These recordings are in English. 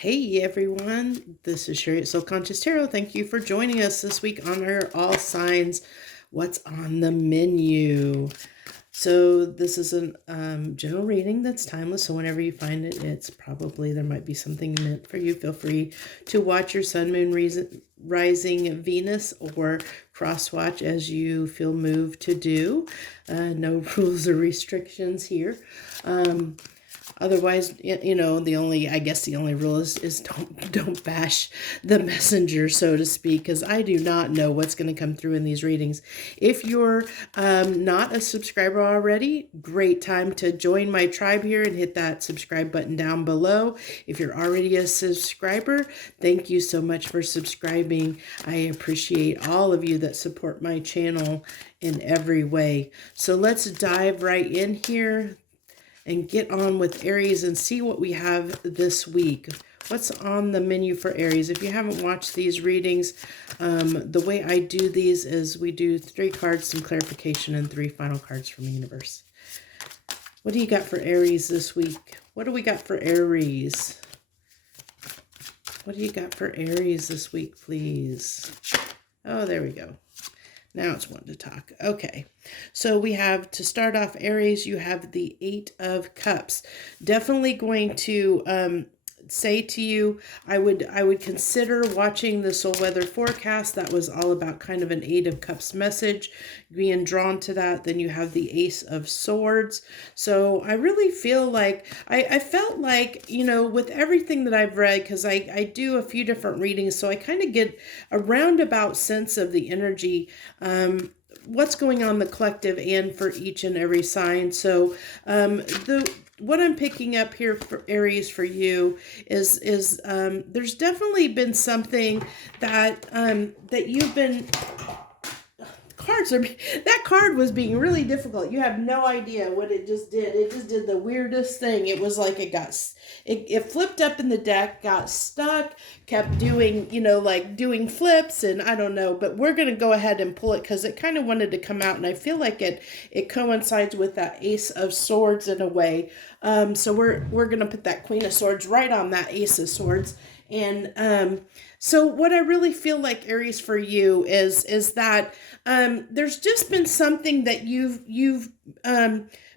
Hey everyone, this is Sherry at Soul Conscious Tarot. Thank you for joining us this week on our All Signs What's on the Menu. So this is a general reading that's timeless, so whenever you find it, there might be something meant for you. Feel free to watch your sun, moon, rising, Venus, or cross watch as you feel moved to do. No rules or restrictions here. Otherwise, you know, the only rule is don't bash the messenger, so to speak, because I do not know what's going to come through in these readings. If you're not a subscriber already, great time to join my tribe here and hit that subscribe button down below. If you're already a subscriber, thank you so much for subscribing. I appreciate all of you that support my channel in every way. So let's dive right in here and get on with Aries and see what we have this week. What's on the menu for Aries? If you haven't watched these readings, the way I do these is we do 3 cards, some clarification, and 3 final cards from the universe. What do you got for Aries this week? What do we got for Aries? What do you got for Aries this week, please? Oh, there we go. Now it's one to talk. Okay, so we have, to start off Aries, you have the 8 of Cups. Definitely going to say to you, I would consider watching the soul weather forecast. That was all about kind of an 8 of Cups message, being drawn to that. Then you have the Ace of Swords. So I really feel like, I felt like, you know, with everything that I've read, because I do a few different readings, so I kind of get a roundabout sense of the energy, what's going on in the collective and for each and every sign. So what I'm picking up here for Aries for you is there's definitely been something that that you've been, that card was being really difficult. You have no idea what it just did. It just did the weirdest thing. It was like it flipped up in the deck, got stuck, kept doing, you know, like doing flips, and I don't know, but we're going to go ahead and pull it because it kind of wanted to come out, and I feel like it coincides with that Ace of Swords in a way. So we're going to put that Queen of Swords right on that Ace of Swords. And so what I really feel like, Aries, for you is that there's just been something that you've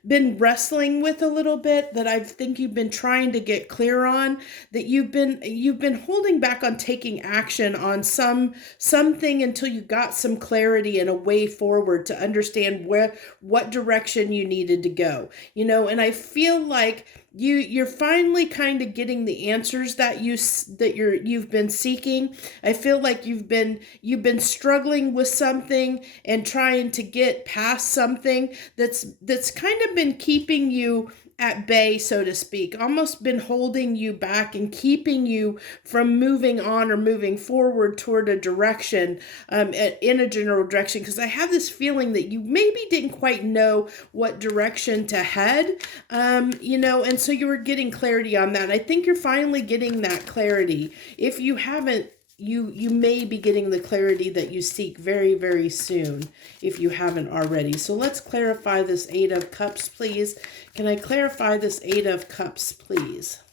been wrestling with a little bit, that I think you've been trying to get clear on, that you've been holding back on taking action on something until you got some clarity and a way forward to understand what direction you needed to go, you know. And I feel like you're finally kind of getting the answers that you've been seeking. I feel like you've been struggling with something and trying to get past something that's kind of been keeping you at bay, so to speak, almost been holding you back and keeping you from moving on or moving forward toward a direction, in a general direction, because I have this feeling that you maybe didn't quite know what direction to head, you know, and so you were getting clarity on that. And I think you're finally getting that clarity. If you haven't, you may be getting the clarity that you seek very, very soon, if you haven't already. So let's clarify this 8 of Cups, please. Can I clarify this 8 of Cups, please?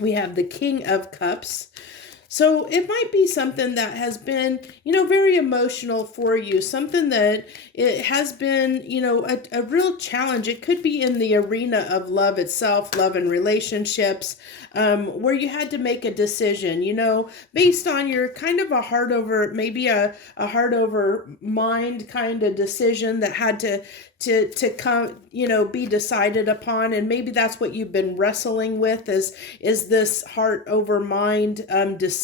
We have the King of Cups. So it might be something that has been, you know, very emotional for you, something that it has been, you know, a real challenge. It could be in the arena of love itself, love and relationships, where you had to make a decision, you know, based on your kind of a heart over, maybe a heart over mind kind of decision that had to come, you know, be decided upon. And maybe that's what you've been wrestling with, is this heart over mind decision,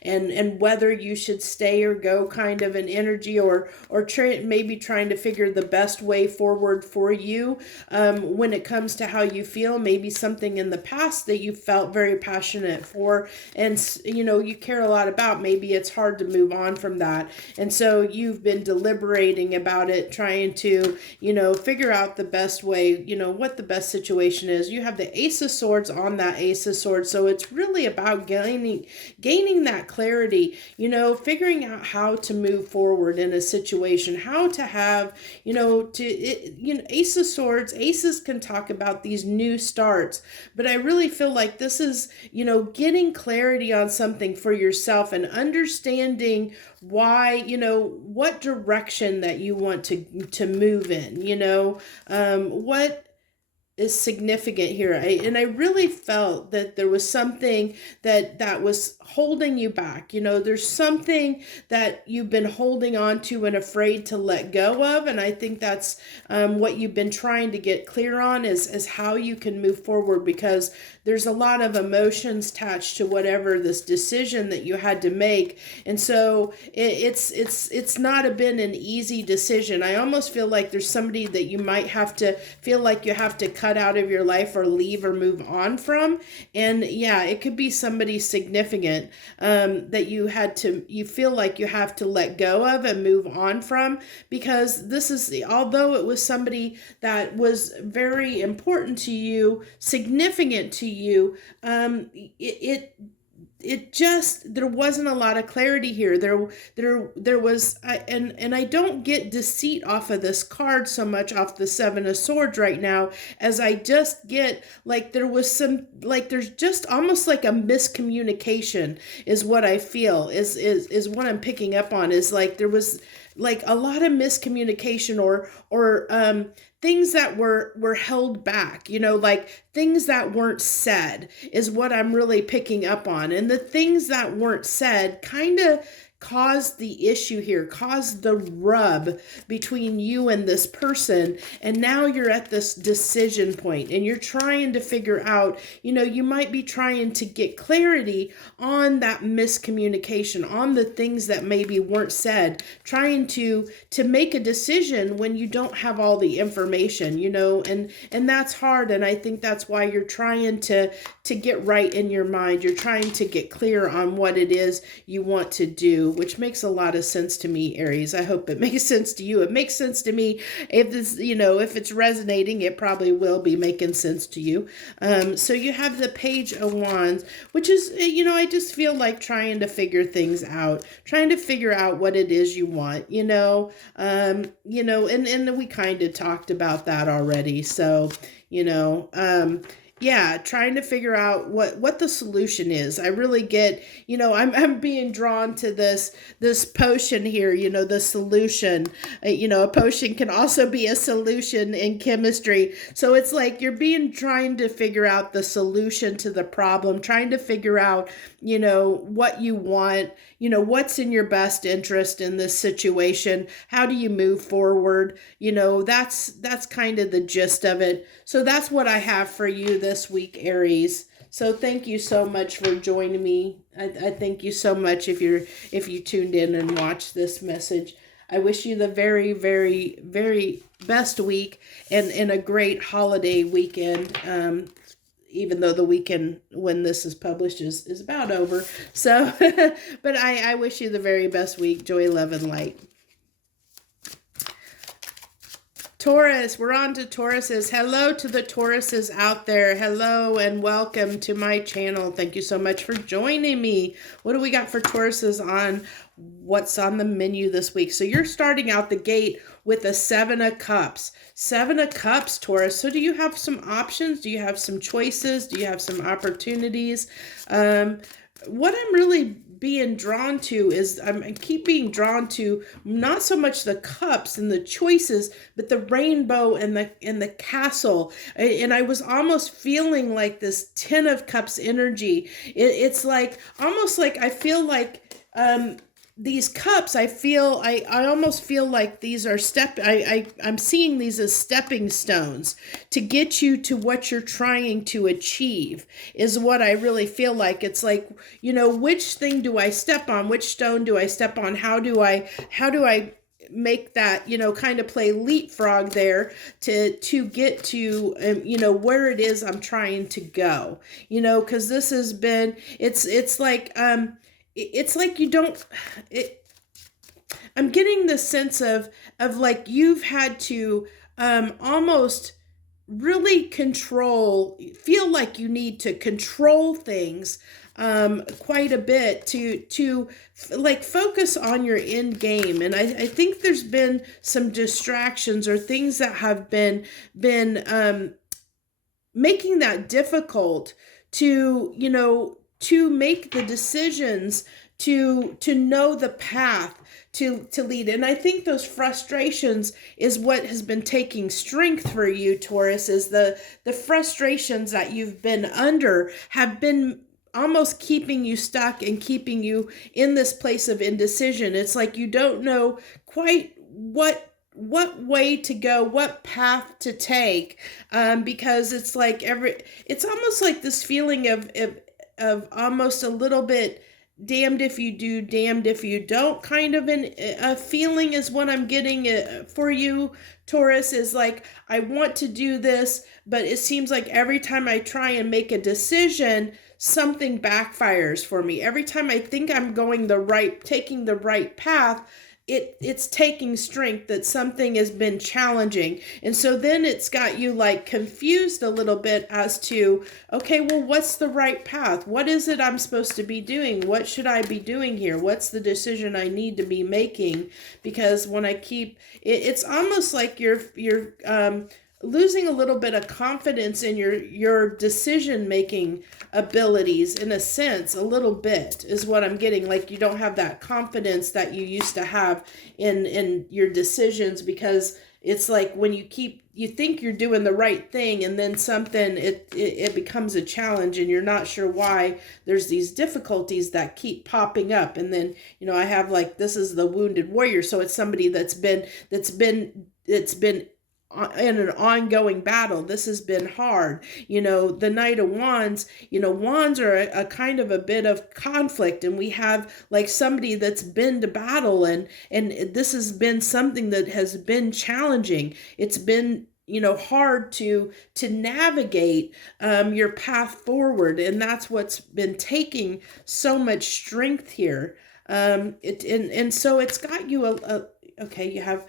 and whether you should stay or go kind of an energy, or maybe trying to figure the best way forward for you when it comes to how you feel. Maybe something in the past that you felt very passionate for, and you know, you care a lot about. Maybe it's hard to move on from that, and so you've been deliberating about it, trying to figure out the best way, what the best situation is. You have the Ace of Swords on that Ace of Swords. So it's really about gaining that clarity, figuring out how to move forward in a situation, how to have, Ace of Swords, aces can talk about these new starts, but I really feel like this is, getting clarity on something for yourself and understanding why, what direction that you want to move in, what is significant here. I really felt that there was something that was holding you back. There's something that you've been holding on to and afraid to let go of. And I think that's what you've been trying to get clear on is how you can move forward, because there's a lot of emotions attached to whatever this decision that you had to make. And so it's not been an easy decision. I almost feel like there's somebody that you might have to feel like you have to cut out of your life or leave or move on from. And yeah, it could be somebody significant that you feel like you have to let go of and move on from, because this is, although it was somebody that was very important to you, significant to you, it just, there wasn't a lot of clarity here. There was, and I don't get deceit off of this card so much, off the Seven of Swords right now, as I just get like there was some, like there's just almost like a miscommunication is what I feel, is what I'm picking up on, is like there was like a lot of miscommunication or things that were held back, like things that weren't said is what I'm really picking up on. And the things that weren't said kind of caused the issue here, caused the rub between you and this person. And now you're at this decision point and you're trying to figure out, you might be trying to get clarity on that miscommunication, on the things that maybe weren't said, trying to make a decision when you don't have all the information, and that's hard. And I think that's why you're trying to get right in your mind. You're trying to get clear on what it is you want to do, which makes a lot of sense to me, Aries. I hope it makes sense to you. It makes sense to me. If this, if it's resonating, it probably will be making sense to you. So you have the Page of Wands, which is, I just feel like trying to figure things out, trying to figure out what it is you want, and we kind of talked about that already. So, yeah, trying to figure out what the solution is. I really get, I'm being drawn to this potion here, the solution. A potion can also be a solution in chemistry. So it's like you're trying to figure out the solution to the problem, trying to figure out, what you want, what's in your best interest in this situation. How do you move forward? That's kind of the gist of it. So that's what I have for you this week, Aries. So thank you so much for joining me. I thank you so much if you tuned in and watched this message. I wish you the very, very, very best week and a great holiday weekend. Even though the weekend when this is published is about over. So, but I wish you the very best week. Joy, love, and light. Taurus, we're on to Tauruses. Hello to the Tauruses out there. Hello and welcome to my channel. Thank you so much for joining me. What do we got for Tauruses on what's on the menu this week? So you're starting out the gate with a 7 of Cups. 7 of Cups, Taurus. So do you have some options? Do you have some choices? Do you have some opportunities? What I'm really being drawn to is I keep being drawn to not so much the cups and the choices, but the rainbow and the castle. And I was almost feeling like this 10 of Cups energy. It's like almost like I feel like these cups, I almost feel like these are I'm seeing these as stepping stones to get you to what you're trying to achieve is what I really feel like. It's like, which thing do I step on? Which stone do I step on? How do I make that, kind of play leapfrog there to get to, where it is I'm trying to go, because this has been, it's like you don't, I'm getting the sense of like you've had to almost really feel like you need to control things quite a bit to like focus on your end game. And I think there's been some distractions or things that have been making that difficult to, to make the decisions, to know the path to lead. And I think those frustrations is what has been taking strength for you, Taurus, is the frustrations that you've been under have been almost keeping you stuck and keeping you in this place of indecision. It's like you don't know quite what way to go, what path to take, because it's like it's almost like this feeling of almost a little bit damned if you do, damned if you don't kind of a feeling is what I'm getting for you, Taurus, is like, I want to do this, but it seems like every time I try and make a decision, something backfires for me. Every time I think I'm taking the right path, it's taking strength that something has been challenging. And so then it's got you like confused a little bit as to, okay, well, what's the right path? What is it I'm supposed to be doing? What should I be doing here? What's the decision I need to be making? Because when I keep, it's almost like you're losing a little bit of confidence in your decision-making abilities, in a sense, a little bit is what I'm getting. Like you don't have that confidence that you used to have in your decisions, because it's like when you think you're doing the right thing and then something, it becomes a challenge and you're not sure why. There's these difficulties that keep popping up. And then, I have like, this is the wounded warrior. So it's somebody that's been in an ongoing battle. This has been hard. The Knight of Wands, Wands are a kind of a bit of conflict, and we have like somebody that's been to battle, and this has been something that has been challenging. It's been hard to navigate your path forward, and that's what's been taking so much strength here. And so it's got you okay, you have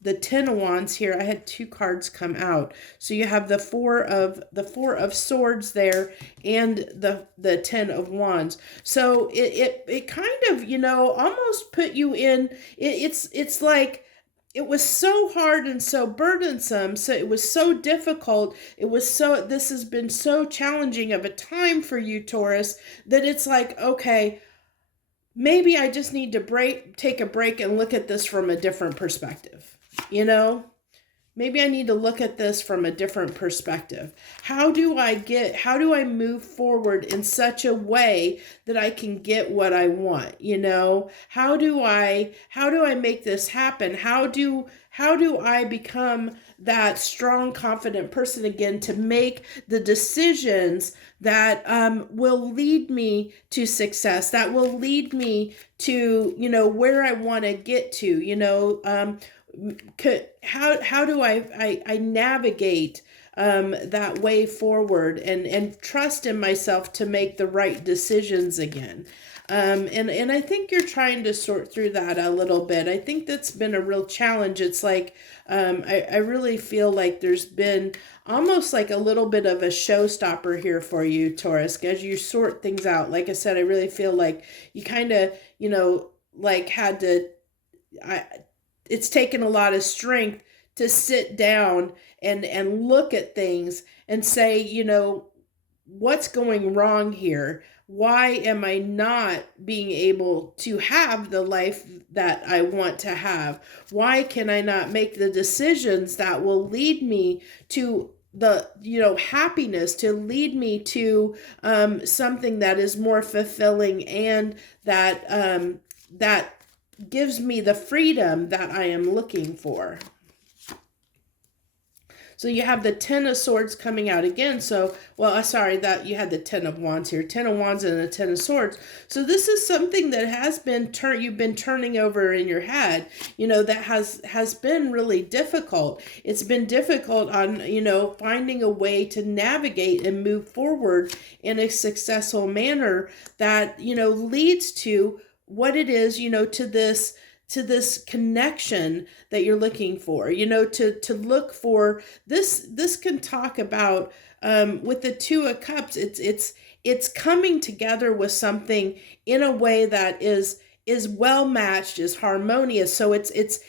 the Ten of Wands here. I had two cards come out. So you have the four of Swords there and the Ten of Wands. So it kind of, almost put you in, it's like, it was so hard and so burdensome. So it was so difficult. This has been so challenging of a time for you, Taurus, that it's like, okay, maybe I just need to take a break and look at this from a different perspective. Maybe I need to look at this from a different perspective. How do I move forward in such a way that I can get what I want? How do I make this happen? How do I become that strong, confident person again to make the decisions that will lead me to success, that will lead me to, where I want to get to, how do I navigate that way forward and trust in myself to make the right decisions again. And I think you're trying to sort through that a little bit. I think that's been a real challenge. It's like, I really feel like there's been almost like a little bit of a showstopper here for you, Taurus, as you sort things out. Like I said, I really feel like you kind of, like had to, it's taken a lot of strength to sit down and look at things and say, what's going wrong here? Why am I not being able to have the life that I want to have? Why can I not make the decisions that will lead me to the happiness, to lead me to something that is more fulfilling and that gives me the freedom that I am looking for? So you have the Ten of Swords coming out again. So, that you had the Ten of Wands here. Ten of Wands and the Ten of Swords. So this is something that has been you've been turning over in your head, that has been really difficult. It's been difficult on, finding a way to navigate and move forward in a successful manner that, leads to what it is, you know, to this connection that you're looking for, you know, to look for this can talk about with the Two of Cups, it's coming together with something in a way that is well matched, is harmonious. So it's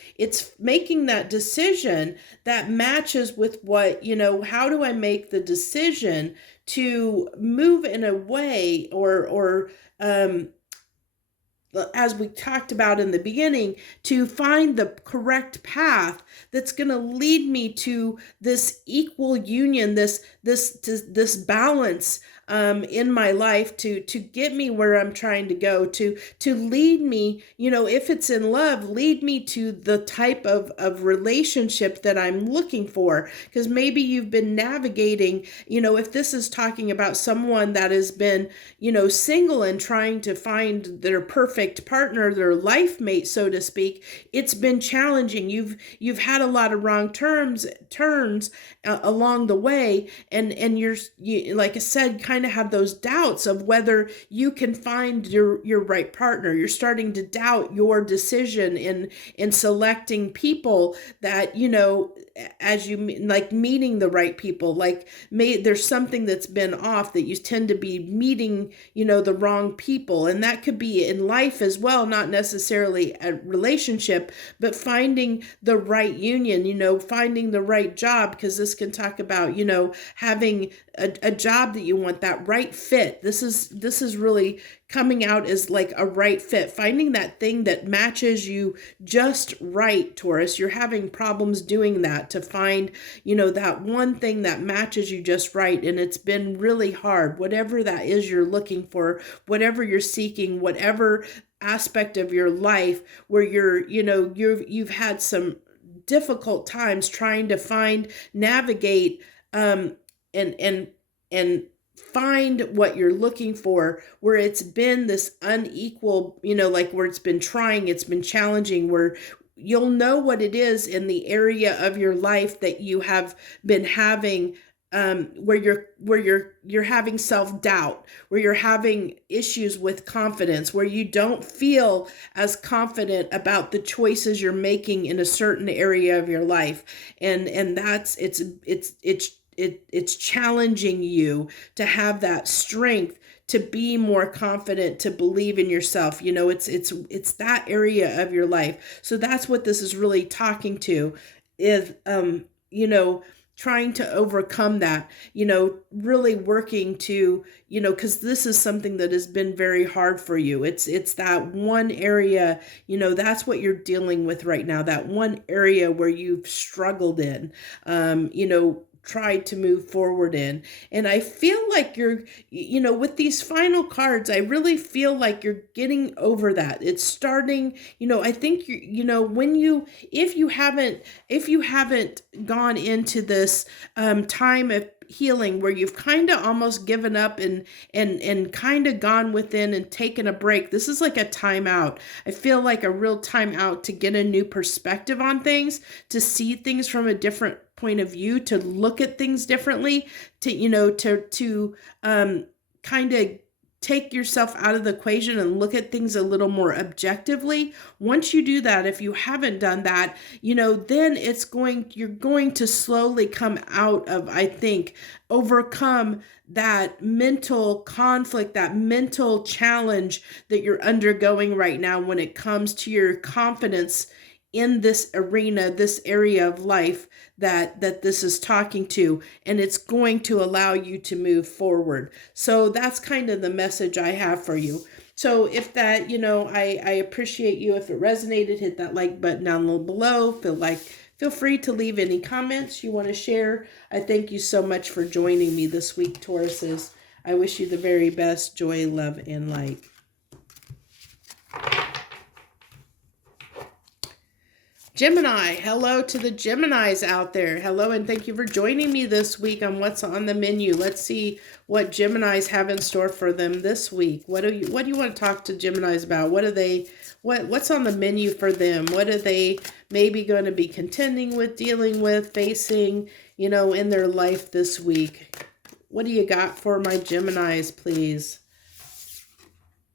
making that decision that matches with what, you know, how do I make the decision to move in a way or as we talked about in the beginning, to find the correct path that's going to lead me to this equal union, this balance in my life, to get me where I'm trying to go, to lead me, you know, if it's in love, lead me to the type of relationship that I'm looking for. Because maybe you've been navigating, you know, if this is talking about someone that has been, you know, single and trying to find their perfect partner, their life mate, so to speak, it's been challenging. You've had a lot of wrong turns along the way, and you, like I said, kind of have those doubts of whether you can find your right partner. You're starting to doubt your decision in selecting people that, you know, as you like meeting the right people, like there's something that's been off, that you tend to be meeting, you know, the wrong people. And that could be in life as well, not necessarily a relationship, but finding the right union, you know, finding the right job, because this can talk about, you know, having a job that you want, that right fit. This is really coming out as like a right fit, finding that thing that matches you just right, Taurus. You're having problems doing that, to find, you know, that one thing that matches you just right. And it's been really hard, whatever that is you're looking for, whatever you're seeking, whatever aspect of your life where you're, you know, you've had some difficult times trying to navigate, and find what you're looking for, where it's been this unequal, you know, like where it's been challenging, where you'll know what it is in the area of your life that you have been having, where you're having self-doubt, where you're having issues with confidence, where you don't feel as confident about the choices you're making in a certain area of your life. And that's it's challenging you to have that strength, to be more confident, to believe in yourself. You know, it's that area of your life. So that's what this is really talking to, is you know, trying to overcome that, you know, really working to, you know, because this is something that has been very hard for you. It's that one area, you know, that's what you're dealing with right now, that one area where you've struggled in, you know, tried to move forward in. And I feel like you're, you know, with these final cards, I really feel like you're getting over that. It's starting, you know, I think you know, if you haven't gone into this time of healing where you've kind of almost given up and kind of gone within and taken a break, this is like a timeout. I feel like a real timeout to get a new perspective on things, to see things from a different point of view, to look at things differently, to, you know, to kind of take yourself out of the equation and look at things a little more objectively. Once you do that, if you haven't done that, you know, then you're going to slowly come out of, I think, overcome that mental conflict, that mental challenge that you're undergoing right now when it comes to your confidence in this arena, this area of life that this is talking to, and it's going to allow you to move forward. So that's kind of the message I have for you. So if that, you know, I appreciate you. If it resonated, hit that like button down below. Feel free to leave any comments you want to share. I thank you so much for joining me this week, Tauruses. I wish you the very best joy, love, and light. Gemini, hello to the Geminis out there. Hello, and thank you for joining me this week on What's on the Menu. Let's see what Geminis have in store for them this week. What do you want to talk to Geminis about? What's on the menu for them? What are they maybe going to be contending with, dealing with, facing, you know, in their life this week? What do you got for my Geminis, please?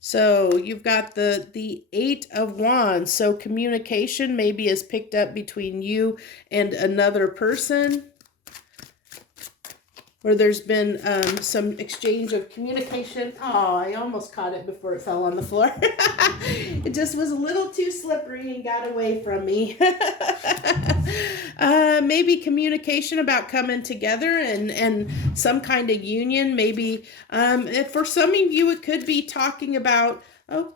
So you've got the Eight of Wands. So communication maybe is picked up between you and another person, where there's been some exchange of communication. Oh, I almost caught it before it fell on the floor. It just was a little too slippery and got away from me. Maybe communication about coming together and some kind of union. Maybe for some of you, it could be talking about, oh,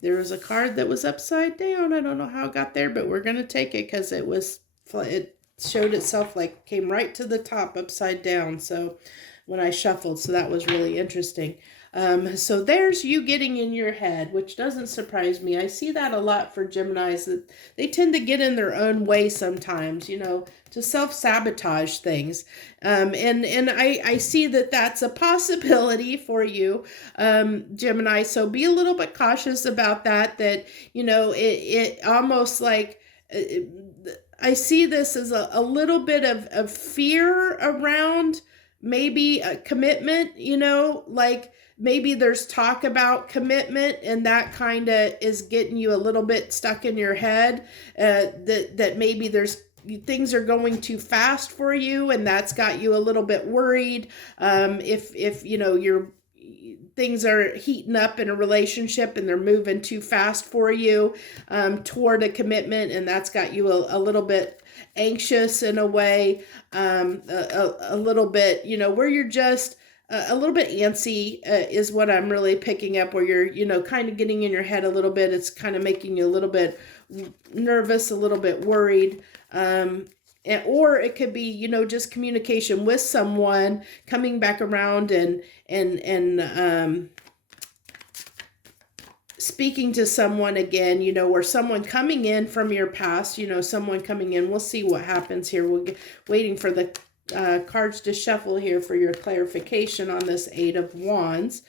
there was a card that was upside down. I don't know how it got there, but we're going to take it because it showed itself, like came right to the top upside down. So when I shuffled, so that was really interesting. So there's you getting in your head, which doesn't surprise me. I see that a lot for Geminis, that they tend to get in their own way sometimes, you know, to self-sabotage things. And I see that that's a possibility for you, Gemini. So be a little bit cautious about that, you know, it almost like... I see this as a little bit of fear around maybe a commitment, you know, like maybe there's talk about commitment and that kind of is getting you a little bit stuck in your head, that maybe things are going too fast for you, and that's got you a little bit worried. If you know, things are heating up in a relationship and they're moving too fast for you toward a commitment, and that's got you a little bit anxious in a way, a little bit, you know, where you're just a little bit antsy is what I'm really picking up, where you're, you know, kind of getting in your head a little bit. It's kind of making you a little bit nervous, a little bit worried. Or it could be, you know, just communication with someone coming back around and speaking to someone again, you know, or someone coming in from your past, you know, someone coming in. We'll see what happens here. We'll get waiting for the cards to shuffle here for your clarification on this Eight of Wands.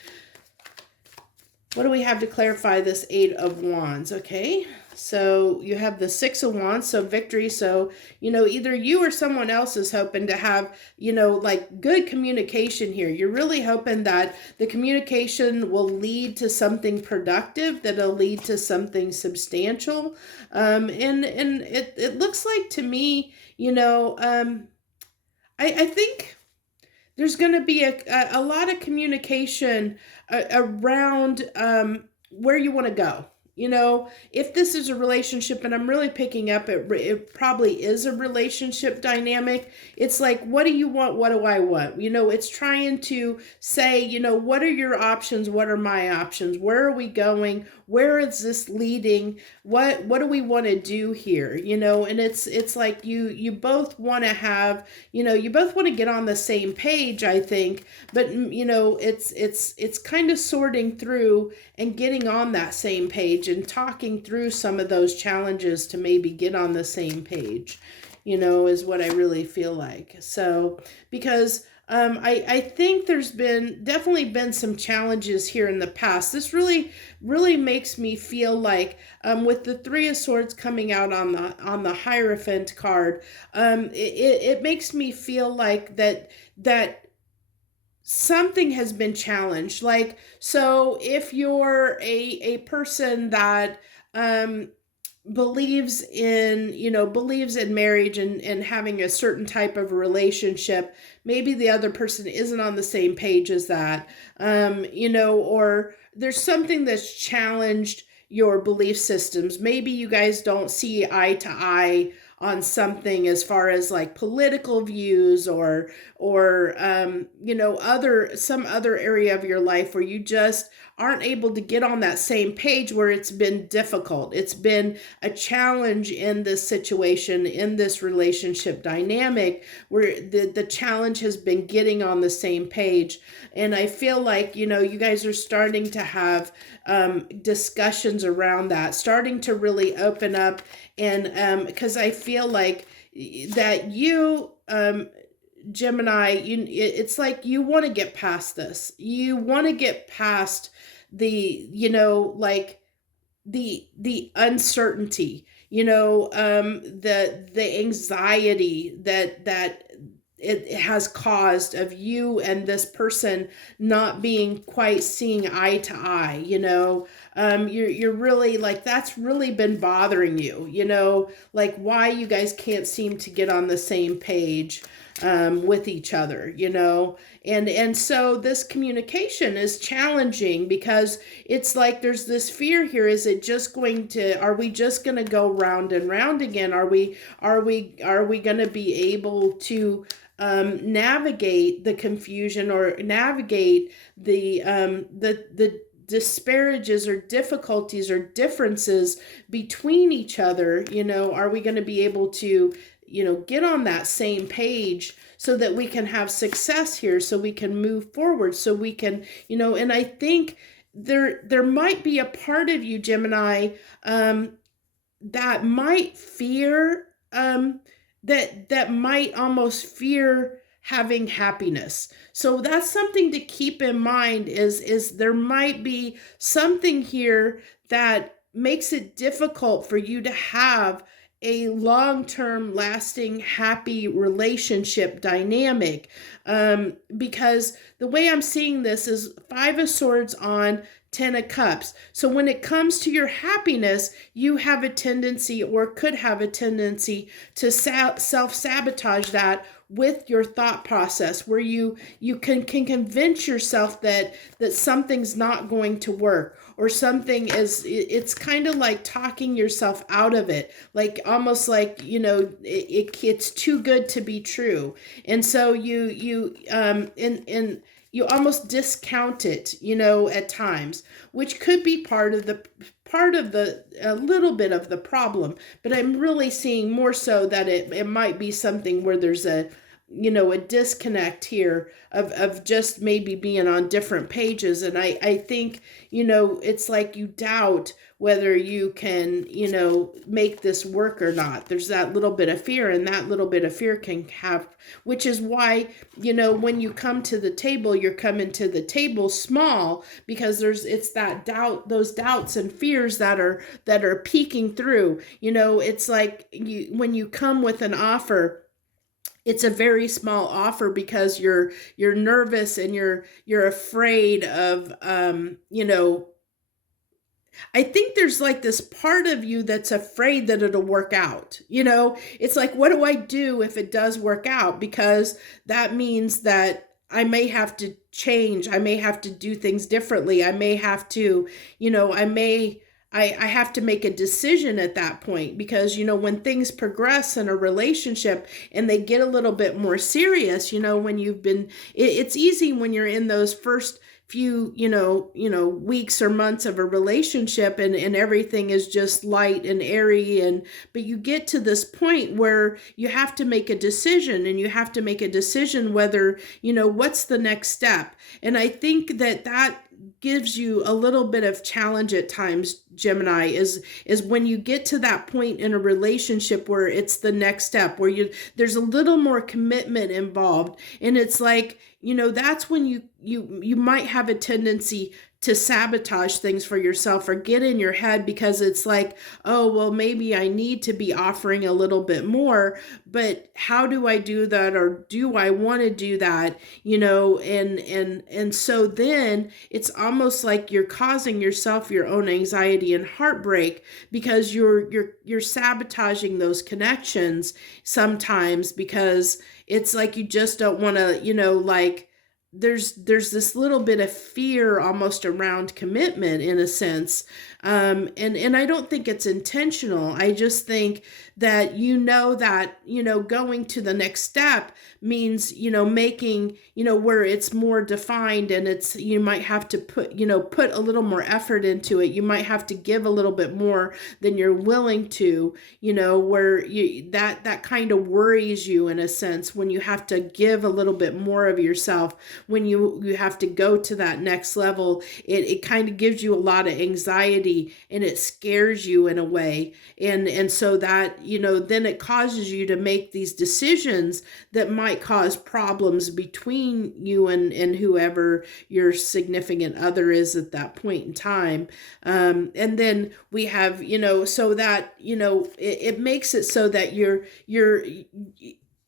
What do we have to clarify this Eight of Wands? Okay, so you have the Six of Wands, so victory. So, you know, either you or someone else is hoping to have, you know, like good communication here. You're really hoping that the communication will lead to something productive, that'll lead to something substantial. And it looks like to me, you know, I think there's going to be a lot of communication around where you want to go. You know, if this is a relationship, and I'm really picking up, it probably is a relationship dynamic. It's like, what do you want? What do I want? You know, it's trying to say, you know, what are your options? What are my options? Where are we going? Where is this leading? What do we want to do here? You know, and it's like you both want to have, you know, you both want to get on the same page, I think, but you know, it's kind of sorting through and getting on that same page and talking through some of those challenges to maybe get on the same page, you know, is what I really feel like. So, because I think there's definitely been some challenges here in the past. This really makes me feel like, with the Three of Swords coming out on the Hierophant card, it makes me feel like that something has been challenged. Like, so if you're a person that believes in marriage and having a certain type of relationship, maybe the other person isn't on the same page as that, you know, or there's something that's challenged your belief systems. Maybe you guys don't see eye to eye on something as far as like political views or you know, some other area of your life where you just aren't able to get on that same page, where it's been difficult. It's been a challenge in this situation, in this relationship dynamic, where the challenge has been getting on the same page. And I feel like, you know, you guys are starting to have discussions around that, starting to really open up. And because I feel like that you, Gemini, it's like you want to get past this. You want to get past the, you know, like the uncertainty, you know, the anxiety that it has caused of you and this person not being quite seeing eye to eye, you're really like, that's really been bothering you, like why you guys can't seem to get on the same page with each other, and so this communication is challenging because it's like there's this fear here. Is it just going to, are we just going to go round and round again? Are we going to be able to navigate the confusion or navigate the disparages or difficulties or differences between each other? Are we going to be able to get on that same page so that we can have success here, so we can move forward, so we can, and I think there might be a part of you, Gemini, that might fear, that might almost fear having happiness. So that's something to keep in mind, is there might be something here that makes it difficult for you to have a long-term lasting happy relationship dynamic, because the way I'm seeing this is 5 of Swords on 10 of Cups. So when it comes to your happiness, you have a tendency, or could have a tendency, to self-sabotage that with your thought process, where you can convince yourself that something's not going to work, or something it's kind of like talking yourself out of it, like almost like, it's too good to be true. And so you almost discount it, at times, which could be part of a little bit of the problem. But I'm really seeing more so that it might be something where there's a disconnect here of just maybe being on different pages. And I think, it's like you doubt whether you can, make this work or not. There's that little bit of fear, and that little bit of fear can have, which is why, when you come to the table, you're coming to the table small, because it's that doubt, those doubts and fears that are peeking through. It's like when you come with an offer, it's a very small offer because you're nervous and you're afraid of, I think there's like this part of you that's afraid that it'll work out. It's like, what do I do if it does work out? Because that means that I may have to change. I may have to do things differently. I may have to, I have to make a decision at that point, because, when things progress in a relationship and they get a little bit more serious, when you've been, it's easy when you're in those first few, weeks or months of a relationship, and everything is just light and airy, but you get to this point where you have to make a decision, and you have to make a decision whether, what's the next step. And I think that gives you a little bit of challenge at times, Gemini, is when you get to that point in a relationship where it's the next step, where there's a little more commitment involved, and it's like, that's when you might have a tendency to sabotage things for yourself, or get in your head, because it's like, oh, well, maybe I need to be offering a little bit more, but how do I do that? Or do I want to do that? And so then it's almost like you're causing yourself your own anxiety and heartbreak, because you're sabotaging those connections sometimes, because it's like you just don't want to, like, there's this little bit of fear almost around commitment, in a sense. And I don't think it's intentional. I just think that, that, going to the next step means, making, where it's more defined, and it's, you might have to put a little more effort into it. You might have to give a little bit more than you're willing to, where that kind of worries you, in a sense, when you have to give a little bit more of yourself, when you have to go to that next level. It kind of gives you a lot of anxiety, and it scares you in a way. And so that, then it causes you to make these decisions that might cause problems between you and whoever your significant other is at that point in time. And then we have, so that, it makes it so that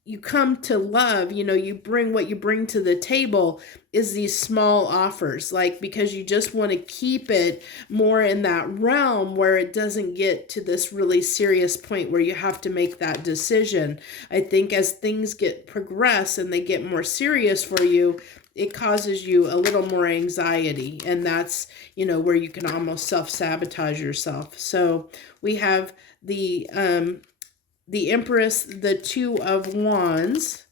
you come to love, you bring what you bring to the table is these small offers, like, because you just want to keep it more in that realm where it doesn't get to this really serious point where you have to make that decision. I think as things progress and they get more serious for you, it causes you a little more anxiety, and that's, where you can almost self-sabotage yourself. So we have the Empress, the Two of Wands,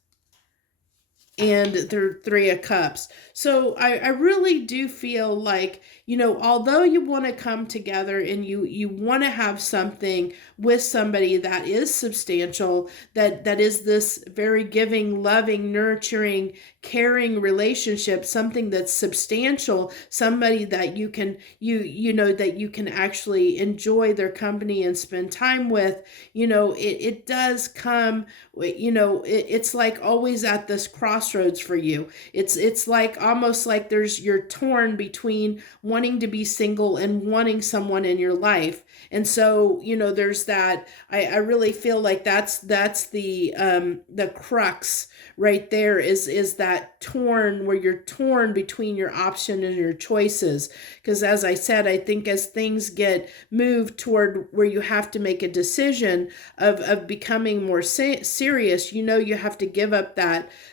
and the Three of Cups. So I really do feel like, although you want to come together and you want to have something with somebody that is substantial, that is this very giving, loving, nurturing, caring relationship, something that's substantial, somebody that you can, that you can actually enjoy their company and spend time with, it does come, it's like always at this crossroads for you. It's like almost like you're torn between wanting to be single and wanting someone in your life. And so, there's that, I really feel like that's the crux right there is that torn, where you're torn between your option and your choices. Because as I said, I think as things get moved toward where you have to make a decision of becoming more serious, you have to give up the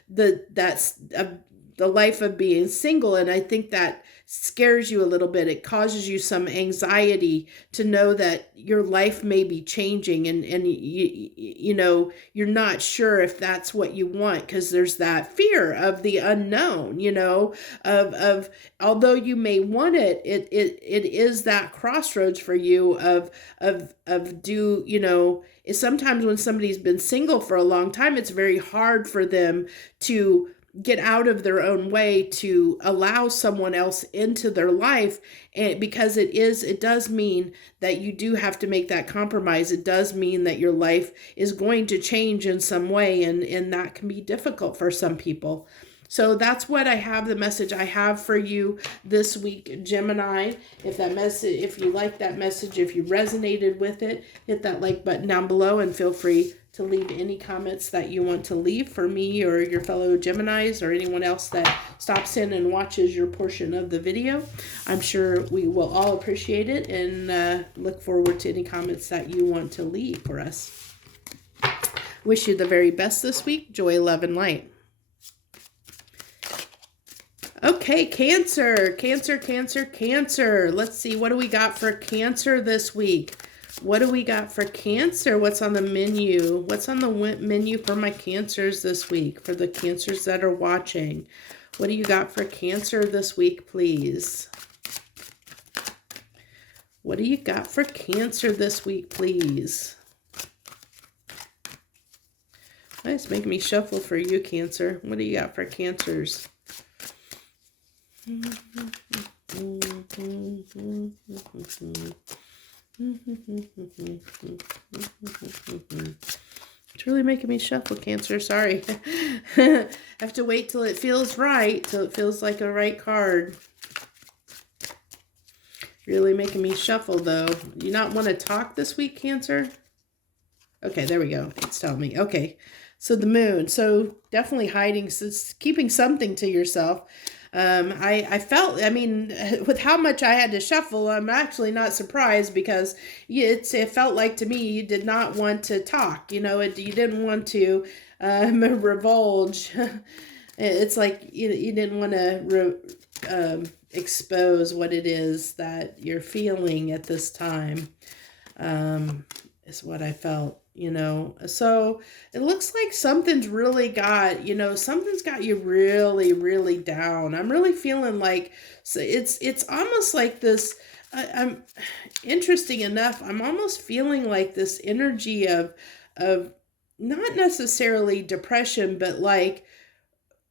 life of being single. And I think that scares you a little bit. It causes you some anxiety to know that your life may be changing, and you're not sure if that's what you want, because there's that fear of the unknown, of although you may want it, it is that crossroads for you sometimes when somebody's been single for a long time, it's very hard for them to get out of their own way to allow someone else into their life. And because it does mean that you do have to make that compromise. It does mean that your life is going to change in some way, and that can be difficult for some people. So that's what I have, the message I have for you this week, Gemini. If you like that message, if you resonated with it, hit that like button down below, and feel free to leave any comments that you want to leave for me or your fellow Geminis or anyone else that stops in and watches your portion of the video. I'm sure we will all appreciate it, and look forward to any comments that you want to leave for us. Wish you the very best this week. Joy, love, and light. Okay, Cancer. Let's see, what do we got for Cancer this week? What do we got for Cancer? What's on the menu? What's on the menu for my Cancers this week? For the Cancers that are watching. What do you got for Cancer this week, please? What do you got for Cancer this week, please? It's making me shuffle for you, Cancer. What do you got for Cancers? It's really making me shuffle, Cancer. Sorry. I have to wait till it feels right, till it feels like a right card. Really making me shuffle, though. Do you not want to talk this week, Cancer? Okay, there we go. It's telling me. Okay, so the moon. So definitely hiding, so keeping something to yourself. I felt, with how much I had to shuffle, I'm actually not surprised, because it felt like to me you did not want to talk, you didn't want to divulge. It's like you didn't want to expose what it is that you're feeling at this time, is what I felt. So it looks like something's really got, something's got you really, really down. I'm really feeling like, so it's almost like this, I'm interesting enough, I'm almost feeling like this energy of not necessarily depression, but like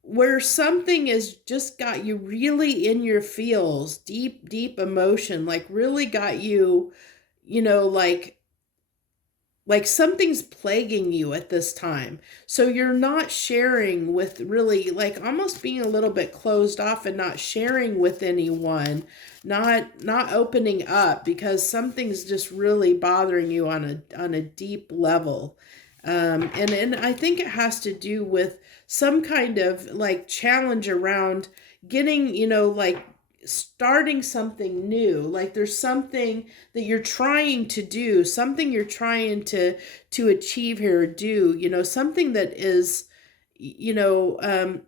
where something has just got you really in your feels, deep, deep emotion, like really got you, like something's plaguing you at this time. So you're not sharing with, really, like almost being a little bit closed off and not sharing with anyone, not opening up, because something's just really bothering you on a deep level. And I think it has to do with some kind of like challenge around getting, like starting something new. Like there's something that you're trying to do, something you're trying to achieve here or do, something that is, you know, um,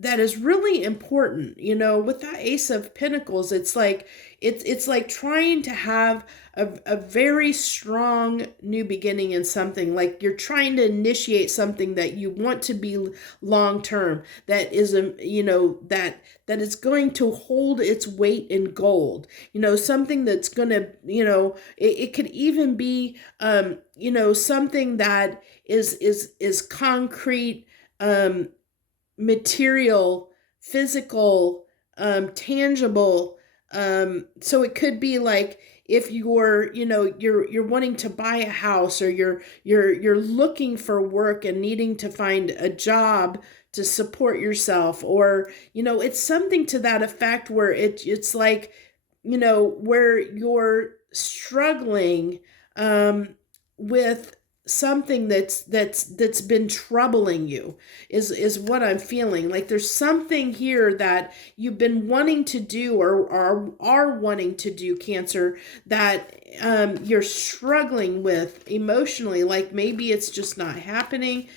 that is really important. With that Ace of Pentacles, it's like it's like trying to have a very strong new beginning in something. Like you're trying to initiate something that you want to be long term, that is that is going to hold its weight in gold. Something that's going to, it could even be something that is concrete, material, physical, tangible. So it could be like if you're wanting to buy a house, or you're looking for work and needing to find a job to support yourself, or it's something to that effect where it's like where you're struggling with something that's been troubling you, is what I'm feeling. Like there's something here that you've been wanting to do, or are wanting to do, Cancer, that you're struggling with emotionally. Like maybe it's just not happening.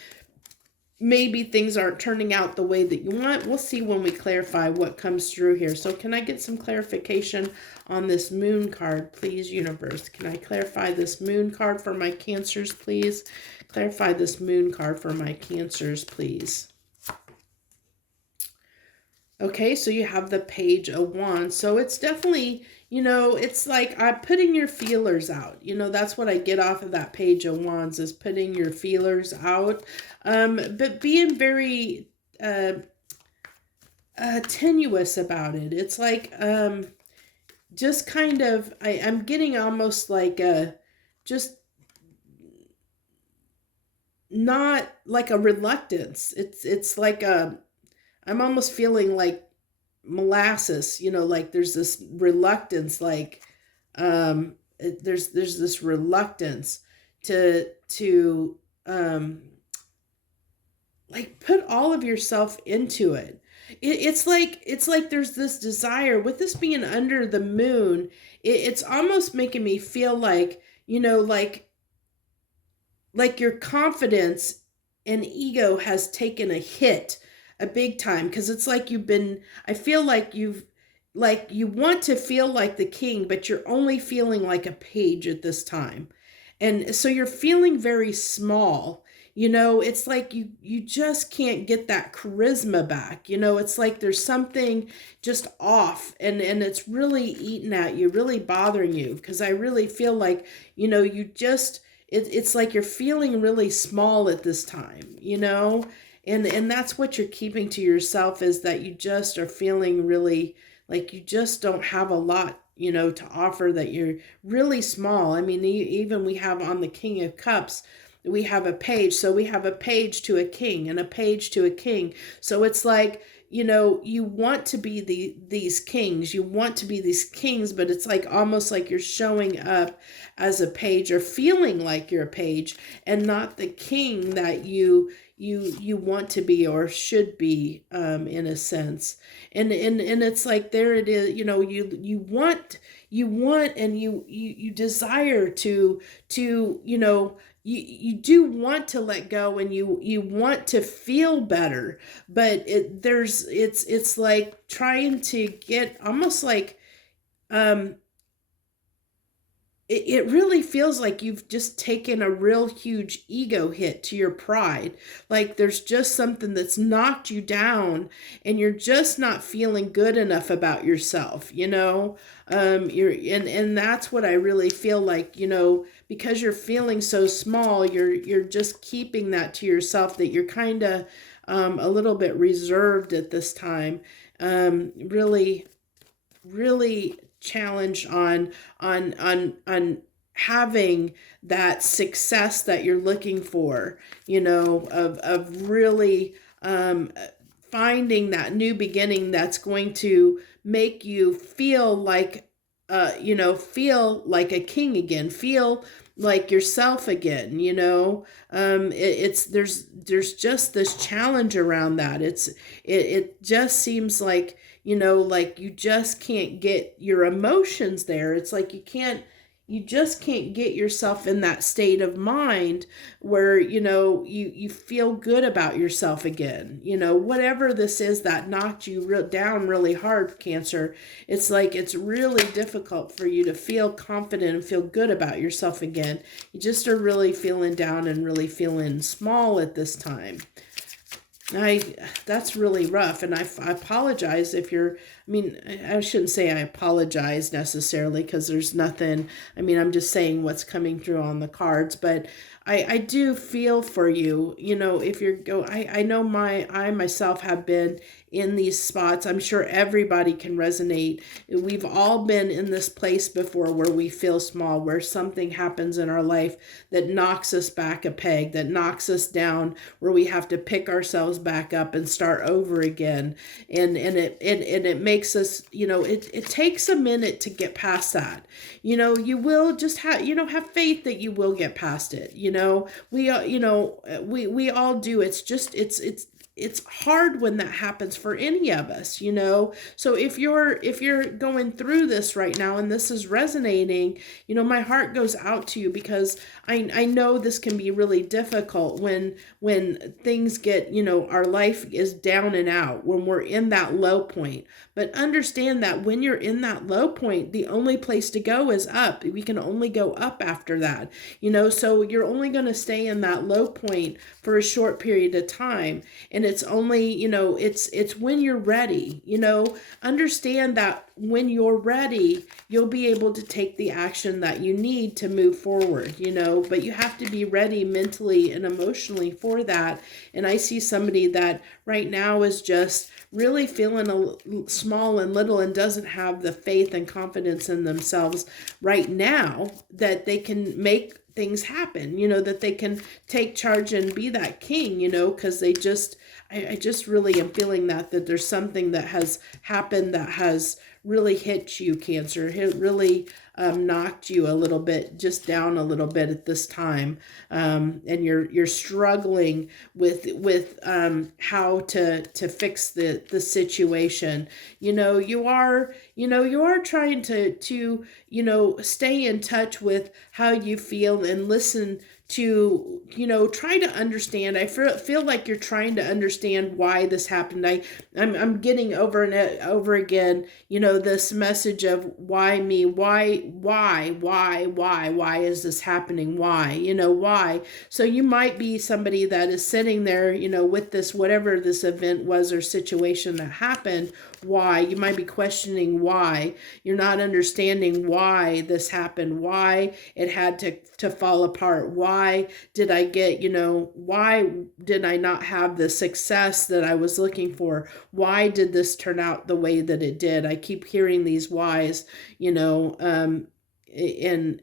Maybe things aren't turning out the way that you want. We'll see when we clarify what comes through here. So can I get some clarification on this moon card, please, universe? Can I clarify this moon card for my Cancers, please? Clarify this moon card for my Cancers, please. Okay, so you have the Page of Wands. So it's definitely, it's like putting your feelers out. That's what I get off of that Page of Wands, is putting your feelers out. But being very tenuous about it. It's like just kind of, I'm getting almost like just not like a reluctance. It's like I'm almost feeling like molasses, like there's this reluctance, like there's this reluctance to like put all of yourself into it. It's like there's this desire, with this being under the moon, it's almost making me feel like, like your confidence and ego has taken a hit, a big time, because it's like I feel like you want to feel like the king, but you're only feeling like a page at this time. And so you're feeling very small. It's like you just can't get that charisma back. It's like there's something just off, and it's really eating at you, really bothering you, because I really feel like, you just, it's like you're feeling really small at this time, and that's what you're keeping to yourself, is that you just are feeling really like you just don't have a lot, to offer, that you're really small. I mean, even we have on the King of Cups, we have a page. So we have a page to a king and a page to a king. So it's like, you want to be these kings. You want to be these kings, but it's like almost like you're showing up as a page, or feeling like you're a page, and not the king that you want to be or should be, in a sense. And it's like, there it is, you want and you desire to you do want to let go, and you want to feel better, but it's like trying to get almost like it really feels like you've just taken a real huge ego hit to your pride. Like there's just something that's knocked you down, and you're just not feeling good enough about yourself, and that's what I really feel like, because you're feeling so small, you're just keeping that to yourself, that you're kind of a little bit reserved at this time. Really challenged on having that success that you're looking for, of really finding that new beginning that's going to make you feel like feel like a king again, feel like yourself again, you know. It's there's just this challenge around that. It just seems like, you know, like you just can't get your emotions there. It's like you just can't get yourself in that state of mind where, you know, you feel good about yourself again. You know, whatever this is that knocked you down really hard, Cancer, it's like it's really difficult for you to feel confident and feel good about yourself again. You just are really feeling down and really feeling small at this time. That's really rough, and I apologize if you're, I mean, I shouldn't say I apologize necessarily, because there's nothing, I mean, I'm just saying what's coming through on the cards, but I do feel for you, you know, if you're I know I myself have been in these spots. I'm sure everybody can resonate. We've all been in this place before where we feel small, where something happens in our life that knocks us back a peg, that knocks us down, where we have to pick ourselves back up and start over again. And it makes us, you know, it takes a minute to get past that. You know, you will just have faith that you will get past it. You know, we all do. It's just, it's hard when that happens for any of us, you know. So if you're going through this right now and this is resonating, you know, my heart goes out to you, because I know this can be really difficult when things get, you know, our life is down and out, when we're in that low point. But understand that when you're in that low point, the only place to go is up. We can only go up after that, you know. So you're only going to stay in that low point for a short period of time. And it's only, you know, it's when you're ready, you know. Understand that when you're ready, you'll be able to take the action that you need to move forward, you know. But you have to be ready mentally and emotionally for that. And I see somebody that right now is just really feeling small and little, and doesn't have the faith and confidence in themselves right now that they can make things happen, you know, that they can take charge and be that king, you know, because they just, I just really am feeling that there's something that has happened that has really hit you, Cancer. It really knocked you a little bit, just down a little bit at this time, and you're struggling with how to fix the situation. You know, you are trying to you know, stay in touch with how you feel and listen to, you know, try to understand. I feel like you're trying to understand why this happened. I'm getting over and over again, you know, this message of why me, why is this happening? Why, you know, why? So you might be somebody that is sitting there, you know, with this, whatever this event was or situation that happened. Why? You might be questioning why. You're not understanding why this happened, why it had to fall apart. Why did I get, you know, why did I not have the success that I was looking for? Why did this turn out the way that it did? I keep hearing these whys, you know, and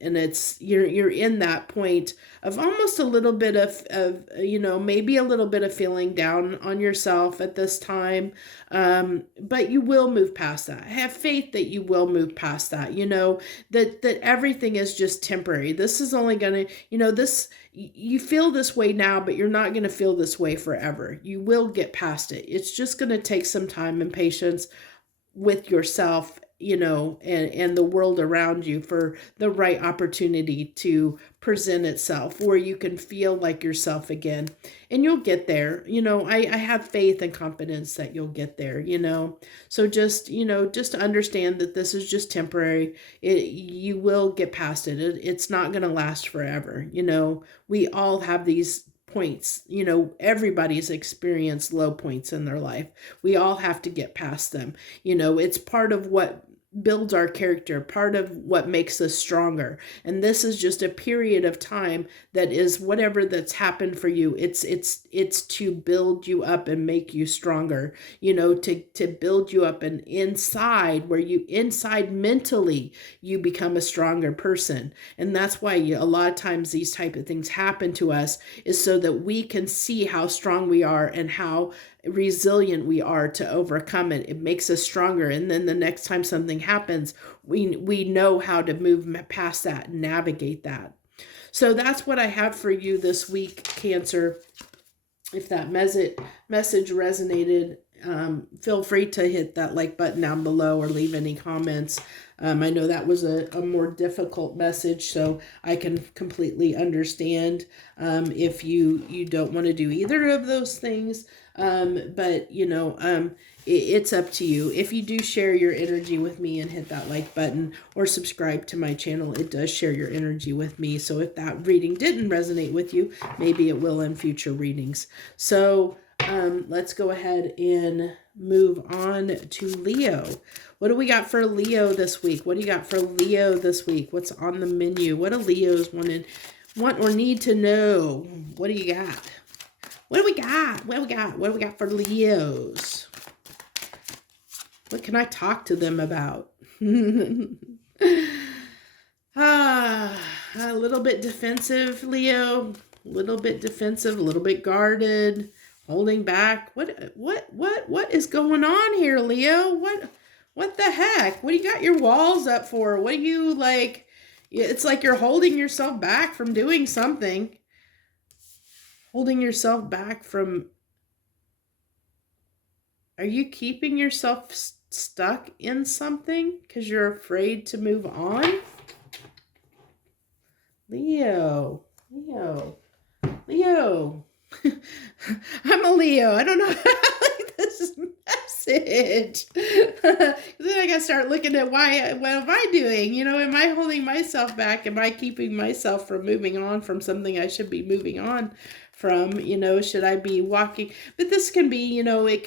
it's you're in that point of almost a little bit of you know, maybe a little bit of feeling down on yourself at this time, but you will move past that. Have faith that you will move past that, you know, that everything is just temporary. This is only gonna, you know, this, you feel this way now, but you're not gonna feel this way forever. You will get past it. It's just gonna take some time and patience with yourself, you know, and the world around you for the right opportunity to present itself where you can feel like yourself again. And you'll get there. You know, I have faith and confidence that you'll get there, you know. So just, you know, just understand that this is just temporary. You will get past it. It's not going to last forever. You know, we all have these points, you know, everybody's experienced low points in their life. We all have to get past them. You know, it's part of what builds our character, part of what makes us stronger. And this is just a period of time that is whatever that's happened for you. It's to build you up and make you stronger, you know, to build you up, and inside, where you inside mentally, you become a stronger person. And that's why a lot of times these type of things happen to us, is so that we can see how strong we are and how resilient we are to overcome it. It makes us stronger. And then the next time something happens, we know how to move past that and navigate that. So that's what I have for you this week, Cancer. If that message resonated, feel free to hit that like button down below or leave any comments. I know that was a more difficult message, so I can completely understand if you don't want to do either of those things. But, you know, it's up to you. If you do share your energy with me and hit that like button or subscribe to my channel, it does share your energy with me. So if that reading didn't resonate with you, maybe it will in future readings. So let's go ahead and move on to Leo. What do we got for Leo this week? What do you got for Leo this week? What's on the menu? What do Leos want or need to know? What do you got? What do we got? What do we got? What do we got for Leos? What can I talk to them about? A little bit defensive, Leo. A little bit defensive, a little bit guarded, holding back. What is going on here, Leo? What the heck? What do you got your walls up for? What do you like? It's like you're holding yourself back from doing something. Holding yourself back from... Are you keeping yourself stuck in something because you're afraid to move on? Leo. I'm a Leo. I don't know how I like this message. Then I gotta start looking at what am I doing? You know, am I holding myself back? Am I keeping myself from moving on from something I should be moving on from? You know, should I be walking? But this can be, you know, it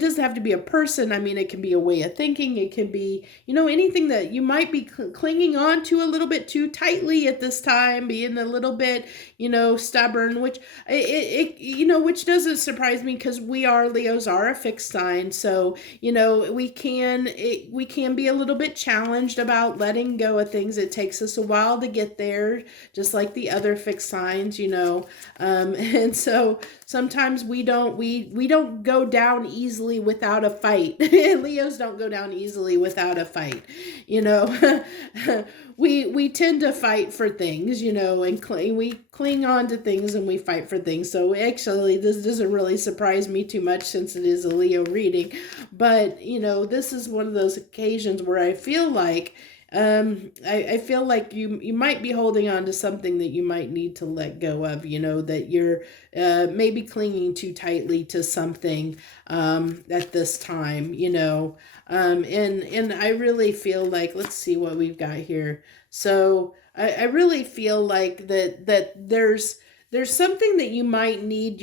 doesn't have to be a person. I mean, it can be a way of thinking. It can be, you know, anything that you might be clinging on to a little bit too tightly at this time, being a little bit, you know, stubborn, which you know, which doesn't surprise me because Leos are a fixed sign. So, you know, we can be a little bit challenged about letting go of things. It takes us a while to get there, just like the other fixed signs, you know. And so sometimes we don't go down easily without a fight. Leos don't go down easily without a fight. You know, we tend to fight for things, you know, and we cling on to things and we fight for things. So actually, this doesn't really surprise me too much since it is a Leo reading. But, you know, this is one of those occasions where I feel like I feel like you might be holding on to something that you might need to let go of, you know, that you're maybe clinging too tightly to something at this time, you know. And I really feel like, let's see what we've got here. So I really feel like that there's something that you might need.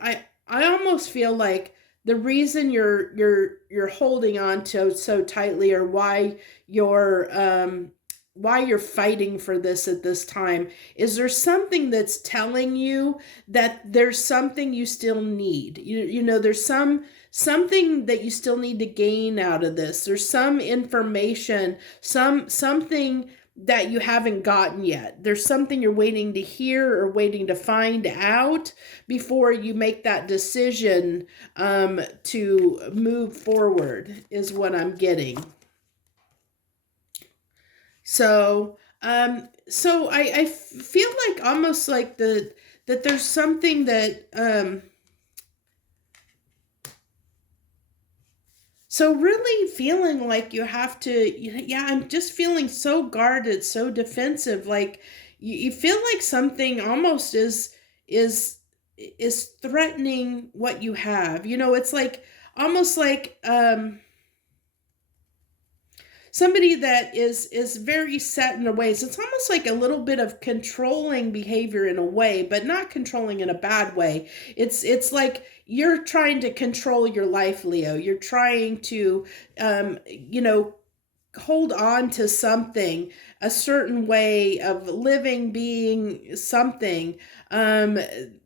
I almost feel like the reason you're holding on to so tightly, or why you're fighting for this at this time, is there something that's telling you that there's something you still need. You know, there's something that you still need to gain out of this. There's some information, something that you haven't gotten yet. There's something you're waiting to hear or waiting to find out before you make that decision to move forward, is what I'm getting. So I feel like almost like that there's something that so really feeling like you have to, yeah, I'm just feeling so guarded, so defensive. Like you feel like something almost is threatening what you have. You know, it's like almost like somebody that is very set in their ways. It's almost like a little bit of controlling behavior in a way, but not controlling in a bad way. It's like you're trying to control your life, Leo. You're trying to, you know, hold on to something, a certain way of living, being something,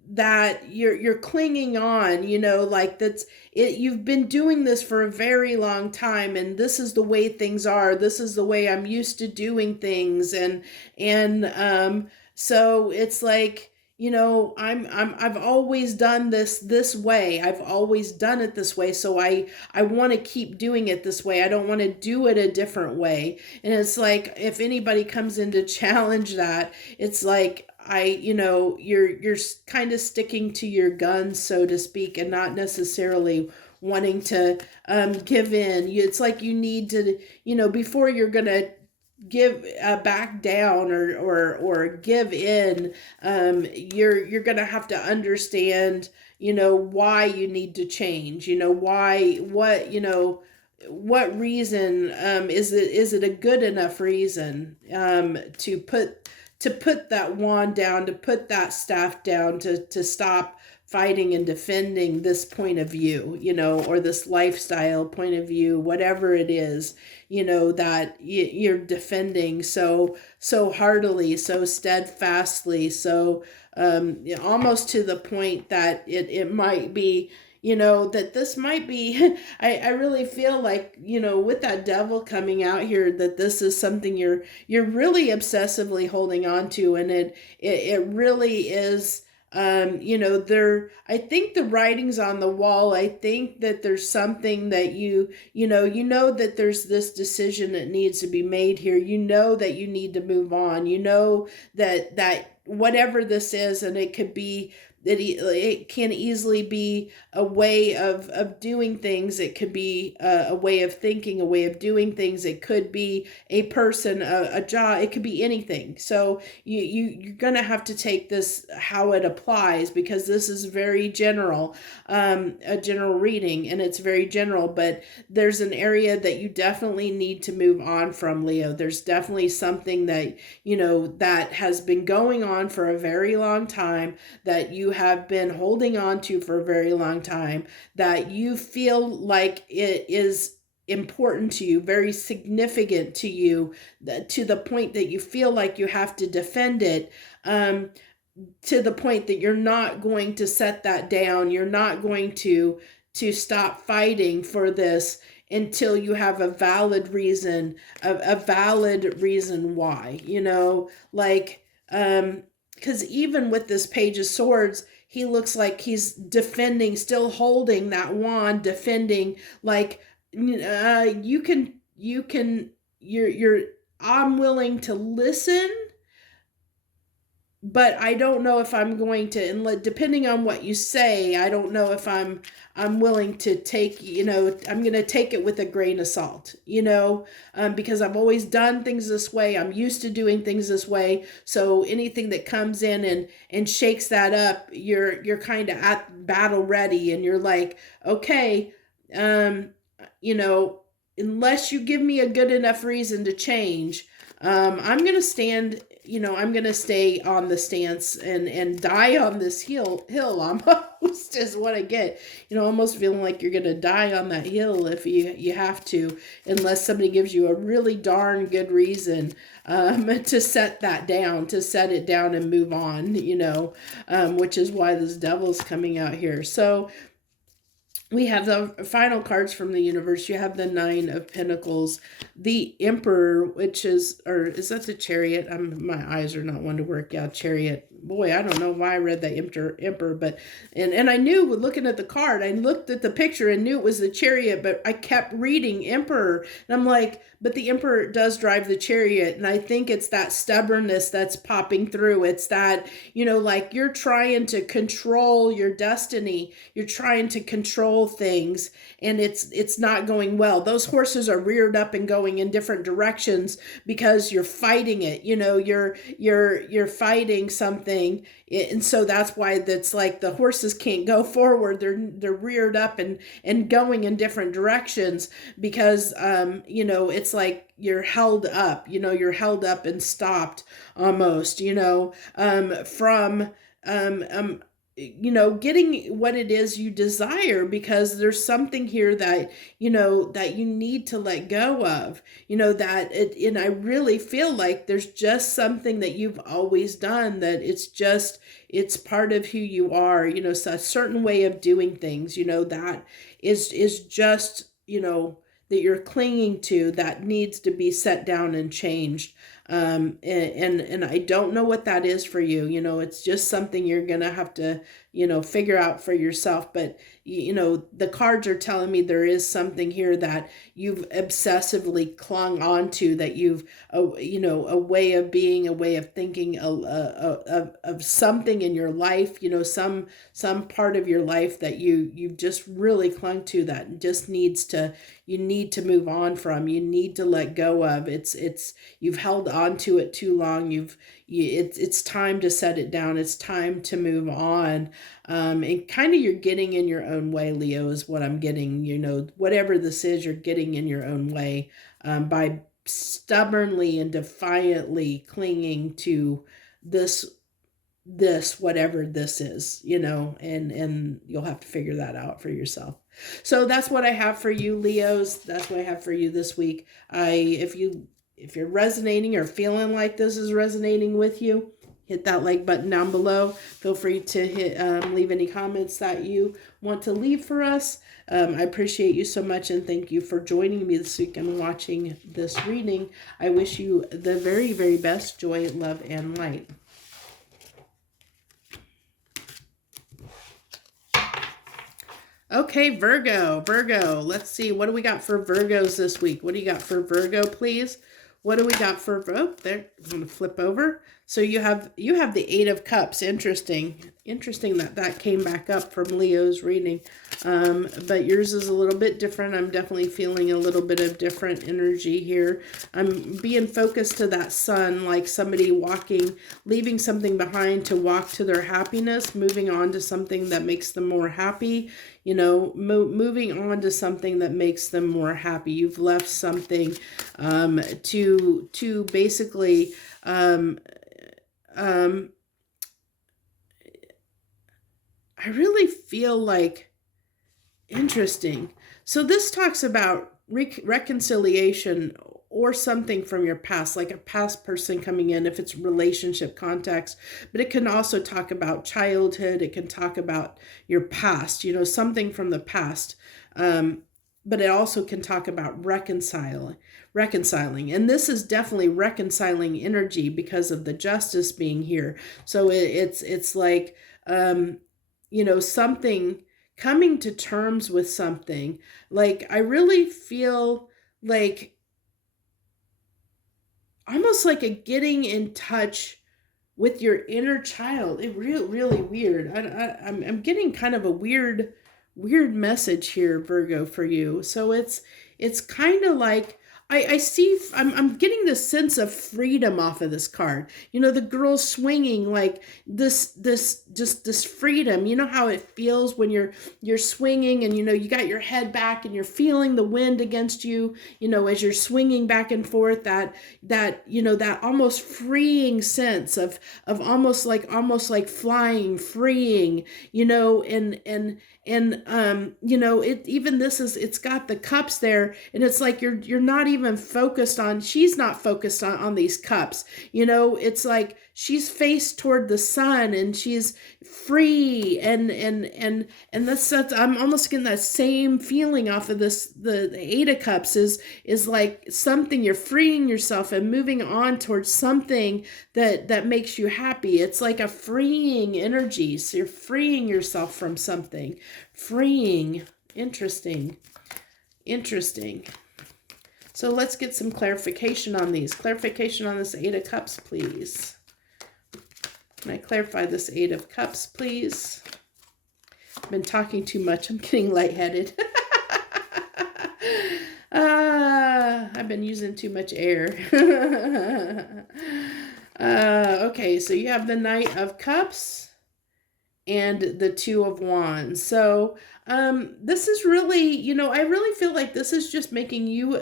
that you're clinging on, you know, like that's it. You've been doing this for a very long time, and this is the way things are. This is the way I'm used to doing things, and so it's like I've always done this way. I've always done it this way. So I want to keep doing it this way. I don't want to do it a different way. And it's like, if anybody comes in to challenge that, it's like, you're kind of sticking to your guns, so to speak, and not necessarily wanting to give in. It's like you need to, before you're going to give back down or give in, you're gonna have to understand why you need to change, what reason, is it a good enough reason to put that wand down, to put that staff down, to stop fighting and defending this point of view, or this lifestyle point of view, whatever it is, that you're defending so heartily, so steadfastly, so almost to the point that it might be, that this might be, I really feel like, with that devil coming out here, that this is something you're really obsessively holding on to, and it really is. I think the writing's on the wall. I think that there's something that that there's this decision that needs to be made here. That you need to move on. That whatever this is, and it could be that it can easily be a way of doing things. It could be a way of thinking, a way of doing things. It could be a person, a job. It could be anything. So you're going to have to take this how it applies, because this is very general, a general reading, and it's very general, but there's an area that you definitely need to move on from, Leo. There's definitely something that, that has been going on for a very long time, that you have been holding on to for a very long time, that you feel like it is important to you, very significant to you, to the point that you feel like you have to defend it, to the point that you're not going to set that down. You're not going to stop fighting for this until you have a valid reason, a valid reason why, because even with this Page of Swords, he looks like he's defending, still holding that wand, defending, like, I'm willing to listen, but I don't know if I'm going to, and depending on what you say, I don't know if I'm willing to take, I'm going to take it with a grain of salt, because I've always done things this way. I'm used to doing things this way. So anything that comes in and shakes that up, you're kind of at battle ready, and you're like, okay, unless you give me a good enough reason to change, I'm going to stand, I'm going to stay on the stance and die on this hill almost is what I get, almost feeling like you're going to die on that hill if you have to, unless somebody gives you a really darn good reason, to set that down, to set it down and move on, which is why this devil's coming out here. So we have the final cards from the universe. You have the Nine of Pentacles, the Emperor, which is, or is that the Chariot? My eyes are not one to work. Yeah, Chariot. Boy, I don't know why I read that Emperor, but, and I knew, looking at the card, I looked at the picture and knew it was the Chariot, but I kept reading Emperor, and I'm like, but the Emperor does drive the Chariot, and I think it's that stubbornness that's popping through. It's that, like, you're trying to control your destiny. You're trying to control things, and it's not going well. Those horses are reared up and going in different directions because you're fighting it. You're fighting something, and so that's why that's like the horses can't go forward. They're reared up and going in different directions because it's like you're held up. You're held up and stopped almost. From getting what it is you desire, because there's something here that, that you need to let go of, and I really feel like there's just something that you've always done, that it's part of who you are, so a certain way of doing things, that is just, that you're clinging to that needs to be set down and changed. And I don't know what that is for you. You know, it's just something you're going to have to, you know, figure out for yourself. But, you know, the cards are telling me there is something here that you've obsessively clung on to, that you've, you know, a way of being, a way of thinking, of something in your life, you know, some part of your life that you've just really clung to, that just needs to, you need to move on from, you need to let go of. You've held on to it too long. It's time to set it down. It's time to move on. And kind of you're getting in your own way, Leo, is what I'm getting. You know, whatever this is, you're getting in your own way by stubbornly and defiantly clinging to this whatever this is, you know, and you'll have to figure that out for yourself. So that's what I have for you, Leos. That's what I have for you this week. If you're resonating or feeling like this is resonating with you, hit that like button down below. Feel free to leave any comments that you want to leave for us. I appreciate you so much, and thank you for joining me this week and watching this reading. I wish you the very, very best joy, love, and light. Okay, Virgo, let's see. What do we got for Virgos this week? What do you got for Virgo, please? What do we got for, oh, there, I'm going to flip over. So you have the Eight of Cups. Interesting that came back up from Leo's reading. But yours is a little bit different. I'm definitely feeling a little bit of different energy here. I'm being focused to that sun, like somebody leaving something behind to walk to their happiness, moving on to something that makes them more happy. You know, moving on to something that makes them more happy. You've left something to basically I really feel like, interesting. So this talks about reconciliation or something from your past, like a past person coming in, if it's relationship context, but it can also talk about childhood. It can talk about your past, you know, something from the past. But it also can talk about reconciling. And this is definitely reconciling energy because of the justice being here. So it's like, you know, something, coming to terms with something. Like, I really feel like almost like a getting in touch with your inner child. It really weird. I'm getting kind of a weird message here, Virgo, for you. So it's kind of like, I'm getting this sense of freedom off of this card. You know, the girl swinging, like this freedom. You know how it feels when you're swinging and, you know, you got your head back and you're feeling the wind against you, you know, as you're swinging back and forth, that, you know, that almost freeing sense of almost like flying, freeing, you know, and you know, it's got the cups there, and it's like you're not even focused on, she's not focused on these cups, you know. It's like she's faced toward the sun and she's free, and that's I'm almost getting that same feeling off of this. The Eight of Cups is like something, you're freeing yourself and moving on towards something that makes you happy. It's like a freeing energy. So you're freeing yourself from something. Freeing. Interesting. So let's get some clarification on these. Clarification on this Eight of Cups, please. Can I clarify this Eight of Cups, please? I've been talking too much. I'm getting lightheaded. I've been using too much air. Okay, so you have the Knight of Cups and the Two of Wands. So this is really, you know, I really feel like this is just making you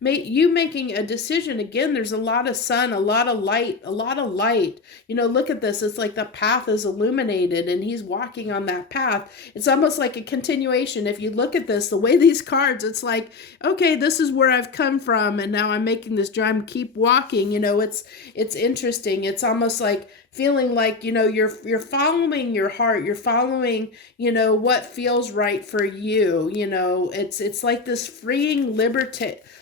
making a decision. Again, there's a lot of sun, a lot of light. You know, look at this. It's like the path is illuminated and he's walking on that path. It's almost like a continuation. If you look at this, the way these cards, it's like, okay, this is where I've come from and now I'm making this drive, keep walking. You know, it's interesting. It's almost like feeling like, you know, you're following your heart. You're following, you know, what feels right right for you. You know, it's like this freeing, liberating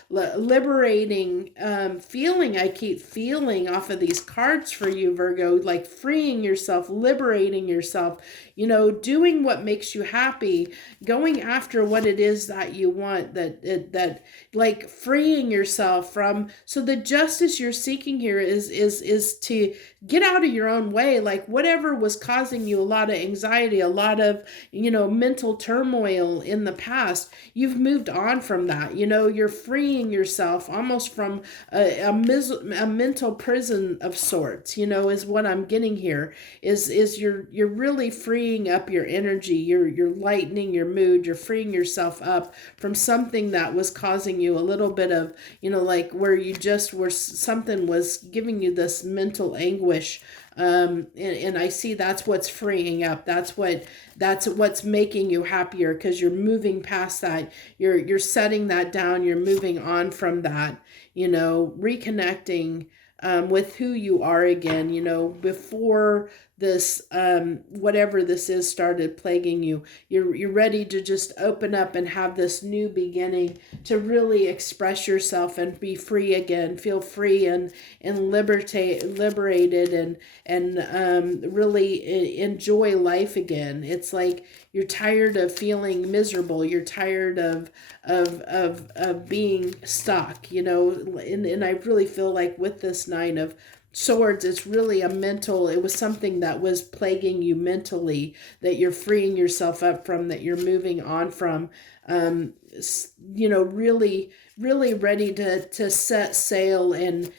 feeling I keep feeling off of these cards for you, Virgo, like freeing yourself, liberating yourself, you know, doing what makes you happy, going after what it is that you want, that like freeing yourself from. So the justice you're seeking here is to get out of your own way. Like whatever was causing you a lot of anxiety, a lot of, you know, mental turmoil in the past, you've moved on from that. You know, you're freeing yourself almost from a mental prison of sorts, you know, is what I'm getting here, is you're really freeing up your energy, you're lightening your mood, you're freeing yourself up from something that was causing you a little bit of, you know, like where you just were, something was giving you this mental anguish. And I see that's what's freeing up. That's what's making you happier, because you're moving past that. You're setting that down. You're moving on from that, you know, reconnecting with who you are again, you know, before this, whatever this is started plaguing you. You're ready to just open up and have this new beginning, to really express yourself and be free again, feel free and liberated, and really enjoy life again. It's like you're tired of feeling miserable. You're tired of being stuck, you know, and I really feel like with this Nine of Swords, it's really it was something that was plaguing you mentally, that you're freeing yourself up from, that you're moving on from, you know, really ready to set sail and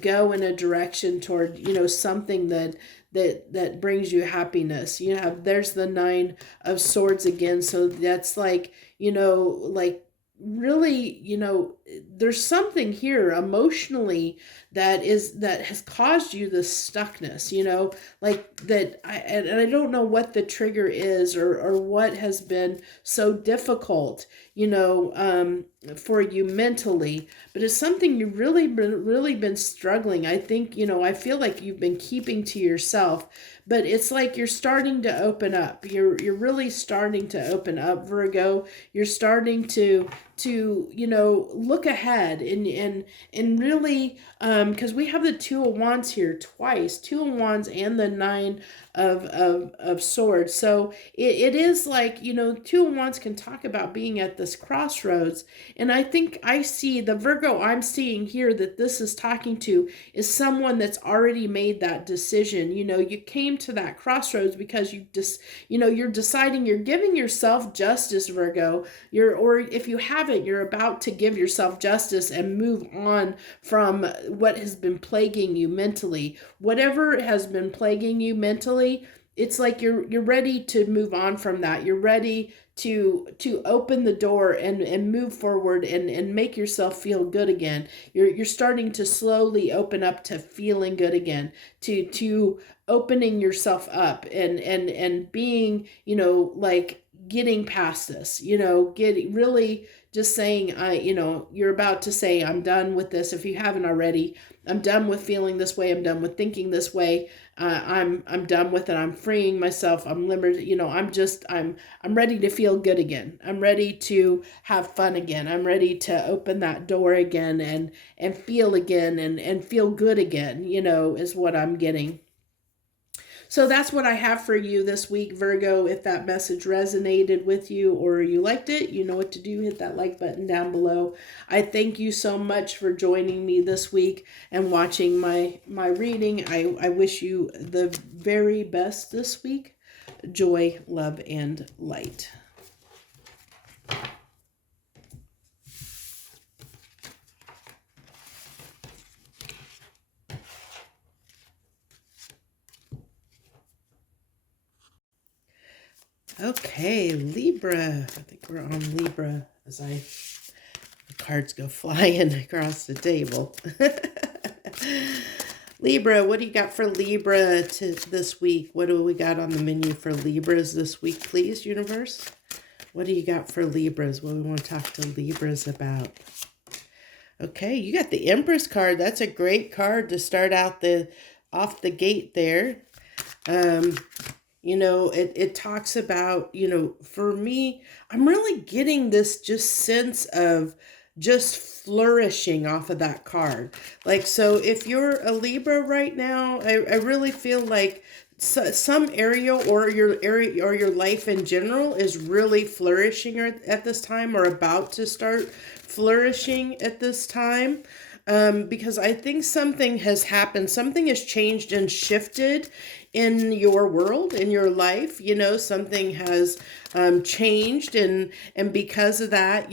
go in a direction toward, you know, something that brings you happiness. You have, there's the Nine of Swords again. So that's like, you know, like really, you know, there's something here emotionally that has caused you this stuckness, you know, like that. And I don't know what the trigger is, or what has been so difficult, you know, for you mentally, but it's something you've really been struggling. I think, you know, I feel like you've been keeping to yourself, but it's like you're starting to open up. You're really starting to open up, Virgo. You're starting to you know, look ahead and really, because we have the Two of Wands here twice, Two of Wands and the Nine of Swords. So it is like, you know, Two of Wands can talk about being at this crossroads. And I think I see the Virgo I'm seeing here that this is talking to is someone that's already made that decision. You know, you came to that crossroads because you just, you know, you're deciding, you're giving yourself justice, Virgo. Or if you haven't, you're about to give yourself justice and move on from what has been plaguing you mentally. Whatever has been plaguing you mentally, it's like you're ready to move on from that. You're ready to open the door and move forward and make yourself feel good again. You're starting to slowly open up to feeling good again, to opening yourself up and being, you know, like getting past this, you know, getting really just saying, you know, you're about to say, I'm done with this. If you haven't already, I'm done with feeling this way. I'm done with thinking this way. I'm done with it. I'm freeing myself. I'm limited. You know, I'm ready to feel good again. I'm ready to have fun again. I'm ready to open that door again and feel again and feel good again, you know, is what I'm getting. So that's what I have for you this week, Virgo. If that message resonated with you or you liked it, you know what to do. Hit that like button down below. I thank you so much for joining me this week and watching my reading. I wish you the very best this week. Joy, love, and light. Okay, Libra. I think we're on Libra as the cards go flying across the table. Libra, what do you got for Libra this week? What do we got on the menu for Libras this week, please, universe? What do you got for Libras? What do we want to talk to Libras about? Okay, you got the Empress card. That's a great card to start out off the gate there. It talks about, for me, I'm really getting this just sense of just flourishing off of that card. Like, so if you're a Libra right now, I really feel like some area or your area or your life in general is really flourishing at this time, or about to start flourishing at this time. Because I think something has happened, something has changed and shifted in your world, in your life. Something has changed, and because of that,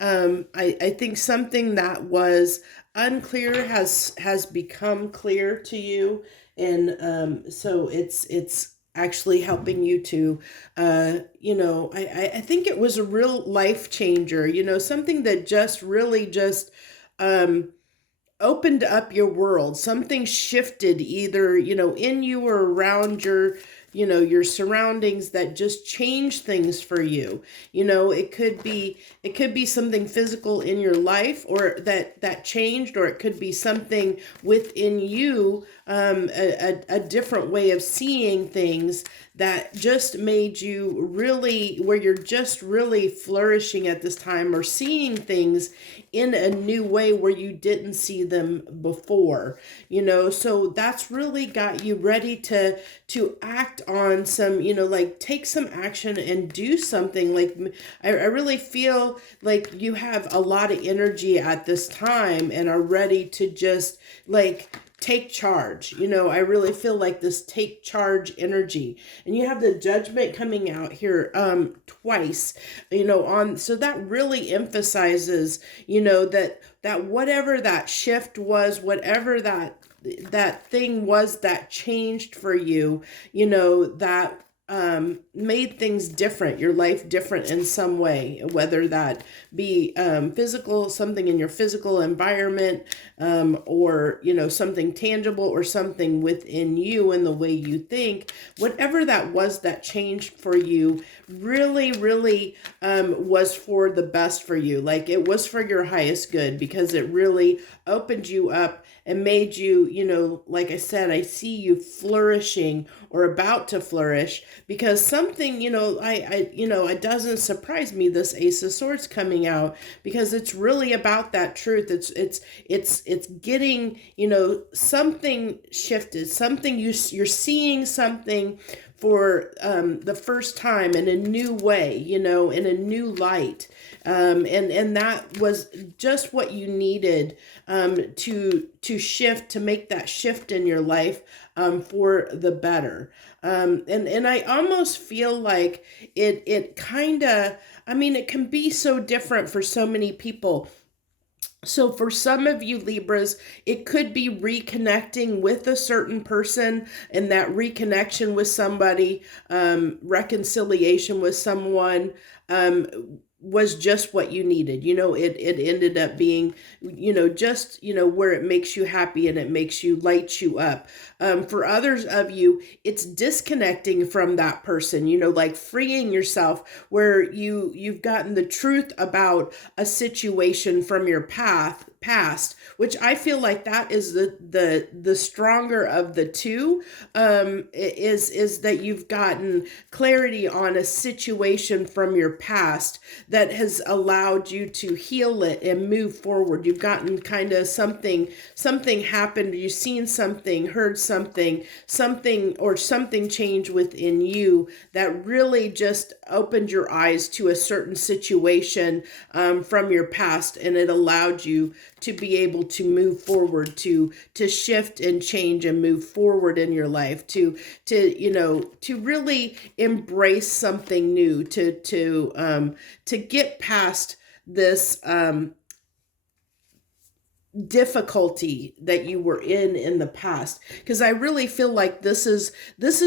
I think something that was unclear has become clear to you, and so it's actually helping you to I think it was a real life changer, something that just really just um opened up your world. Something shifted, either in you or around your surroundings, that just changed things for you. It could be something physical in your life, or that changed, or it could be something within you, a different way of seeing things that just made you really, where you're just really flourishing at this time, or seeing things in a new way where you didn't see them before. So that's really got you ready to act on some, like take some action and do something. Like, I really feel like you have a lot of energy at this time and are ready to just like take charge. I really feel like this take charge energy. And you have the Judgment coming out here twice, so that really emphasizes, that whatever that shift was, whatever that thing was that changed for you, that made things different, your life different in some way, whether that be physical, something in your physical environment, or something tangible, or something within you in the way you think. Whatever that was that changed for you really, really was for the best for you. Like, it was for your highest good, because it really opened you up and made you, like I said, I see you flourishing or about to flourish, because something, it doesn't surprise me, this Ace of Swords coming out, because it's really about that truth. It's getting, something shifted, something you're seeing something for the first time in a new way, in a new light. And that was just what you needed to shift, to make that shift in your life for the better. And I almost feel like it kind of, it can be so different for so many people. So for some of you Libras, it could be reconnecting with a certain person, and that reconnection with somebody, reconciliation with someone, was just what you needed. It ended up being, just, where it makes you happy and it makes you, lights you up. For others of you, it's disconnecting from that person, like freeing yourself, where you've gotten the truth about a situation from your past, which I feel like that is the stronger of the two, is that you've gotten clarity on a situation from your past that has allowed you to heal it and move forward. You've gotten kind of something happened, you've seen something, heard something change within you that really just opened your eyes to a certain situation from your past, and it allowed you to be able to move forward, to shift and change and move forward in your life, to really embrace something new, to get past this difficulty that you were in the past. Because I really feel like this is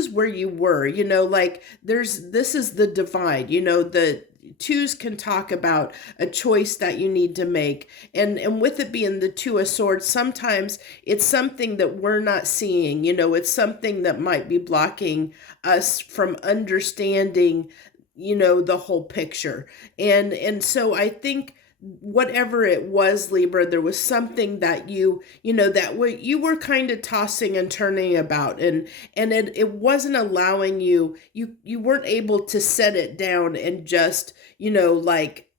where you were, like this is the divide, the twos can talk about a choice that you need to make, and with it being the Two of Swords, sometimes it's something that we're not seeing, it's something that might be blocking us from understanding, the whole picture. And so I think whatever it was, Libra, there was something that you were kind of tossing and turning about, and it wasn't allowing you weren't able to set it down and just, like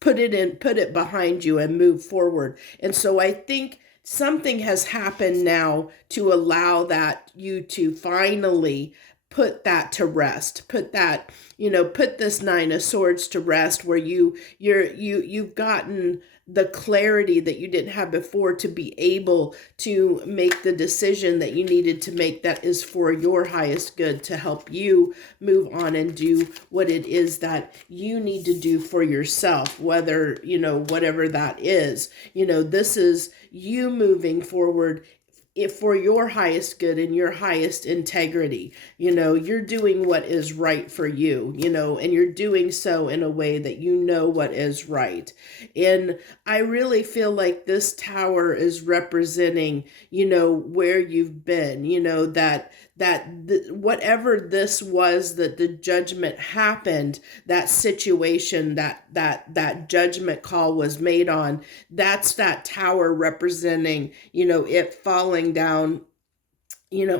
put it behind you and move forward. And so I think something has happened now to allow that you to finally put that to rest, put this Nine of Swords to rest, where you've gotten the clarity that you didn't have before to be able to make the decision that you needed to make, that is for your highest good, to help you move on and do what it is that you need to do for yourself, whether, whatever that is. This is you moving forward for your highest good and your highest integrity. You're doing what is right for you, and you're doing so in a way that what is right. And I really feel like this tower is representing, where you've been, whatever this was, that the judgment happened, that situation, that judgment call was made on, that's that tower representing, it falling down,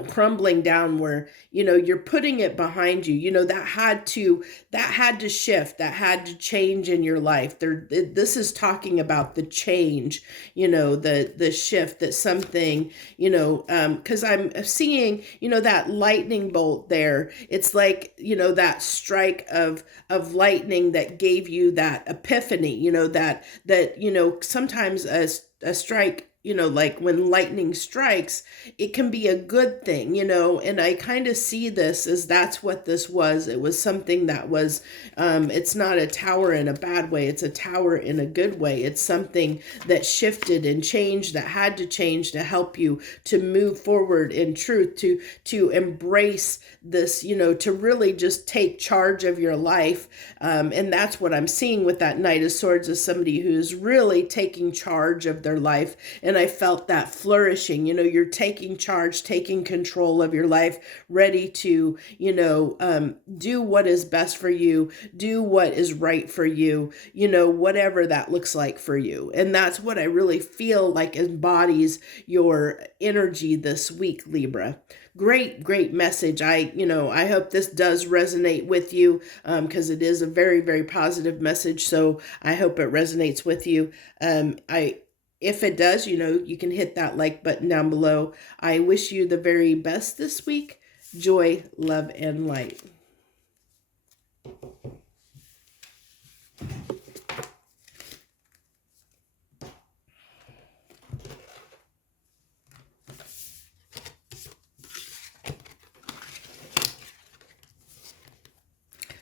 crumbling down, where, you're putting it behind you, that had to shift, that had to change in your life. This is talking about the change, the shift, that something, because I'm seeing, that lightning bolt there. It's like, that strike of lightning that gave you that epiphany, that sometimes a strike, like when lightning strikes, it can be a good thing, and I kind of see this as that's what this was. It was something that was, it's not a tower in a bad way. It's a tower in a good way. It's something that shifted and changed, that had to change to help you to move forward in truth, to embrace this, to really just take charge of your life. And that's what I'm seeing with that Knight of Swords, is somebody who's really taking charge of their life. And I felt that flourishing, you're taking charge, taking control of your life, ready to, do what is best for you, do what is right for you, whatever that looks like for you. And that's what I really feel like embodies your energy this week, Libra. Great message. I hope this does resonate with you, because it is a very, very positive message. So I hope it resonates with you. If it does, you can hit that like button down below. I wish you the very best this week. Joy, love, and light.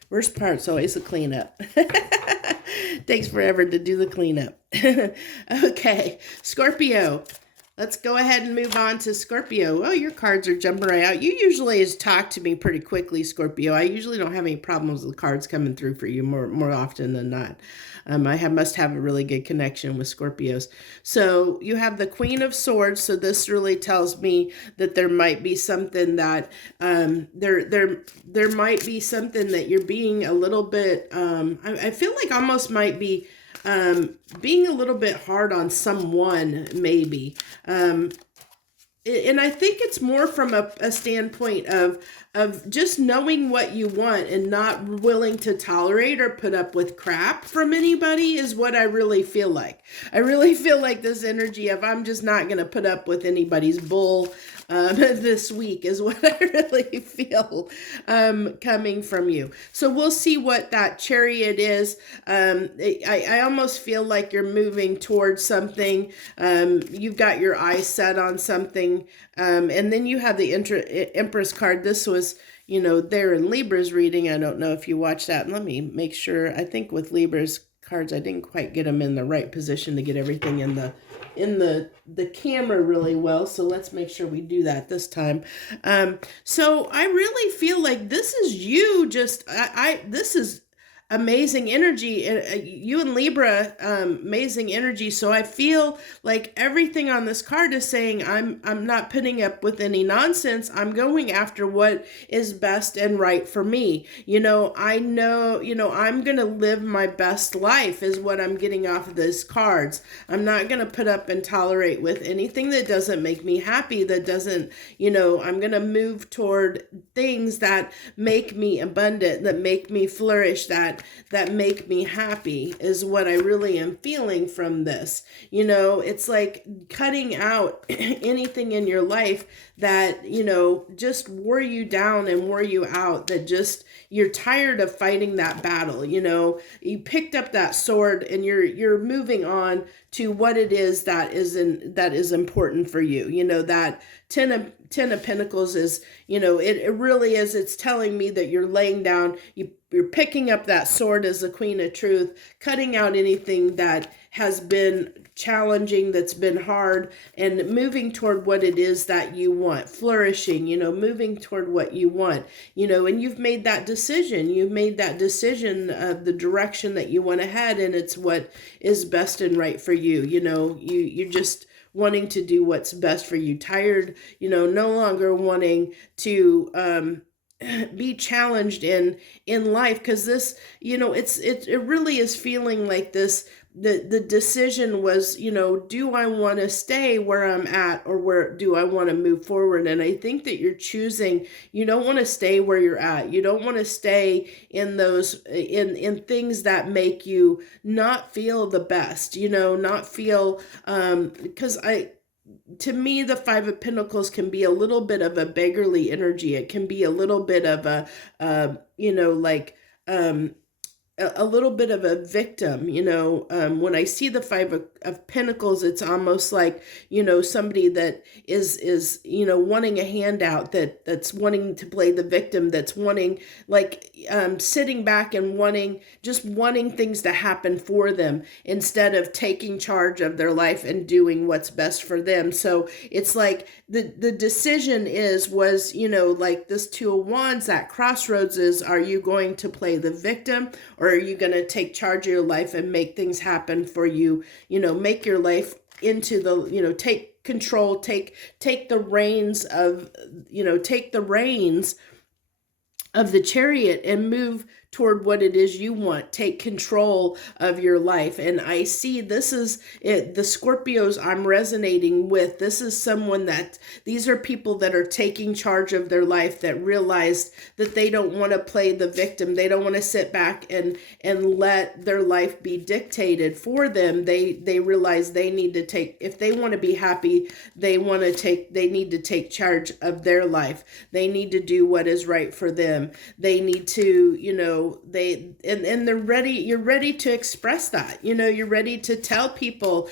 Worst part's always the cleanup. Takes forever to do the cleanup. Okay, Scorpio. Let's go ahead and move on to Scorpio. Oh, your cards are jumping right out. You usually talk to me pretty quickly, Scorpio. I usually don't have any problems with cards coming through for you more often than not. I must have a really good connection with Scorpios. So you have the Queen of Swords. So this really tells me that there might be something that there might be something that you're being a little bit. I feel like almost might be being a little bit hard on someone, maybe. And I think it's more from a standpoint of just knowing what you want and not willing to tolerate or put up with crap from anybody is what I really feel like. I really feel like this energy of I'm just not going to put up with anybody's bull this week is what I really feel coming from you. So we'll see what that Chariot is. I almost feel like you're moving towards something. You've got your eyes set on something. And then you have the Empress card. This was, there in Libra's reading. I don't know if you watched that. Let me make sure. I think with Libra's cards, I didn't quite get them in the right position to get everything in the camera really well. So let's make sure we do that this time. So I really feel like this is you just, this is amazing energy. You and Libra, amazing energy. So I feel like everything on this card is saying I'm not putting up with any nonsense. I'm going after what is best and right for me. I know, I'm going to live my best life is what I'm getting off of these cards. I'm not going to put up and tolerate with anything that doesn't make me happy, that doesn't, I'm going to move toward things that make me abundant, that make me flourish, that make me happy is what I really am feeling from this. It's like cutting out anything in your life that, just wore you down and wore you out, that just, you're tired of fighting that battle. You picked up that sword and you're moving on to what it is that is important for you. That Ten of Pentacles is, it really is, it's telling me that you're laying down, you're picking up that sword as the Queen of Truth, cutting out anything that has been challenging, that's been hard, and moving toward what it is that you want, flourishing, moving toward what you want, and you've made that decision. You've made that decision of the direction that you want to head, and it's what is best and right for you. You're just wanting to do what's best for you. Tired, no longer wanting to be challenged in life, because this, it really is feeling like this. The decision was, do I want to stay where I'm at, or where do I want to move forward? And I think that you're choosing, you don't want to stay where you're at. You don't want to stay in those, in things that make you not feel the best, not feel, because to me, the Five of Pentacles can be a little bit of a beggarly energy. It can be a little bit of a little bit of a victim. When I see the Five of Pentacles, it's almost like, somebody that is wanting a handout, that's wanting to play the victim, that's wanting, like, sitting back and wanting things to happen for them instead of taking charge of their life and doing what's best for them. So it's like the decision was, like this Two of Wands, that crossroads is, are you going to play the victim, or are you going to take charge of your life and make things happen for you? Make your life into the, take control, take the reins of, take the reins of the Chariot and move toward what it is you want. Take control of your life. And I see this is it, the Scorpios I'm resonating with. This is someone these are people that are taking charge of their life, that realized that they don't want to play the victim. They don't want to sit back and let their life be dictated for them. They realize they need to take, if they want to be happy, they need to take charge of their life. They need to do what is right for them. They need to, and they're ready, you're ready to express that, you're ready to tell people,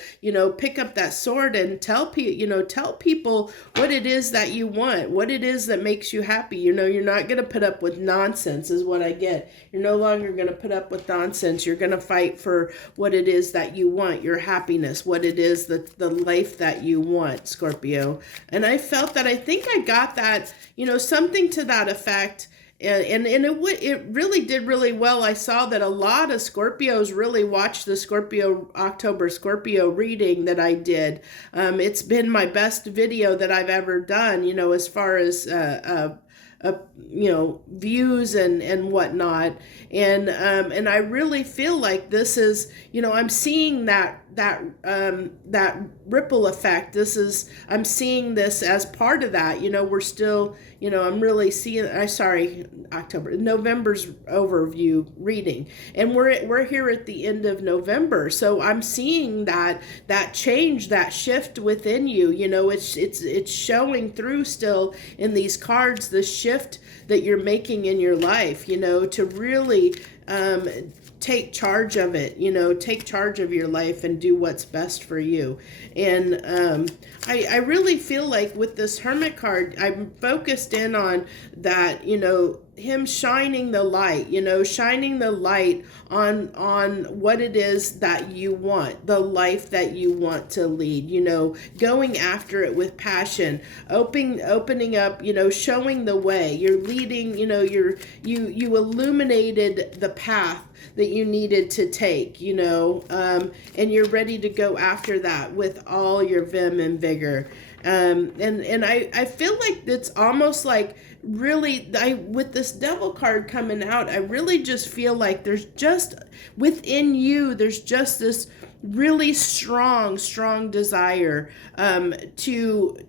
pick up that sword and tell people what it is that you want, what it is that makes you happy. You're not going to put up with nonsense is what I get. You're no longer going to put up with nonsense. You're going to fight for what it is that you want, your happiness, what it is, the life that you want, Scorpio. And I felt that, I think I got that, something to that effect. And it really did really well. I saw that a lot of Scorpios really watched the October Scorpio reading that I did. It's been my best video that I've ever done, as far as views and whatnot. And I really feel like this is, I'm seeing that ripple effect. I'm seeing this as part of that. We're still, I'm really seeing, November's overview reading. And we're here at the end of November. So I'm seeing that change, that shift within you. It's showing through still in these cards, the shift that you're making in your life, to really take charge of it, take charge of your life and do what's best for you. And I really feel like with this Hermit card, I'm focused in on that, him shining the light, shining the light on what it is that you want, the life that you want to lead, going after it with passion, opening up, showing the way. You're leading, you illuminated the path that you needed to take, and you're ready to go after that with all your vim and vigor. And I feel like it's almost like, really, with this devil card coming out, I really just feel like there's just within you, there's just this really strong desire to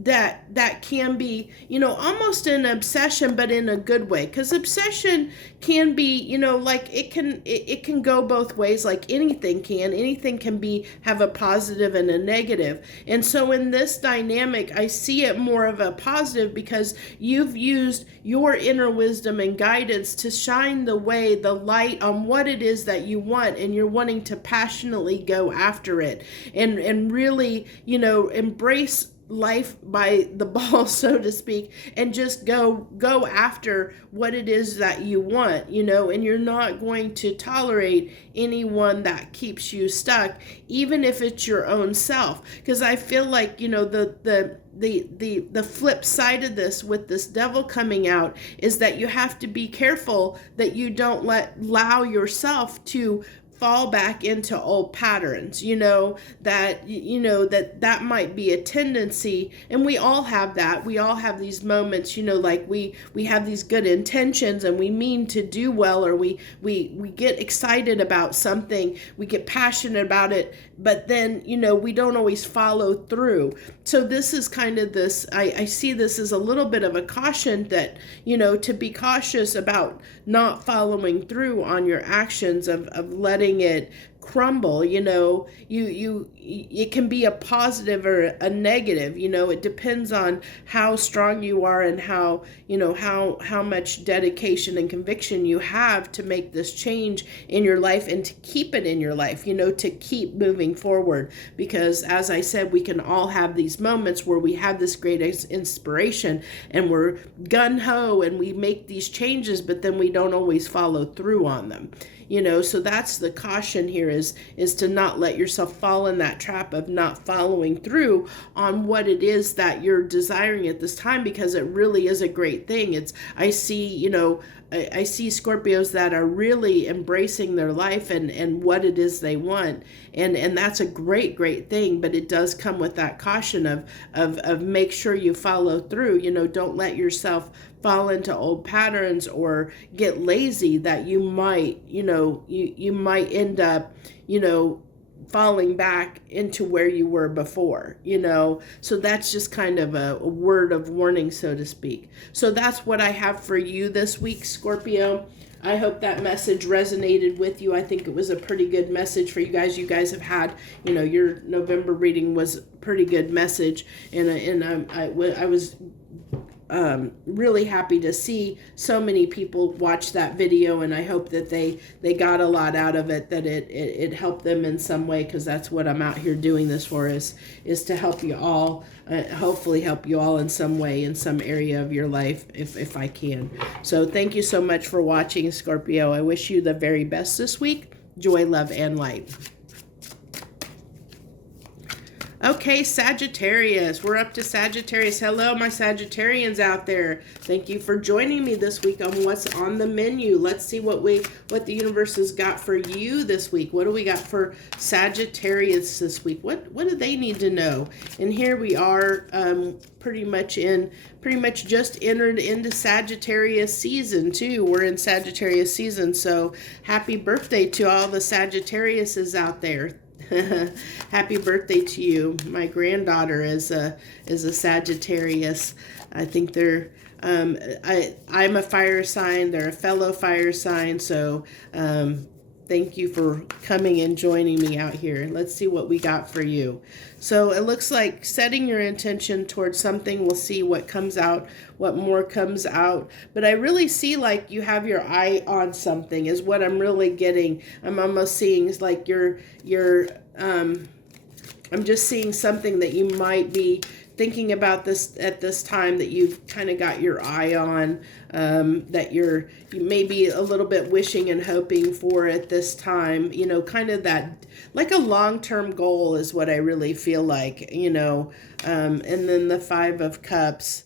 that can be, almost an obsession, but in a good way. Because obsession can be, like it can go both ways, like anything can have a positive and a negative. And so in this dynamic, I see it more of a positive, because you've used your inner wisdom and guidance to shine the way, the light on what it is that you want, and you're wanting to passionately go after it and really, embrace life by the ball, so to speak, and just go after what it is that you want, and you're not going to tolerate anyone that keeps you stuck, even if it's your own self. Because I feel like, the flip side of this, with this devil coming out, is that you have to be careful that you don't allow yourself to fall back into old patterns, that might be a tendency. And we all have that. We all have these moments, like we have these good intentions and we mean to do well, or we get excited about something, we get passionate about it, but then, we don't always follow through. So this is kind of this, I see this as a little bit of a caution that, to be cautious about not following through on your actions, of letting it crumble. It can be a positive or a negative. It depends on how strong you are and how much dedication and conviction you have to make this change in your life and to keep it in your life, to keep moving forward. Because as I said, we can all have these moments where we have this great inspiration and we're gung-ho and we make these changes, but then we don't always follow through on them. So that's the caution here, is to not let yourself fall in that trap of not following through on what it is that you're desiring at this time, because it really is a great thing. I see Scorpios that are really embracing their life and what it is they want. And that's a great thing, but it does come with that caution of make sure you follow through. Don't let yourself fall into old patterns or get lazy, that you might, you might end up, falling back into where you were before, so that's just kind of a word of warning, so to speak. So that's what I have for you this week, Scorpio. I hope that message resonated with you. I think it was a pretty good message for you guys. You guys have had, your November reading was a pretty good message, and I was really happy to see so many people watch that video, and I hope that they got a lot out of it, that it helped them in some way, because that's what I'm out here doing this for, is to help you all, hopefully help you all in some way, in some area of your life, if I can. So thank you so much for watching, Scorpio. I wish you the very best this week. Joy, love, and light. Okay, Sagittarius. We're up to Sagittarius. Hello, my Sagittarians out there. Thank you for joining me this week on what's on the menu. Let's see what the universe has got for you this week. What do we got for Sagittarius this week? What do they need to know? And here we are, pretty much just entered into Sagittarius season too. We're in Sagittarius season, so happy birthday to all the Sagittariuses out there. Happy birthday to you. My granddaughter is a Sagittarius. I think they're I'm a fire sign, they're a fellow fire sign, so thank you for coming and joining me out here. Let's see what we got for you. So it looks like setting your intention towards something. We'll see what comes out, what more comes out. But I really see like you have your eye on something is what I'm really getting. I'm almost seeing is like I'm just seeing something that you might be thinking about this at this time that you've kind of got your eye on, that you may be a little bit wishing and hoping for at this time, you know, kind of that, like a long-term goal is what I really feel like, you know. And then the Five of Cups.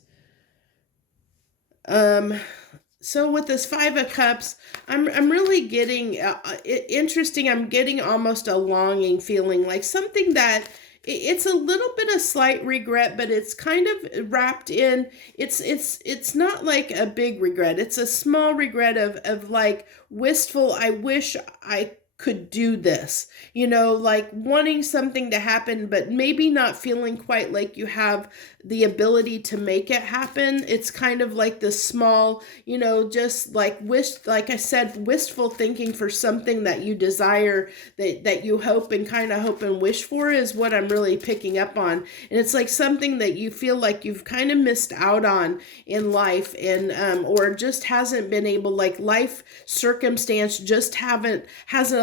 So with this Five of Cups, I'm really getting interesting. I'm getting almost a longing feeling, like something that it's a little bit of slight regret, but it's kind of wrapped in. It's not like a big regret. It's a small regret of like wistful. I wish I could do this, you know, like wanting something to happen, but maybe not feeling quite like you have the ability to make it happen. It's kind of like this small, you know, just like like I said, wistful thinking for something that you desire, that you hope and kind of hope and wish for is what I'm really picking up on. And it's like something that you feel like you've kind of missed out on in life, and or just hasn't been able, like life circumstance just hasn't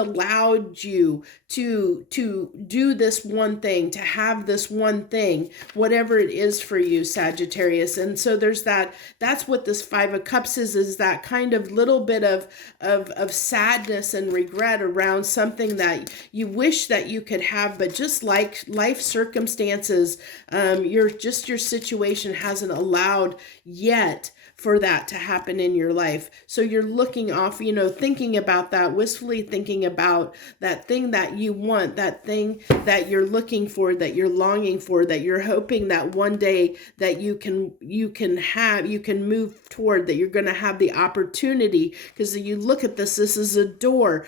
allowed you to do this one thing, to have this one thing, whatever it is for you, Sagittarius. And so there's that's what this Five of Cups is that kind of little bit of sadness and regret around something that you wish that you could have, but just like life circumstances, your situation hasn't allowed yet for that to happen in your life. So you're looking off, you know, thinking about that, wistfully thinking about that thing that you want, that thing that you're looking for, that you're longing for, that you're hoping that one day that you can move toward, that you're going to have the opportunity. Because you look at this is a door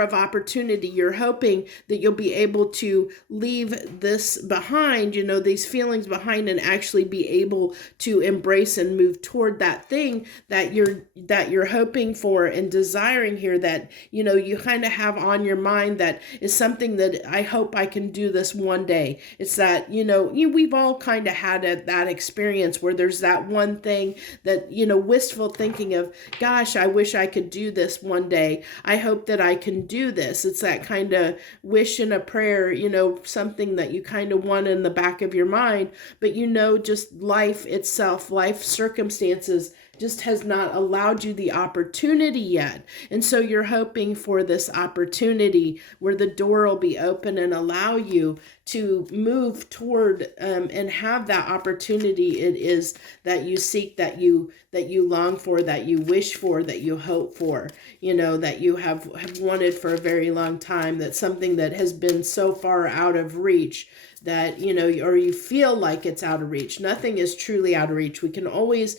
of opportunity. You're hoping that you'll be able to leave this behind, you know, these feelings behind, and actually be able to embrace and move toward that thing that you're hoping for and desiring here, that, you know, you kind of have on your mind, that is something that I hope I can do this one day. It's that, you know, we've all kind of had that experience where there's that one thing that, you know, wistful thinking of, gosh, I wish I could do this one day. I hope that I can do this. It's that kind of wish and a prayer, you know, something that you kind of want in the back of your mind, but you know, just life itself, life circumstances just has not allowed you the opportunity yet. And so you're hoping for this opportunity where the door will be open and allow you to move toward and have that opportunity it is that you seek, that you long for, that you wish for, that you hope for, you know, that you have wanted for a very long time. That's something that has been so far out of reach that, you know, or you feel like it's out of reach. Nothing is truly out of reach. We can always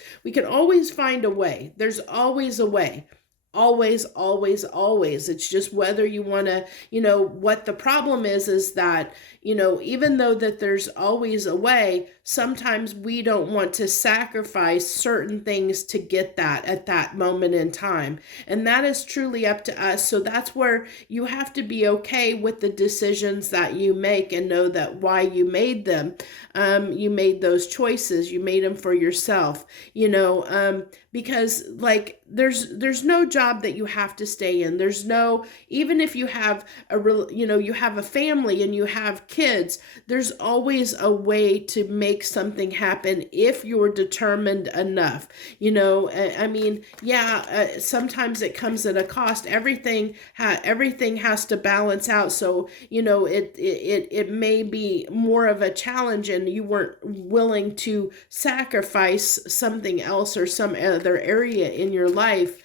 find a way. There's always a way. Always, always, always. It's just whether you want to, you know, what the problem is that, you know, even though that there's always a way, sometimes we don't want to sacrifice certain things to get that at that moment in time. And that is truly up to us. So that's where you have to be okay with the decisions that you make and know that why you made them. You made those choices. You made them for yourself, you know, because like there's no job that you have to stay in. There's no, even if you have you have a family and you have kids, there's always a way to make something happen if you're determined enough. You know, I mean, yeah, sometimes it comes at a cost. Everything has to balance out. So, you know, it may be more of a challenge and you weren't willing to sacrifice something else or some other area in your life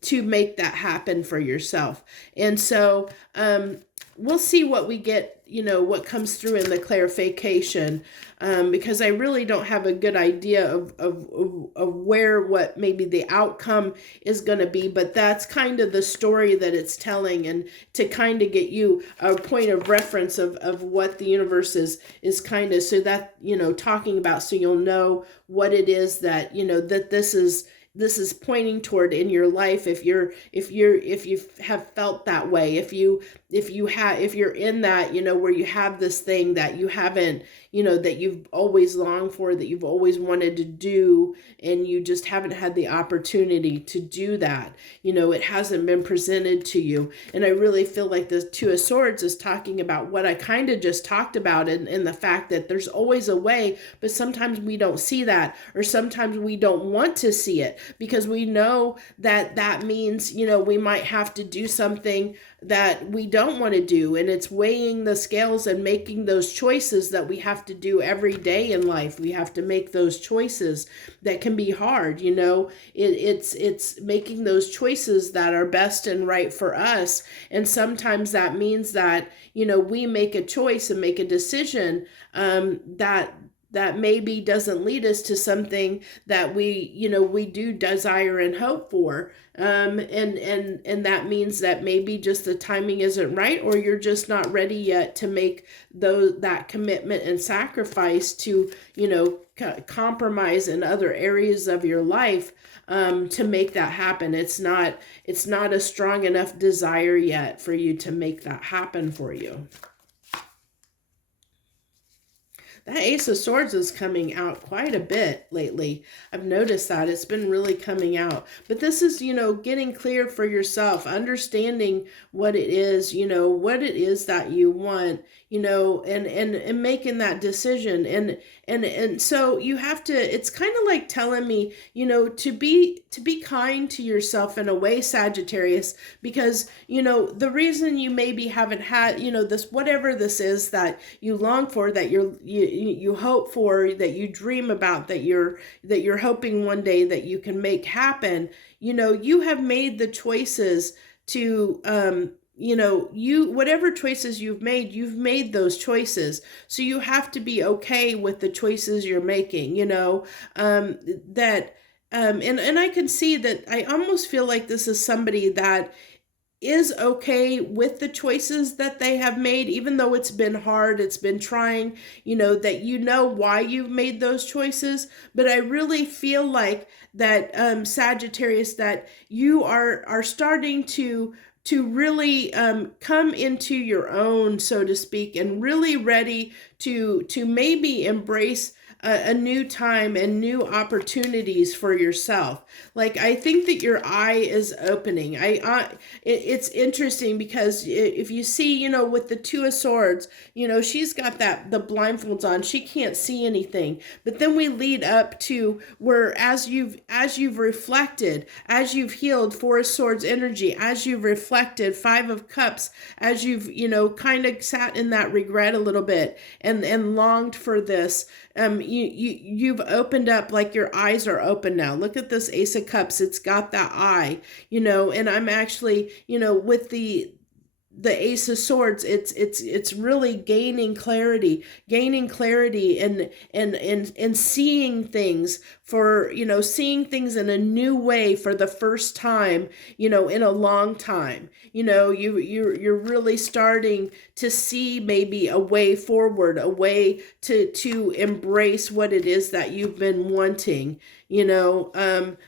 to make that happen for yourself. And so we'll see what we get, you know, what comes through in the clarification, because I really don't have a good idea of what maybe the outcome is going to be, but that's kind of the story that it's telling, and to kind of get you a point of reference of what the universe is kind of, so that, you know, talking about, so you'll know what it is that, you know, that this is this is pointing toward in your life, if you have felt that way, if you're in that, where you have this thing that you haven't, that you've always longed for, that you've always wanted to do, and you just haven't had the opportunity to do that. It hasn't been presented to you. And I really feel like the Two of Swords is talking about what I kind of just talked about, in the fact that there's always a way, but sometimes we don't see that, or sometimes we don't want to see it, because we know that means, we might have to do something that we don't want to do. And it's weighing the scales and making those choices that we have to do every day in life. We have to make those choices that can be hard. It's making those choices that are best and right for us. And sometimes that means that, we make a choice and make a decision that maybe doesn't lead us to something that we do desire and hope for. And that means that maybe just the timing isn't right, or you're just not ready yet to make that commitment and sacrifice to, compromise in other areas of your life, to make that happen. It's not a strong enough desire yet for you to make that happen for you. That Ace of Swords is coming out quite a bit lately. I've noticed that. It's been really coming out. But this is, getting clear for yourself, understanding what it is, what it is that you want, and making that decision. And so you have to, it's kind of like telling me, to be kind to yourself in a way, Sagittarius, because, the reason you maybe haven't had, this, whatever this is that you long for, that you hope for, that you dream about, that you're hoping one day that you can make happen, you have made the choices to, whatever choices you've made those choices. So you have to be okay with the choices you're making, and I can see that. I almost feel like this is somebody that is okay with the choices that they have made, even though it's been hard, it's been trying, that why you've made those choices. But I really feel like that, Sagittarius, that you are starting to really come into your own, so to speak, and really ready to maybe embrace a new time and new opportunities for yourself. Like, I think that your eye is opening. It's interesting because if you see, with the Two of Swords, she's got the blindfolds on. She can't see anything. But then we lead up to where, as you've reflected, as you've healed, Four of Swords energy, as you've reflected, Five of Cups, as you've, kind of sat in that regret a little bit and longed for this, you've opened up, like your eyes are open now. Look at this Ace of Cups. It's got that eye, and I'm actually, with the Ace of Swords, it's really gaining clarity and seeing things seeing things in a new way for the first time, in a long time. You're really starting to see maybe a way forward, a way to embrace what it is that you've been wanting.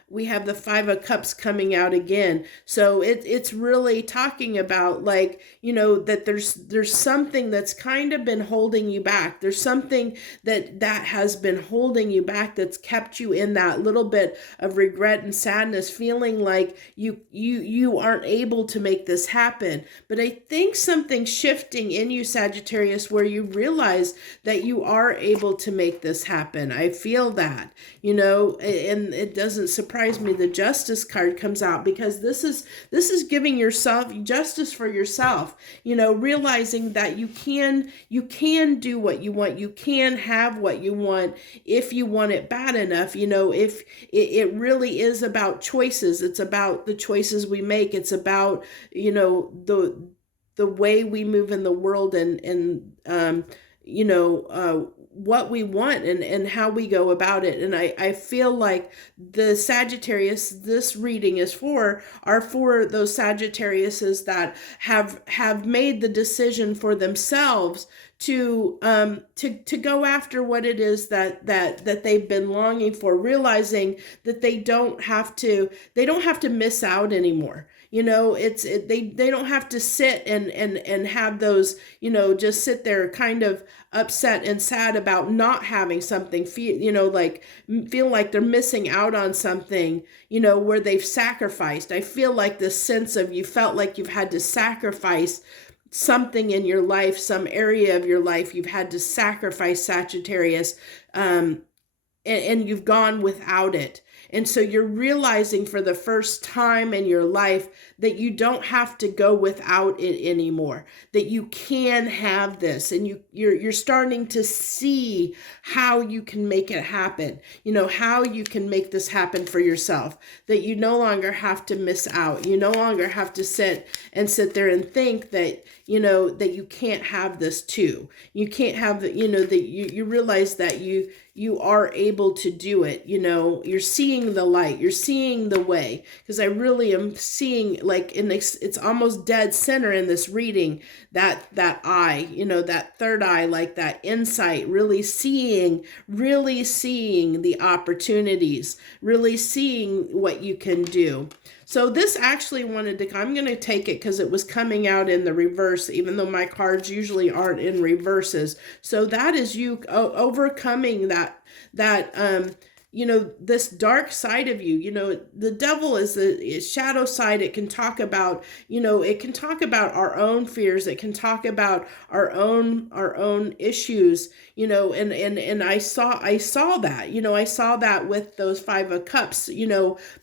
We have the Five of Cups coming out again. So it's really talking about, like, that there's something that's kind of been holding you back. There's something that has been holding you back, that's kept you in that little bit of regret and sadness, feeling like you aren't able to make this happen. But I think something's shifting in you, Sagittarius, where you realize that you are able to make this happen. I feel that, and it doesn't surprise me the Justice card comes out, because this is giving yourself justice for yourself, realizing that you can do what you want. You can have what you want if you want it bad enough. If it really is about choices. It's about the choices we make. It's about, the way we move in the world, and what we want and how we go about it. And I feel like the Sagittarius this reading is for those Sagittariuses that have made the decision for themselves to go after what it is that they've been longing for, realizing that they don't have to miss out anymore. They don't have to sit and have those, just sit there kind of upset and sad about not having something, feel like they're missing out on something, where they've sacrificed. I feel like this sense of you felt like you've had to sacrifice something in your life, some area of your life, you've had to sacrifice, Sagittarius, and you've gone without it. And so you're realizing for the first time in your life that you don't have to go without it anymore, that you can have this, and you're starting to see how you can make it happen, how you can make this happen for yourself, that you no longer have to miss out. You no longer have to sit there and think that, that you can't have this too. You can't have that, that you realize that you are able to do it. You're seeing the light, you're seeing the way, because I really am seeing, like, it's almost dead center in this reading, that eye, that third eye, like that insight, really seeing the opportunities, really seeing what you can do. So this actually I'm going to take it because it was coming out in the reverse, even though my cards usually aren't in reverses. So that is you overcoming that this dark side of you. The devil is the shadow side. It can talk about, our own fears. It can talk about our own issues, and I saw that, I saw that with those Five of Cups,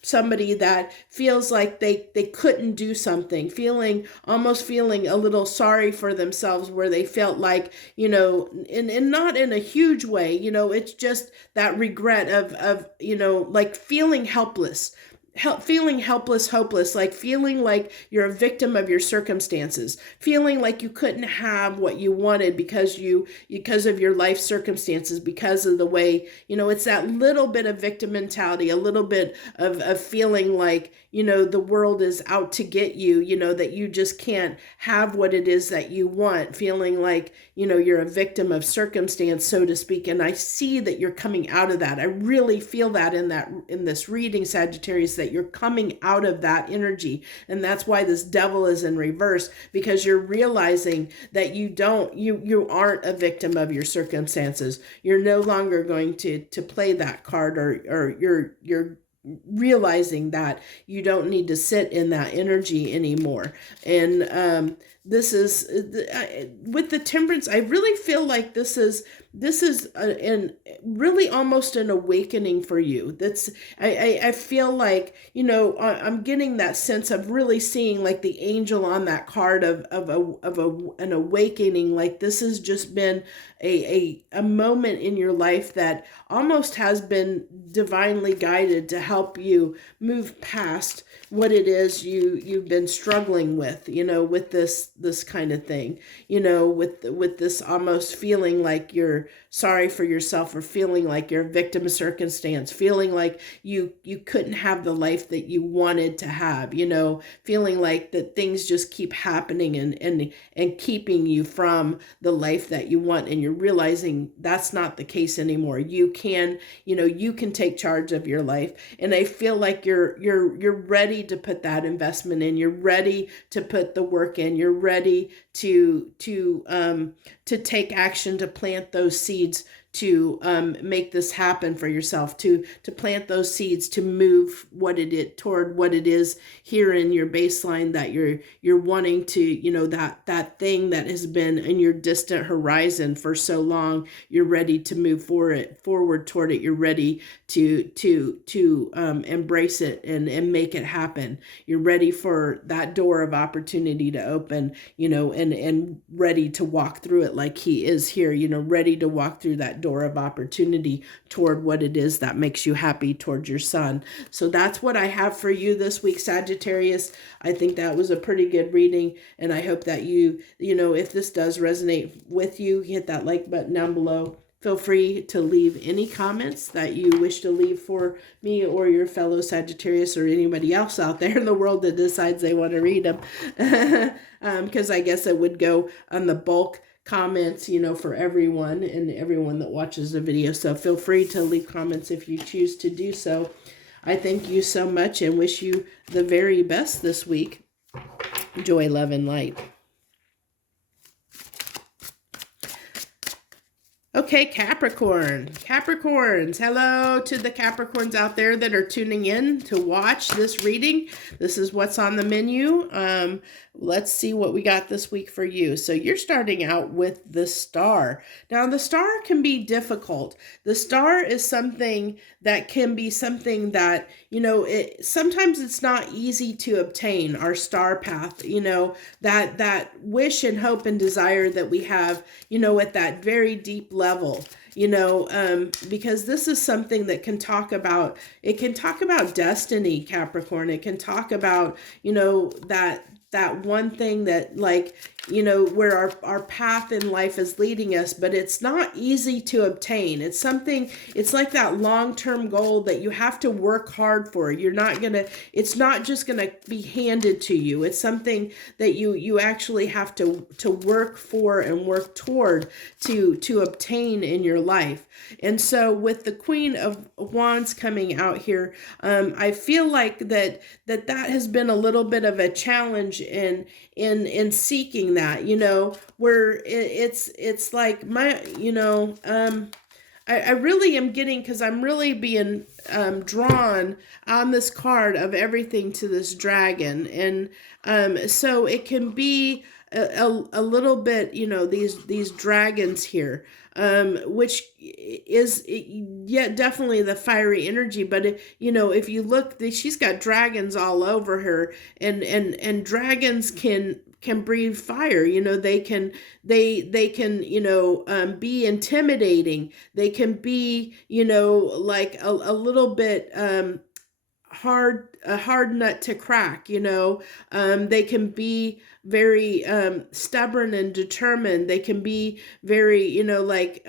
somebody that feels like they couldn't do something, almost feeling a little sorry for themselves, where they felt like, and not in a huge way, it's just that regret of like feeling helpless, hopeless, like feeling like you're a victim of your circumstances, feeling like you couldn't have what you wanted because of your life circumstances, because of the way, it's that little bit of victim mentality, a little bit of feeling like, the world is out to get you, that you just can't have what it is that you want, feeling like, you're a victim of circumstance, so to speak. And I see that you're coming out of that. I really feel that in this reading, Sagittarius, that you're coming out of that energy. And that's why this devil is in reverse, because you're realizing that you aren't a victim of your circumstances. You're no longer going to play that card, or you're realizing that you don't need to sit in that energy anymore. And this is with the Temperance. I really feel like this is really almost an awakening for you. I feel like, I'm getting that sense of really seeing like the angel on that card of an awakening. Like this has just been a moment in your life that almost has been divinely guided to help you move past what it is you've been struggling with, with this kind of thing, with this almost feeling like you're sorry for yourself, or feeling like you're a victim of circumstance, feeling like you couldn't have the life that you wanted to have, feeling like that things just keep happening and keeping you from the life that you want. And you're realizing that's not the case anymore. You can take charge of your life. And I feel like you're ready to put that investment in. You're ready to put the work in. You're ready to take action, to plant those seeds, to make this happen for yourself, to plant those seeds, to move toward what it is here in your baseline that you're wanting to, that thing that has been in your distant horizon for so long. You're ready to move forward toward it. You're ready to embrace it and make it happen. You're ready for that door of opportunity to open, and ready to walk through it it like he is here, you know, ready to walk through that door of opportunity toward what it is that makes you happy towards your son. So that's what I have for you this week, Sagittarius. I think that was a pretty good reading, and I hope that you know, if this does resonate with you, hit that like button down below. Feel free to leave any comments that you wish to leave for me or your fellow Sagittarius or anybody else out there in the world that decides they want to read them. Because I guess it would go on the bulk comments, you know, for everyone and everyone that watches the video. So feel free to leave comments if you choose to do so. I thank you so much and wish you the very best this week. Joy, love, and light. Okay, Capricorn. Capricorns, hello to the Capricorns out there that are tuning in to watch this reading. This is what's on the menu. Let's see what we got this week for you. So you're starting out with the star. Now, the star can be difficult. The star is something that can be something that, you know, sometimes it's not easy to obtain, our star path, you know, that wish and hope and desire that we have, you know, at that very deep level, you know, because this is something that can talk about, it can talk about destiny, Capricorn. It can talk about, you know, that one thing that, like, you know, where our path in life is leading us, but it's not easy to obtain. It's something, it's like that long-term goal that you have to work hard for. You're not gonna, it's not just gonna be handed to you. It's something that you actually have to work for and work toward to obtain in your life. And so with the Queen of Wands coming out here, I feel like that has been a little bit of a challenge in seeking that, you know, where it's like my, you know, I really am getting, because I'm really being drawn on this card of everything to this dragon. And so it can be a little bit, you know, these dragons here, which is yet definitely the fiery energy. But you know, if you look, she's got dragons all over her, and dragons can breathe fire. You know, they can, you know, be intimidating. They can be, you know, like a little bit, a hard nut to crack, you know. They can be very stubborn and determined. They can be very, you know, like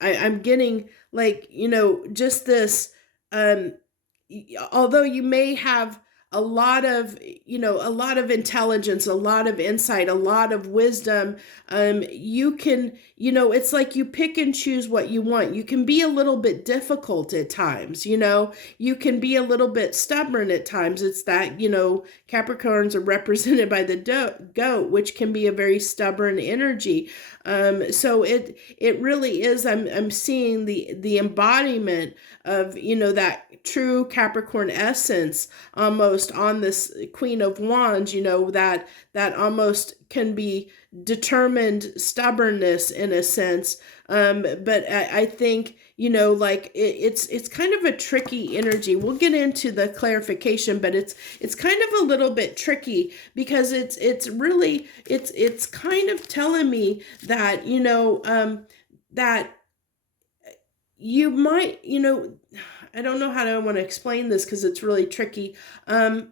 I'm getting, like, you know, just this, although you may have a lot of, you know, a lot of intelligence, a lot of insight, a lot of wisdom, you can, you know, it's like you pick and choose what you want. You can be a little bit difficult at times, you know, you can be a little bit stubborn at times. It's that, you know, Capricorns are represented by the goat, which can be a very stubborn energy. So it really is, I'm seeing the embodiment of, you know, that true Capricorn essence almost on this Queen of Wands, you know, that almost can be determined stubbornness in a sense. But I think, you know, like it's kind of a tricky energy. We'll get into the clarification, but it's kind of a little bit tricky, because it's really, it's kind of telling me that, you know, that you might, you know, I don't know how I want to explain this because it's really tricky. That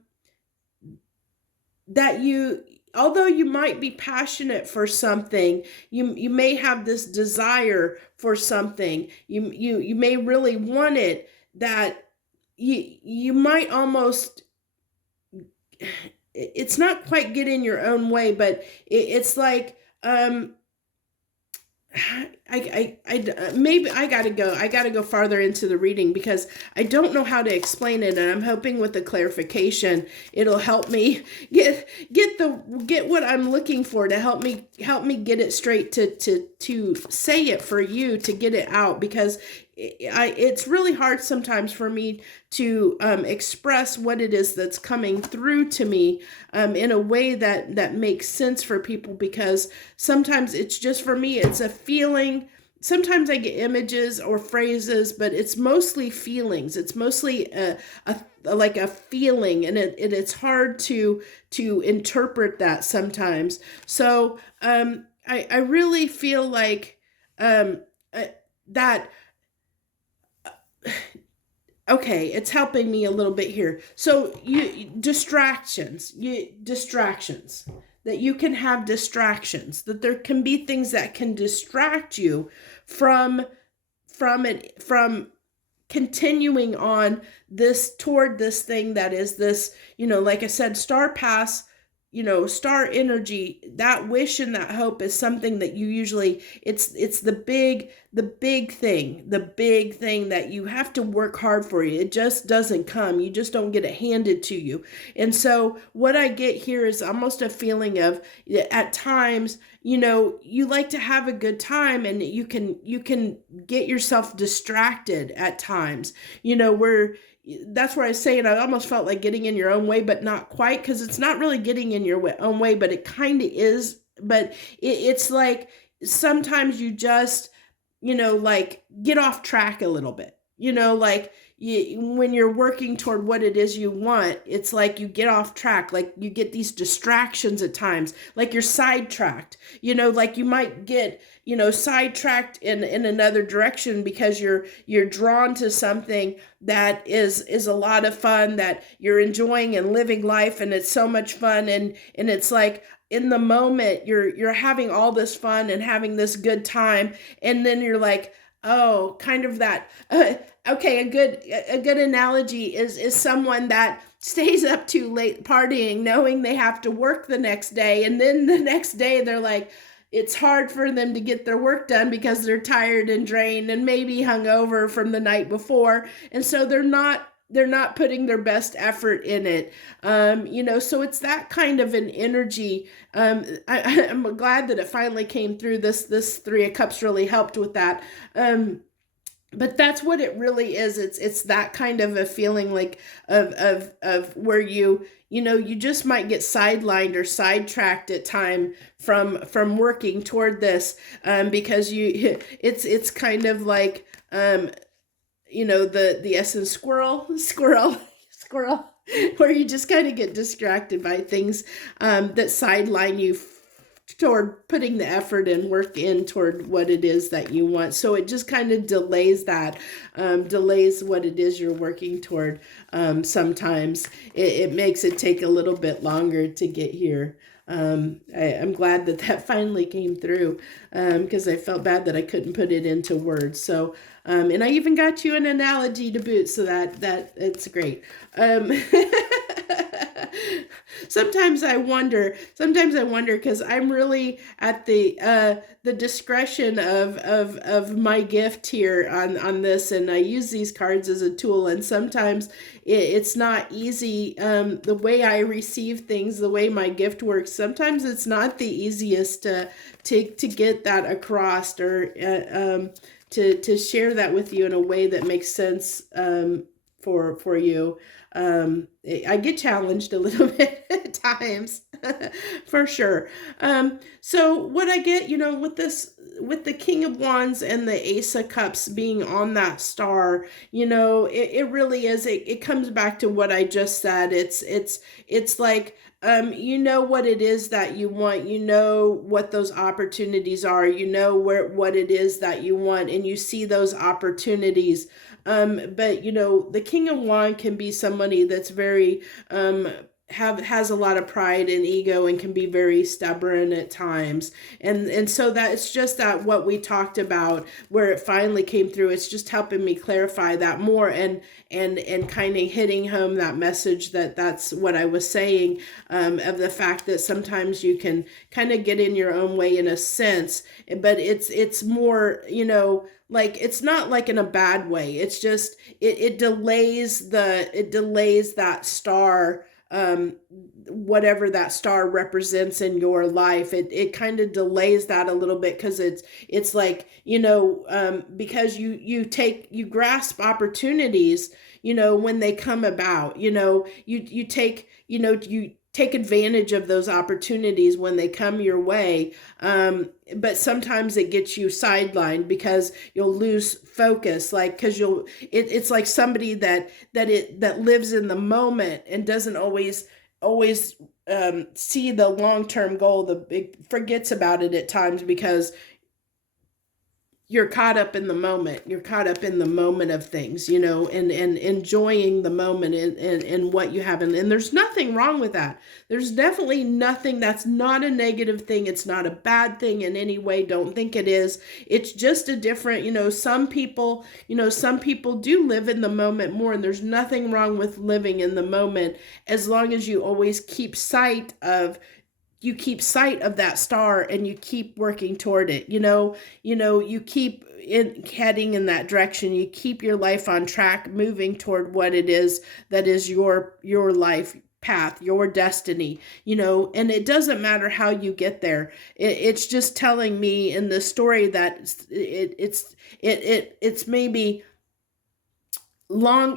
you, although you might be passionate for something, you may have this desire for something. You may really want it, that you might almost, it's not quite get in your own way, but it's like, maybe I gotta go farther into the reading, because I don't know how to explain it, and I'm hoping with the clarification it'll help me get what I'm looking for, to help me get it straight, to say it for you, to get it out, because it's really hard sometimes for me to express what it is that's coming through to me in a way that makes sense for people, because sometimes it's just, for me, it's a feeling. Sometimes I get images or phrases, but it's mostly feelings. It's mostly like a feeling, and it's hard to interpret that sometimes. So I really feel like that okay, it's helping me a little bit here. So distractions, that you can have distractions, that there can be things that can distract you from from continuing on this toward this thing that is this, like I said, star pass, star energy. That wish and that hope is something that you usually, it's the big thing that you have to work hard for. You, it just doesn't come, you just don't get it handed to you. And so what I get here is almost a feeling of, at times, you like to have a good time, and you can get yourself distracted at times, where that's where I say it. I almost felt like getting in your own way, but not quite, because it's not really getting in your own way, but it kind of is. But it's like sometimes you just, like get off track a little bit, like when you're working toward what it is you want, it's like you get off track, like you get these distractions at times, like you're sidetracked, like you might get, sidetracked in another direction because you're drawn to something that is a lot of fun, that you're enjoying and living life, and it's so much fun, and it's like in the moment you're having all this fun and having this good time, and then you're like, oh, kind of that okay, a good analogy is someone that stays up too late partying, knowing they have to work the next day, and then the next day they're like, it's hard for them to get their work done because they're tired and drained and maybe hungover from the night before, and so they're not putting their best effort in it. So it's that kind of an energy. I'm glad that it finally came through. This Three of Cups really helped with that. But that's what it really is. It's that kind of a feeling, like of where you just might get sidelined or sidetracked at time from working toward this, because it's kind of like the essence squirrel, where you just kind of get distracted by things that sideline you toward putting the effort and work in toward what it is that you want. So it just kind of delays what it is you're working toward. Sometimes it makes it take a little bit longer to get here. I'm glad that finally came through, because I felt bad that I couldn't put it into words. So, and I even got you an analogy to boot, so that it's great. Sometimes I wonder, because I'm really at the discretion of my gift here on this, and I use these cards as a tool, and sometimes it's not easy. The way I receive things, the way my gift works, sometimes it's not the easiest to get that across, or to share that with you in a way that makes sense for you. I get challenged a little bit at times, for sure. So what I get, with the King of Wands and the Ace of Cups being on that star, it really is. It comes back to what I just said. It's like, what it is that you want, what those opportunities are, what it is that you want, and you see those opportunities. But the King of Wands can be somebody that's very has a lot of pride and ego, and can be very stubborn at times, and so that it's just that what we talked about, where it finally came through, it's just helping me clarify that more, and kind of hitting home that message, that's what I was saying, of the fact that sometimes you can kind of get in your own way in a sense, but it's more, like, it's not like in a bad way. It's just it delays that star, whatever that star represents in your life. It kind of delays that a little bit, because it's like, because you grasp opportunities, when they come about, you take advantage of those opportunities when they come your way. But sometimes it gets you sidelined, because you'll lose focus, like, because it's like somebody that lives in the moment and doesn't always see the long-term goal. It forgets about it at times because you're caught up in the moment. You're caught up in the moment of things, you know, and enjoying the moment and what you have. And there's nothing wrong with that. There's definitely nothing. That's not a negative thing. It's not a bad thing in any way. Don't think it is. It's just a different, you know, some people do live in the moment more, and there's nothing wrong with living in the moment as long as you always keep sight of that star and you keep working toward it. You keep heading in that direction. You keep your life on track, moving toward what it is that is your life path, your destiny, and it doesn't matter how you get there. It's just telling me in the story that it's maybe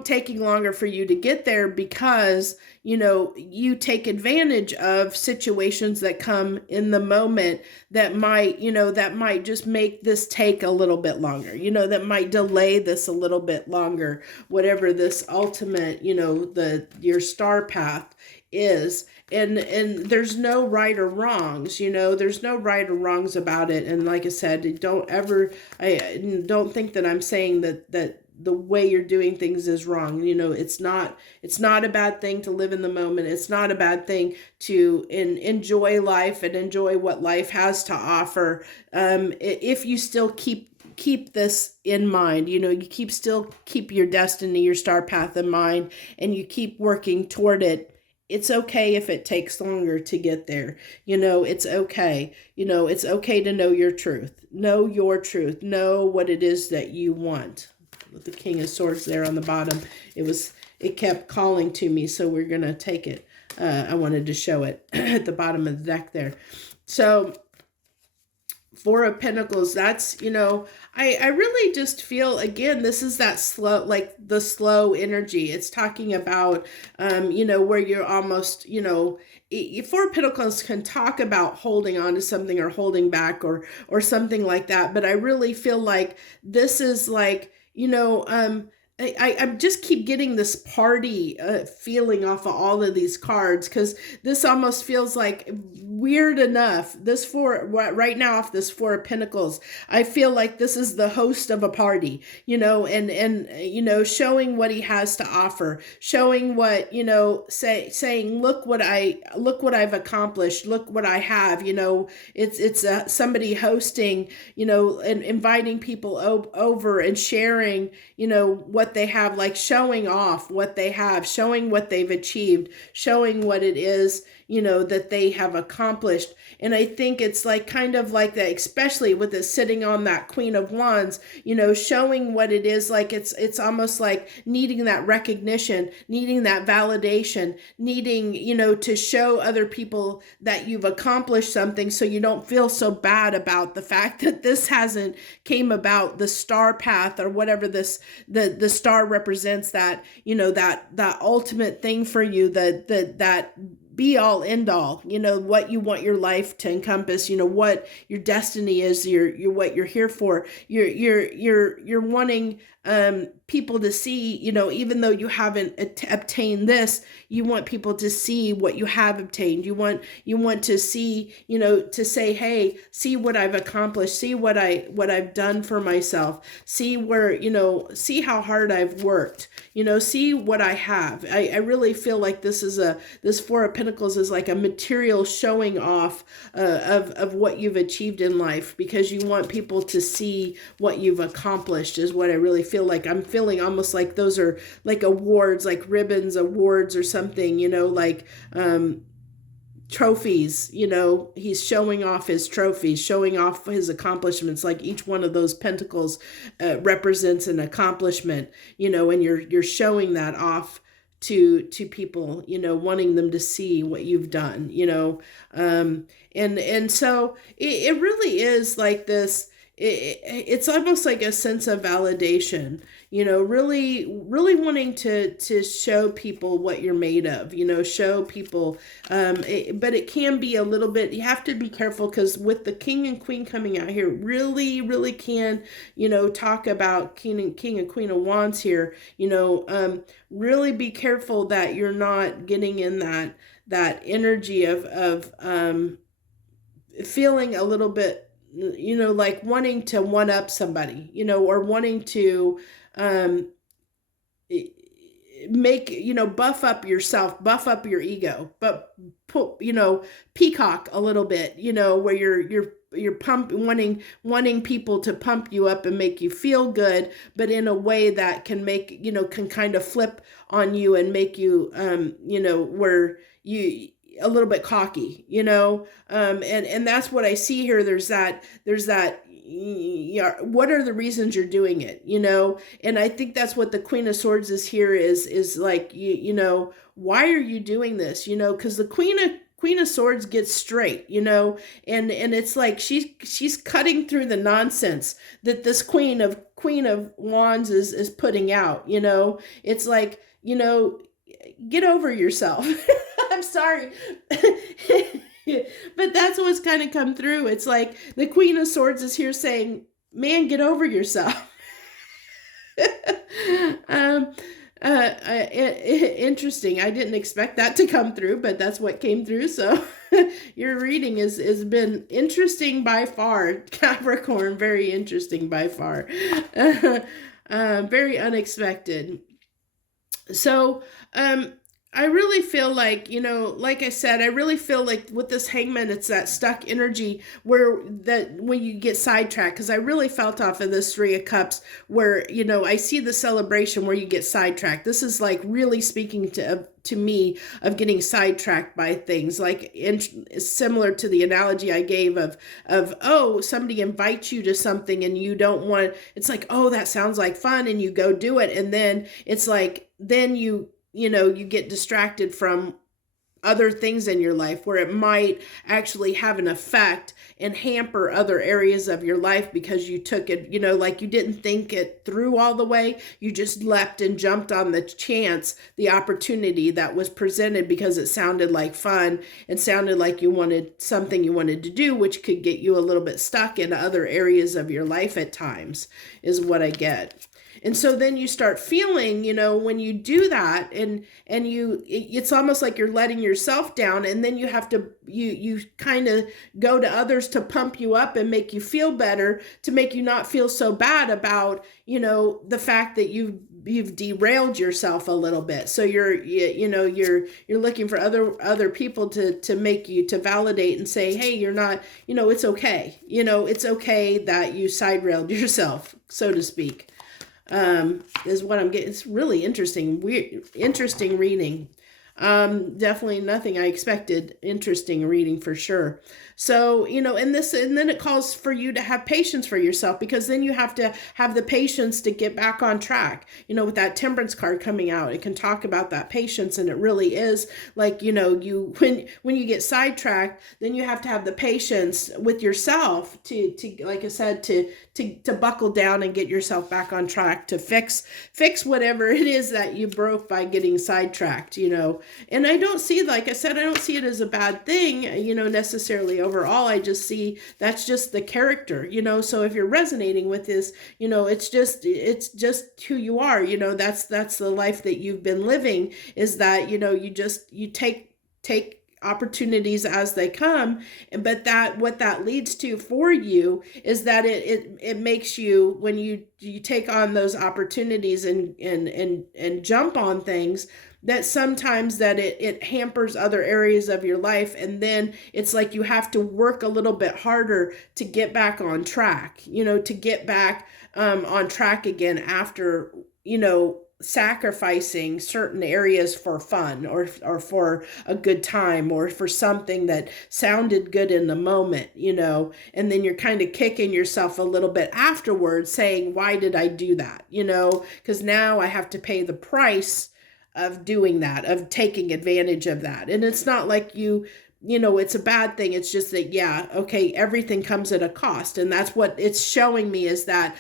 taking longer for you to get there because you take advantage of situations that come in the moment that might just make this take a little bit longer, that might delay this a little bit longer, whatever this ultimate, your star path is. And there's no right or wrongs, there's no right or wrongs about it. And like I said, I don't think that I'm saying that the way you're doing things is wrong. It's not a bad thing to live in the moment. It's not a bad thing to enjoy life and enjoy what life has to offer. If you still keep this in mind, you still keep your destiny, your star path in mind, and you keep working toward it. It's okay if it takes longer to get there. It's okay. It's okay to know your truth. Know your truth. Know what it is that you want. With the King of Swords there on the bottom, it kept calling to me, so we're gonna take it. I wanted to show it at the bottom of the deck there. So Four of Pentacles, that's, I really just feel, again, this is that slow, like the slow energy. It's talking about, where you're almost, Four of Pentacles can talk about holding on to something or holding back or something like that. But I really feel like this is like, I just keep getting this party feeling off of all of these cards, because this almost feels like weird enough. Right now off this Four of Pentacles, I feel like this is the host of a party, and showing what he has to offer, showing what, saying, look what I've accomplished, look what I have, it's somebody hosting, and inviting people over and sharing, what they have, like showing off what they have, showing what they've achieved, showing what it is, that they have accomplished. And I think it's like kind of like that, especially with it sitting on that Queen of Wands, showing what it is. Like it's almost like needing that recognition, needing that validation, needing, to show other people that you've accomplished something, so you don't feel so bad about the fact that this hasn't came about, the star path or whatever the star represents, that, that ultimate thing for you, that be all end all, what you want your life to encompass, what your destiny is, your what you're here for. You're wanting people to see, even though you haven't obtained this, you want people to see what you have obtained. You want to see, to say, hey, see what I've accomplished, see what I've done for myself, see where, see how hard I've worked, see what I have. I really feel like this Four of Pentacles is like a material showing off of what you've achieved in life, because you want people to see what you've accomplished, is what I really feel like. I'm feeling almost like those are like awards, like ribbons, awards or something, like trophies. He's showing off his trophies, showing off his accomplishments. Like each one of those pentacles represents an accomplishment, and you're showing that off to people, wanting them to see what you've done, and so it really is like this. It's almost like a sense of validation, really wanting to show people what you're made of, show people, but it can be a little bit, you have to be careful, because with the King and Queen coming out here, really can, talk about King and Queen of Wands here, really be careful that you're not getting in that energy of feeling a little bit, you know, like wanting to one up somebody, you know, or wanting to make, you know, buff up yourself, buff up your ego, but put, you know, peacock a little bit, you know, where you're wanting people to pump you up and make you feel good, but in a way that can make, you know, can kind of flip on you and make you, you know, where you a little bit cocky, you know, and that's what I see here. There's that, yeah, what are the reasons you're doing it, you know? And I think that's what the Queen of Swords is here is like, you know, why are you doing this? You know, because the Queen of Swords gets straight, you know, and it's like she's cutting through the nonsense that this Queen of Wands is putting out, you know. It's like, you know, get over yourself. I'm sorry. But that's what's kind of come through. It's like the Queen of Swords is here saying, man, get over yourself. Interesting. I didn't expect that to come through, but that's what came through. So your reading has been interesting by far, Capricorn. Very interesting by far. Very unexpected. So, I really feel like, you know, like I said, I really feel like with this Hangman, it's that stuck energy where that when you get sidetracked, because I really felt off of this Three of Cups where, you know, I see the celebration where you get sidetracked. This is like really speaking to me of getting sidetracked by things, like similar to the analogy I gave of, oh, somebody invites you to something and you don't want, it's like, oh, that sounds like fun, and you go do it. And then it's like, then you know, you get distracted from other things in your life where it might actually have an effect and hamper other areas of your life because you took it, you know, like you didn't think it through all the way. You just leapt and jumped on the chance, the opportunity that was presented because it sounded like fun. It sounded like you wanted something you wanted to do, which could get you a little bit stuck in other areas of your life at times, is what I get. And so then you start feeling, you know, when you do that and it's almost like you're letting yourself down, and then you have to, you kind of go to others to pump you up and make you feel better, to make you not feel so bad about, you know, the fact that you've derailed yourself a little bit. So you're looking for other people to make you, to validate and say, hey, you're not, you know, it's okay. You know, it's okay that you side railed yourself, so to speak. Is what I'm getting. It's really interesting, interesting reading. Definitely nothing I expected. Interesting reading for sure. So, you know, and then it calls for you to have patience for yourself, because then you have to have the patience to get back on track. You know, with that Temperance card coming out, it can talk about that patience, and it really is like, you know, when you get sidetracked, then you have to have the patience with yourself to like I said, to buckle down and get yourself back on track, to fix whatever it is that you broke by getting sidetracked, you know. And I don't see, like I said, I don't see it as a bad thing, you know, necessarily overall. I just see that's just the character, you know. So if you're resonating with this, you know, it's just who you are, you know. That's the life that you've been living, is that, you know, you take opportunities as they come. But that what that leads to for you is that it makes you, when you take on those opportunities and jump on things, that sometimes that it hampers other areas of your life. And then it's like you have to work a little bit harder to get back on track, you know, to get back on track again after, you know, sacrificing certain areas for fun or for a good time or for something that sounded good in the moment, you know. And then you're kind of kicking yourself a little bit afterwards, saying, why did I do that? You know, because now I have to pay the price of doing that, of taking advantage of that. And it's not like you know, it's a bad thing. It's just that, yeah, okay, everything comes at a cost. And that's what it's showing me, is that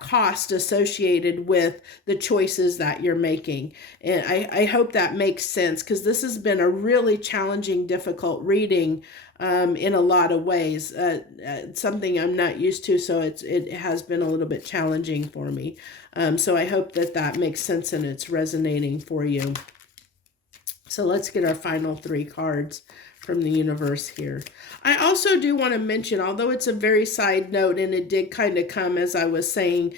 cost associated with the choices that you're making. And I hope that makes sense, because this has been a really challenging, difficult reading in a lot of ways. Something I'm not used to, so it has been a little bit challenging for me. So I hope that makes sense and it's resonating for you. So let's get our final 3 cards from the universe here. I also do want to mention, although it's a very side note and it did kind of come as I was saying,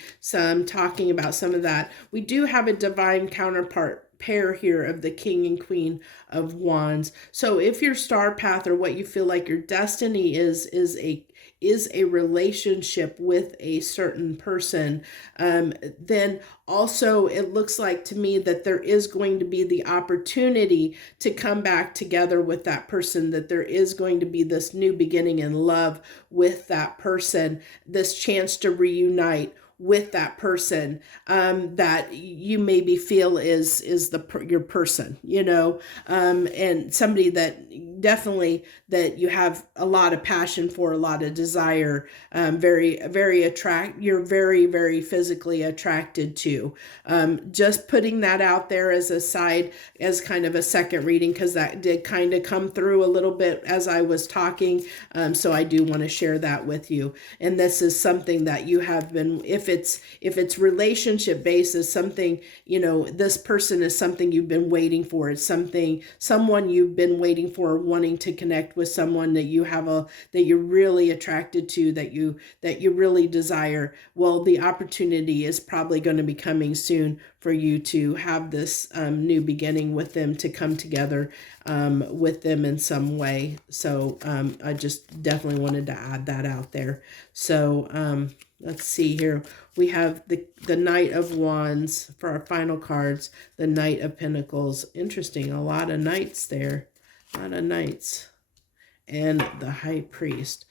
talking about some of that, we do have a divine counterpart pair here of the King and Queen of Wands. So if your star path, or what you feel like your destiny is a relationship with a certain person, then also it looks like to me that there is going to be the opportunity to come back together with that person, that there is going to be this new beginning in love with that person, this chance to reunite with that person, that you maybe feel is your person, you know, and somebody that definitely that you have a lot of passion for, a lot of desire, you're very physically attracted to. Just putting that out there as a side, as kind of a second reading, because that did kind of come through a little bit as I was talking. So I do want to share that with you. And this is something that you have been, if it's relationship based, is something, you know, this person is something you've been waiting for. It's someone you've been waiting for, wanting to connect with someone that you have that you're really attracted to, that you really desire. Well, the opportunity is probably going to be coming soon for you to have this new beginning with them, to come together with them in some way. So I just definitely wanted to add that out there. So let's see here. We have the Knight of Wands for our final cards, the Knight of Pentacles. Interesting, a lot of knights there, a lot of knights, and the High Priest.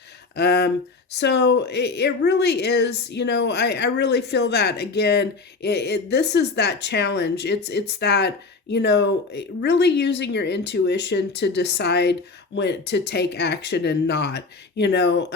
So it really is, you know, I really feel that, again, this is that challenge. It's that, you know, really using your intuition to decide when to take action and not, you know,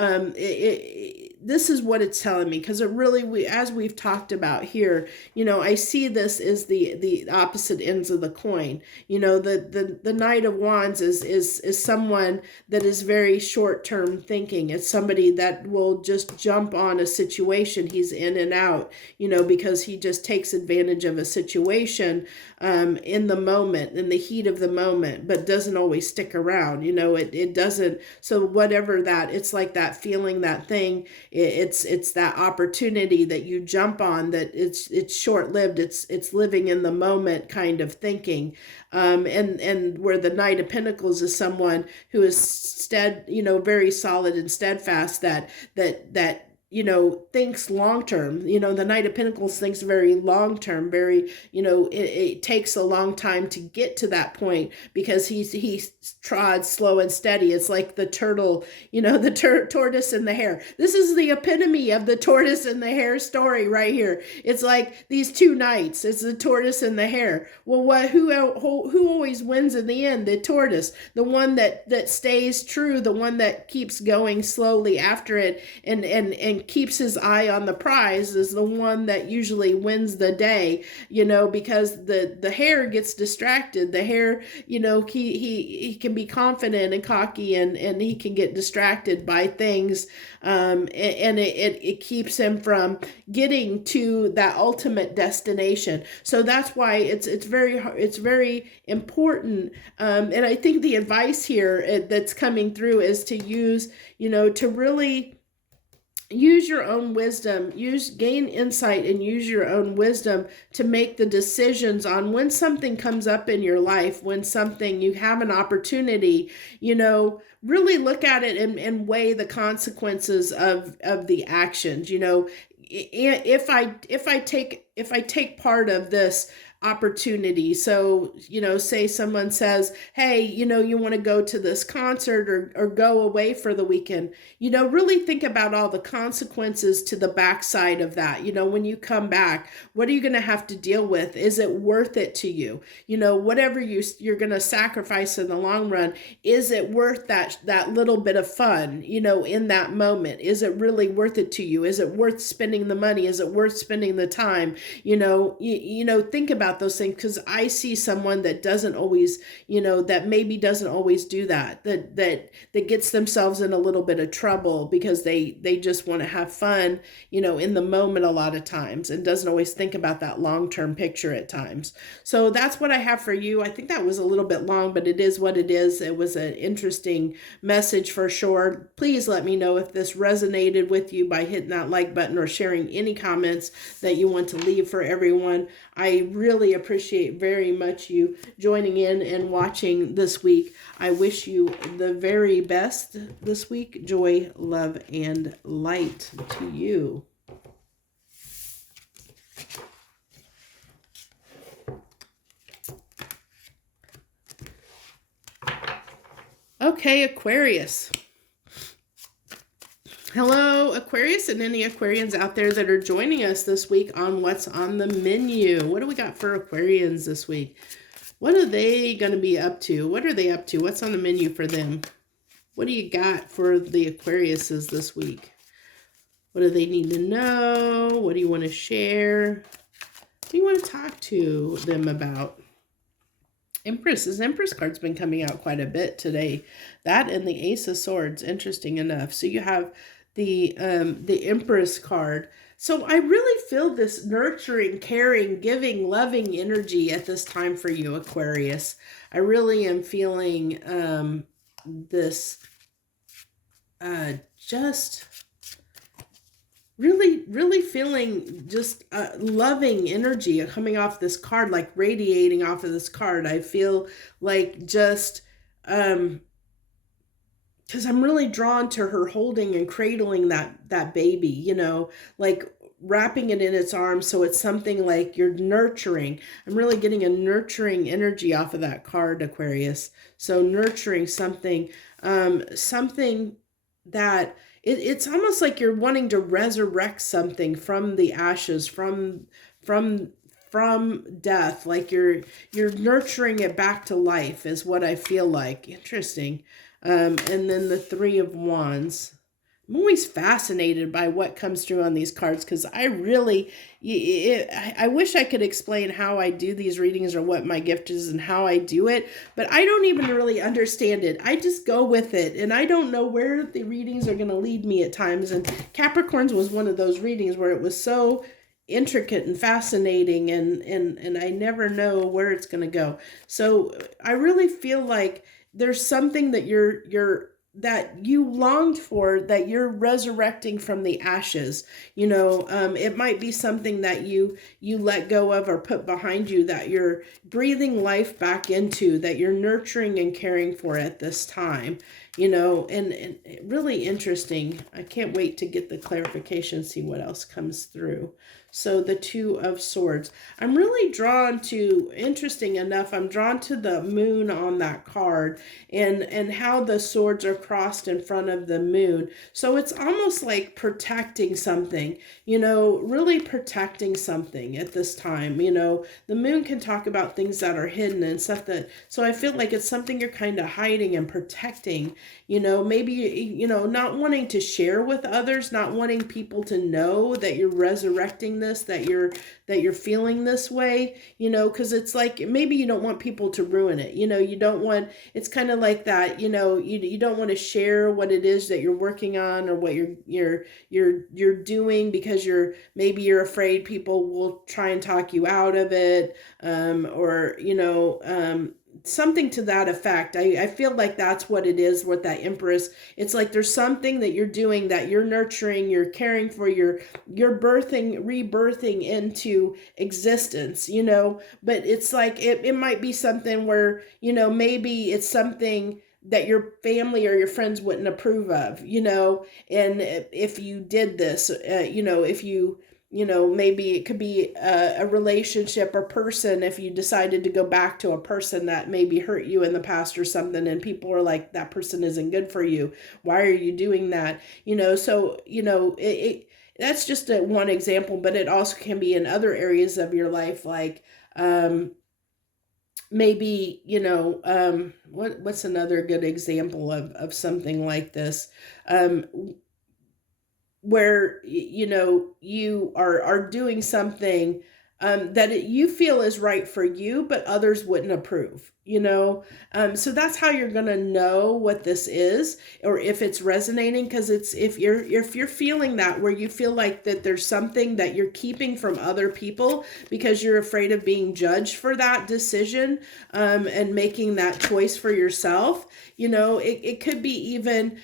this is what it's telling me, because it really, as we've talked about here, you know, I see this as the opposite ends of the coin. You know, the Knight of Wands is someone that is very short-term thinking. It's somebody that will just jump on a situation. He's in and out, you know, because he just takes advantage of a situation in the moment, in the heat of the moment, but doesn't always stick around. You know, it doesn't. So whatever that, it's like that feeling, that thing, it's that opportunity that you jump on, that it's short-lived. It's living in the moment kind of thinking. And where the Knight of Pentacles is someone who is very solid and steadfast, that you know, thinks long-term. You know, the Knight of Pentacles thinks very long-term, very, you know, it takes a long time to get to that point, because he's trod slow and steady. It's like the turtle, you know, the tortoise and the hare. This is the epitome of the tortoise and the hare story right here. It's like these two knights. It's the tortoise and the hare. Well, who always wins in the end? The tortoise, the one that stays true, the one that keeps going slowly after it and keeps his eye on the prize, is the one that usually wins the day, you know, because the hare gets distracted. The hare, you know, he can be confident and cocky, and he can get distracted by things, and it keeps him from getting to that ultimate destination. So that's why it's very important, and I think the advice here that's coming through is to use, you know, to really use your own wisdom, gain insight and use your own wisdom to make the decisions on when something comes up in your life, when you have an opportunity, you know, really look at it and weigh the consequences of the actions. You know, if I take part of this opportunity. So, you know, say someone says, hey, you know, you want to go to this concert or go away for the weekend, you know, really think about all the consequences to the backside of that. You know, when you come back, what are you going to have to deal with? Is it worth it to you? You know, whatever you're going to sacrifice in the long run, is it worth that little bit of fun, you know, in that moment? Is it really worth it to you? Is it worth spending the money? Is it worth spending the time? think about those things, because I see someone that doesn't always, that maybe doesn't always do that gets themselves in a little bit of trouble because they just want to have fun, in the moment a lot of times, and doesn't always think about that long-term picture at times. So that's what I have for you. I think that was a little bit long, but it is what it is. It was an interesting message for sure. Please let me know if this resonated with you by hitting that like button or sharing any comments that you want to leave for everyone. I really appreciate very much you joining in and watching this week. I wish you the very best this week. Joy, love, and light to you. Okay, Aquarius. Hello, Aquarius, and any Aquarians out there that are joining us this week on What's on the Menu. What do we got for Aquarians this week? What are they going to be up to? What are they up to? What's on the menu for them? What do you got for the Aquariuses this week? What do they need to know? What do you want to share? What do you want to talk to them about? Empress. This Empress card's been coming out quite a bit today. That and the Ace of Swords, interesting enough. So you have the Empress card. So I really feel this nurturing, caring, giving, loving energy at this time for you, Aquarius. I really am feeling this just really feeling just loving energy coming off this card, like radiating off of this card. I feel like just because I'm really drawn to her holding and cradling that baby, like wrapping it in its arms, so it's something like you're nurturing. I'm really getting a nurturing energy off of that card, Aquarius. So nurturing something, something that it's almost like you're wanting to resurrect something from the ashes, from death, like you're nurturing it back to life is what I feel like. Interesting. And then the Three of Wands. I'm always fascinated by what comes through on these cards, because I really, I wish I could explain how I do these readings or what my gift is and how I do it, but I don't even really understand it. I just go with it, and I don't know where the readings are going to lead me at times. And Capricorns was one of those readings where it was so intricate and fascinating, and I never know where it's going to go. So I really feel like there's something that that you longed for, that you're resurrecting from the ashes. It might be something that you let go of or put behind you, that you're breathing life back into, that you're nurturing and caring for at this time, and really interesting. I can't wait to get the clarification, see what else comes through. So the Two of Swords. I'm really drawn to, interesting enough, I'm drawn to the moon on that card, and how the swords are crossed in front of the moon. So it's almost like protecting something, really protecting something at this time. The moon can talk about things that are hidden and stuff so I feel like it's something you're kind of hiding and protecting, maybe, not wanting to share with others, not wanting people to know that you're resurrecting this, that you're feeling this way, because it's like maybe you don't want people to ruin it. You don't want, it's kind of like that, you don't want to share what it is that you're working on or what you're doing, because maybe you're afraid people will try and talk you out of it, or something to that effect. I feel like that's what it is with that Empress. It's like there's something that you're doing, that you're nurturing, you're caring for, you're rebirthing into existence, but it's like it might be something where, maybe it's something that your family or your friends wouldn't approve of, and if you did this, if you maybe it could be a relationship or person, if you decided to go back to a person that maybe hurt you in the past or something, and people are like, that person isn't good for you. Why are you doing that? So, that's just one example, but it also can be in other areas of your life, like, maybe, what's another good example of something like this? Where you are doing something that you feel is right for you, but others wouldn't approve, you know? So that's how you're going to know what this is, or if it's resonating. Because it's, if you're feeling that, where you feel like that there's something that you're keeping from other people because you're afraid of being judged for that decision, and making that choice for yourself, you know, it could be even,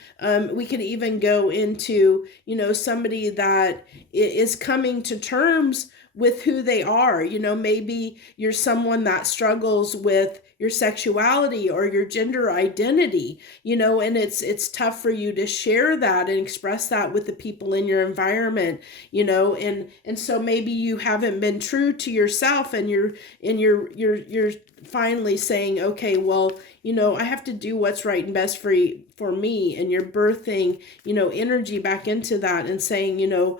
we could even go into, you know, somebody that is coming to terms with who they are. You know, maybe you're someone that struggles with your sexuality or your gender identity, you know, and it's tough for you to share that and express that with the people in your environment, you know, and so maybe you haven't been true to yourself, and you're finally saying, okay, well, you know, I have to do what's right and best for me, and you're birthing, you know, energy back into that, and saying, you know,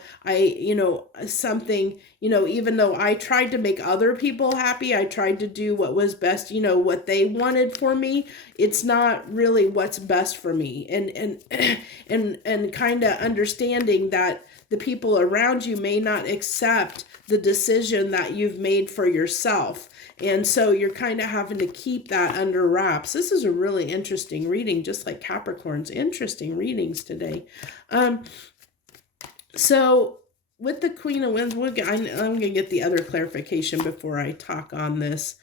something, you know, even though I tried to make other people happy, I tried to do what was best, you know, what they wanted for me, it's not really what's best for me. And kind of understanding that the people around you may not accept the decision that you've made for yourself. And so you're kind of having to keep that under wraps. This is a really interesting reading, just like Capricorn's interesting readings today. So with the Queen of Wands, I'm going to get the other clarification before I talk on this.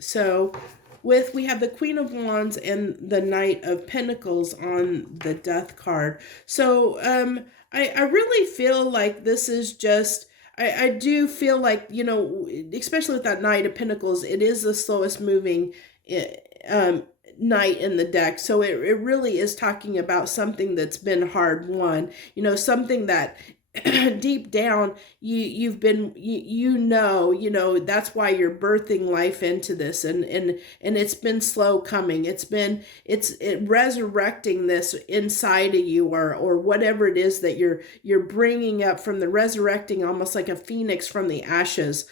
So we have the Queen of Wands and the Knight of Pentacles on the Death card. So I really feel like this is just, I do feel like, you know, especially with that Knight of Pentacles, it is the slowest moving knight in the deck. So it really is talking about something that's been hard won, you know, something that deep down you've been, you know, that's why you're birthing life into this, and it's been slow coming. It's resurrecting this inside of you, or whatever it is that you're bringing up from the resurrecting, almost like a phoenix from the ashes,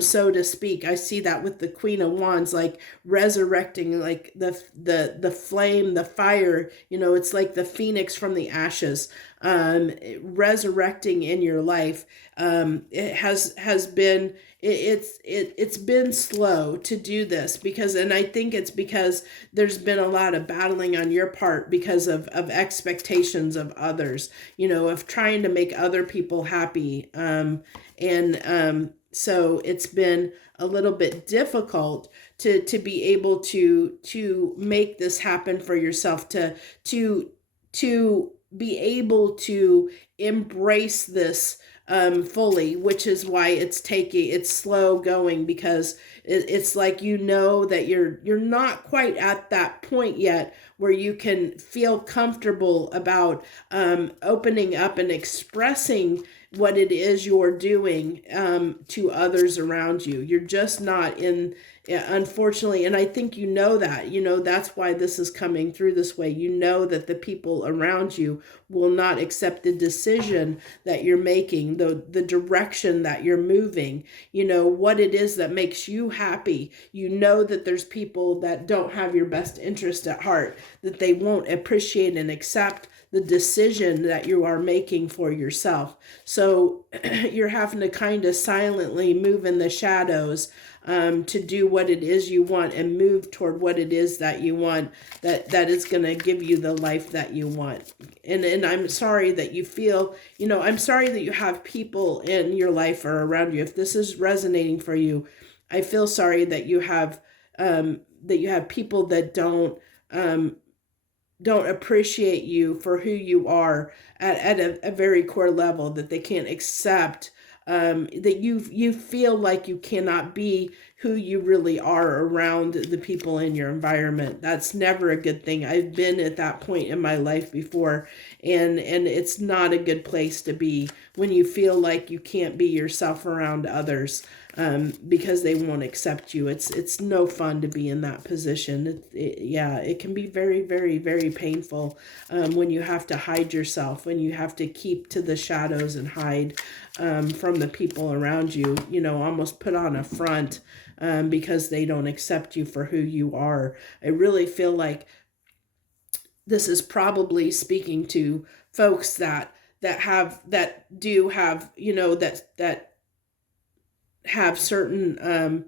so to speak. I see that with the Queen of Wands, like resurrecting, like the flame, the fire, you know, it's like the phoenix from the ashes, resurrecting in your life. It has been, it's been slow to do this, because, and I think it's because there's been a lot of battling on your part because of expectations of others, you know, of trying to make other people happy. So it's been a little bit difficult to be able to make this happen for yourself, to be able to embrace this fully, which is why it's slow going, because it's like, you know, that you're not quite at that point yet where you can feel comfortable about opening up and expressing what it is you're doing to others around you. You're just not in, unfortunately, and I think you know that, you know, that's why this is coming through this way. You know that the people around you will not accept the decision that you're making, the direction that you're moving, you know, what it is that makes you happy. You know that there's people that don't have your best interest at heart, that they won't appreciate and accept the decision that you are making for yourself. So you're having to kind of silently move in the shadows to do what it is you want, and move toward what it is that you want, that is going to give you the life that you want. And I'm sorry that you feel, you know, I'm sorry that you have people in your life or around you. If this is resonating for you, I feel sorry that you have people that don't appreciate you for who you are at a very core level, that they can't accept, that you feel like you cannot be who you really are around the people in your environment. That's never a good thing. I've been at that point in my life before, and it's not a good place to be when you feel like you can't be yourself around others, because they won't accept you. It's no fun to be in that position. It can be very, very, very painful when you have to hide yourself, when you have to keep to the shadows and hide from the people around you, you know, almost put on a front because they don't accept you for who you are. I really feel like this is probably speaking to folks that do have, you know, that have certain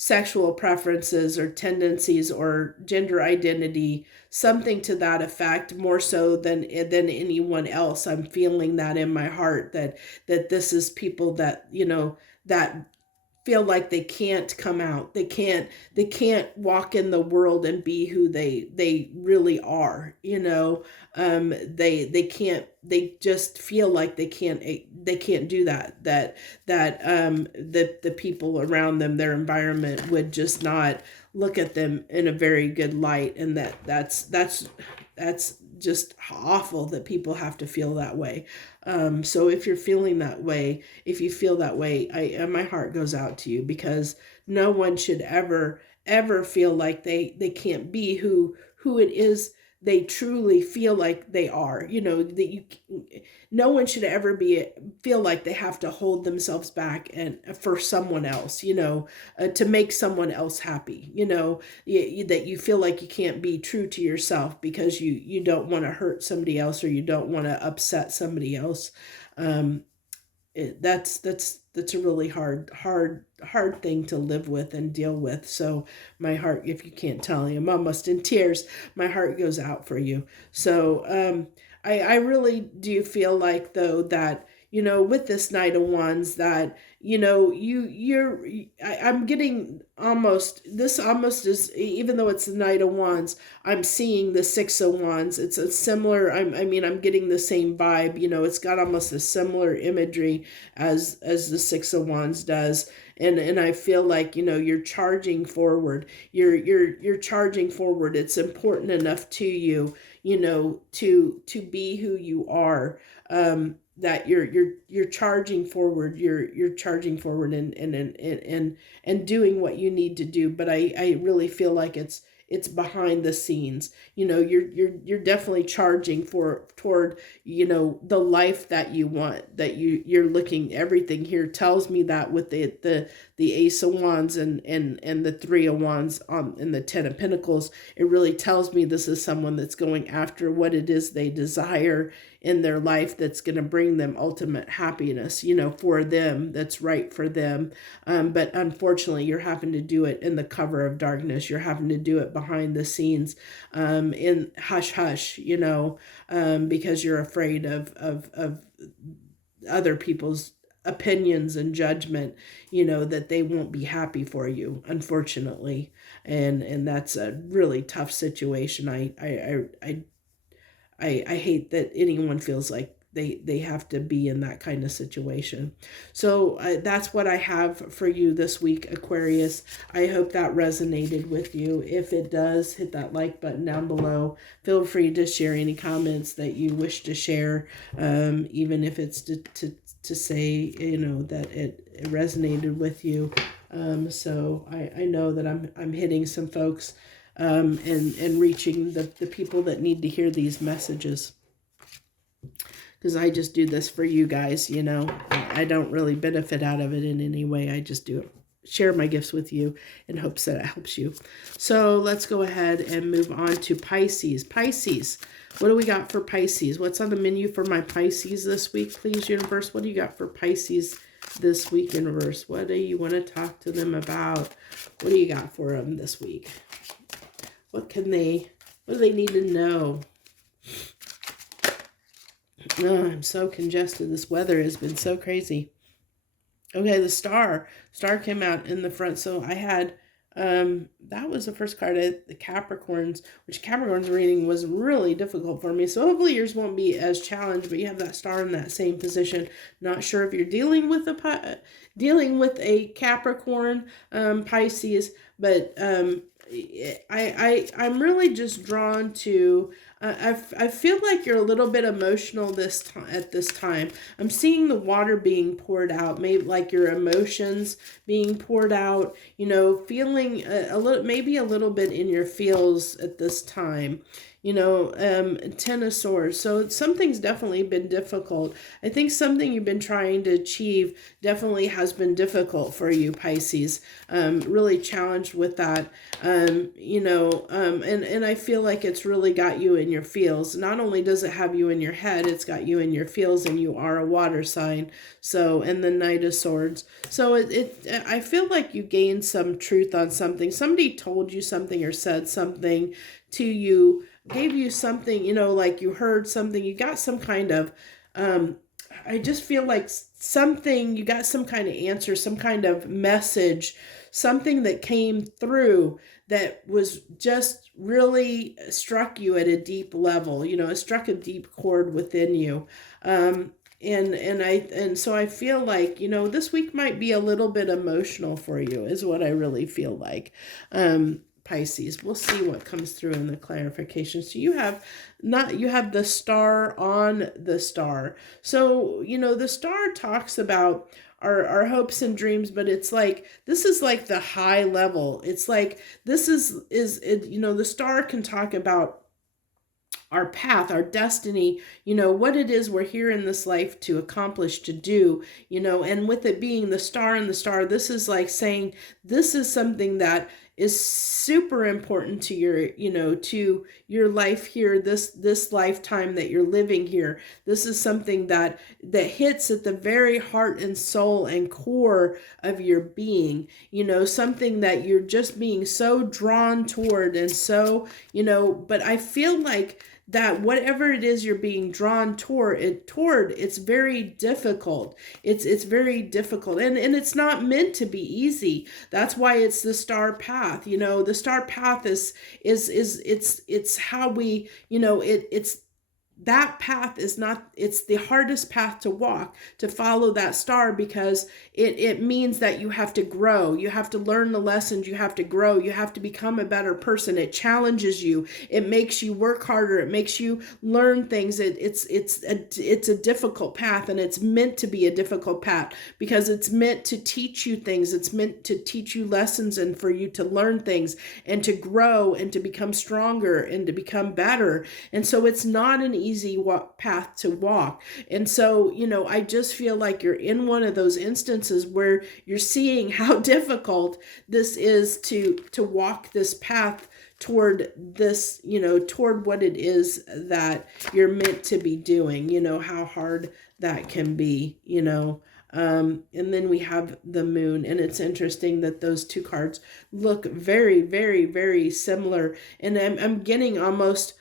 sexual preferences or tendencies or gender identity, something to that effect, more so than anyone else. I'm feeling that in my heart, that this is people that, you know, that feel like they can't come out. They can't walk in the world and be who they really are, you know. They can't, they just feel like they can't do that, the people around them, their environment, would just not look at them in a very good light. And that's just awful that people have to feel that way. So if you're feeling that way, if you feel that way, my heart goes out to you, because no one should ever feel like they can't be who it is they truly feel like they are. You know, that you, no one should ever feel like they have to hold themselves back and for someone else, you know, to make someone else happy, you know, that you feel like you can't be true to yourself because you don't want to hurt somebody else, or you don't want to upset somebody else. That's a really hard thing to live with and deal with. So my heart, if you can't tell, I'm almost in tears. My heart goes out for you. So I really do feel like, though, that, you know, with this Knight of Wands, that, you know, I'm getting almost, this almost is, even though it's the Knight of Wands, I'm seeing the Six of Wands. It's a similar, I'm getting the same vibe, you know. It's got almost a similar imagery as the Six of Wands does. And I feel like, you know, you're charging forward. You're charging forward. It's important enough to you, you know, to be who you are. That you're charging forward. You're charging forward and doing what you need to do. But I really feel like it's behind the scenes. You know, you're definitely charging toward, you know, the life that you want, that you're looking. Everything here tells me that, with the Ace of Wands and the Three of Wands and the Ten of Pentacles, it really tells me this is someone that's going after what it is they desire in their life, that's going to bring them ultimate happiness, you know, for them, that's right for them. But unfortunately, you're having to do it in the cover of darkness. You're having to do it behind the scenes, in hush hush, you know, because you're afraid of other people's opinions and judgment, you know, that they won't be happy for you, unfortunately. And that's a really tough situation. I hate that anyone feels like they have to be in that kind of situation. So that's what I have for you this week, Aquarius. I hope that resonated with you. If it does, hit that like button down below. Feel free to share any comments that you wish to share, even if it's to say, you know, that it resonated with you. So I know that I'm hitting some folks, and reaching the people that need to hear these messages, because I just do this for you guys, you know. I don't really benefit out of it in any way. I just do it, share my gifts with you in hopes that it helps you. So let's go ahead and move on to Pisces. Pisces, what do we got for Pisces? What's on the menu for my Pisces this week, please, universe? What do you got for Pisces this week, universe? What do you want to talk to them about? What do you got for them this week? What do they need to know? Oh, I'm so congested. This weather has been so crazy. Okay, the star came out in the front. So I had, that was the first card, the Capricorns, which Capricorn's reading was really difficult for me. So hopefully yours won't be as challenged, but you have that star in that same position. Not sure if you're dealing with a Capricorn, Pisces, but I'm really just drawn to, I feel like you're a little bit emotional at this time. I'm seeing the water being poured out, maybe like your emotions being poured out, you know, feeling a little, maybe a little bit in your feels at this time. Ten of Swords. So something's definitely been difficult. I think something you've been trying to achieve definitely has been difficult for you, Pisces. Really challenged with that. And I feel like it's really got you in your feels. Not only does it have you in your head, it's got you in your feels, and you are a water sign. So, and the Knight of Swords. So I feel like you gained some truth on something. Somebody told you something or said something to you, gave you something, like you heard something, you got some kind of, I just feel like something, you got some kind of answer, some kind of message, something that came through that was just really struck you at a deep level, it struck a deep chord within you. And so I feel like, this week might be a little bit emotional for you, is what I really feel like. Pisces. We'll see what comes through in the clarification. So you have the star on the star. So, the star talks about our hopes and dreams, but it's like, this is like the high level. It's like, this is the star can talk about our path, our destiny, what it is we're here in this life to accomplish, to do, and with it being the star and the star, this is like saying, this is something that is super important to your life here, this lifetime that you're living here. This is something that hits at the very heart and soul and core of your being, something that you're just being so drawn toward. And so, but I feel like that whatever it is you're being drawn toward, it's very difficult. It's very difficult, and it's not meant to be easy. That's why it's the star path. The star path is it's how we, it's that path is not, it's the hardest path to walk, to follow that star, because it means that you have to grow. You have to learn the lessons. You have to grow. You have to become a better person. It challenges you. It makes you work harder. It makes you learn things. It's a difficult path, and it's meant to be a difficult path because it's meant to teach you things. It's meant to teach you lessons and for you to learn things and to grow and to become stronger and to become better. And so it's not an easy path to walk. And so, I just feel like you're in one of those instances where you're seeing how difficult this is to walk this path toward this, toward what it is that you're meant to be doing, how hard that can be, and then we have the moon, and it's interesting that those two cards look very, very, very similar. And I'm getting almost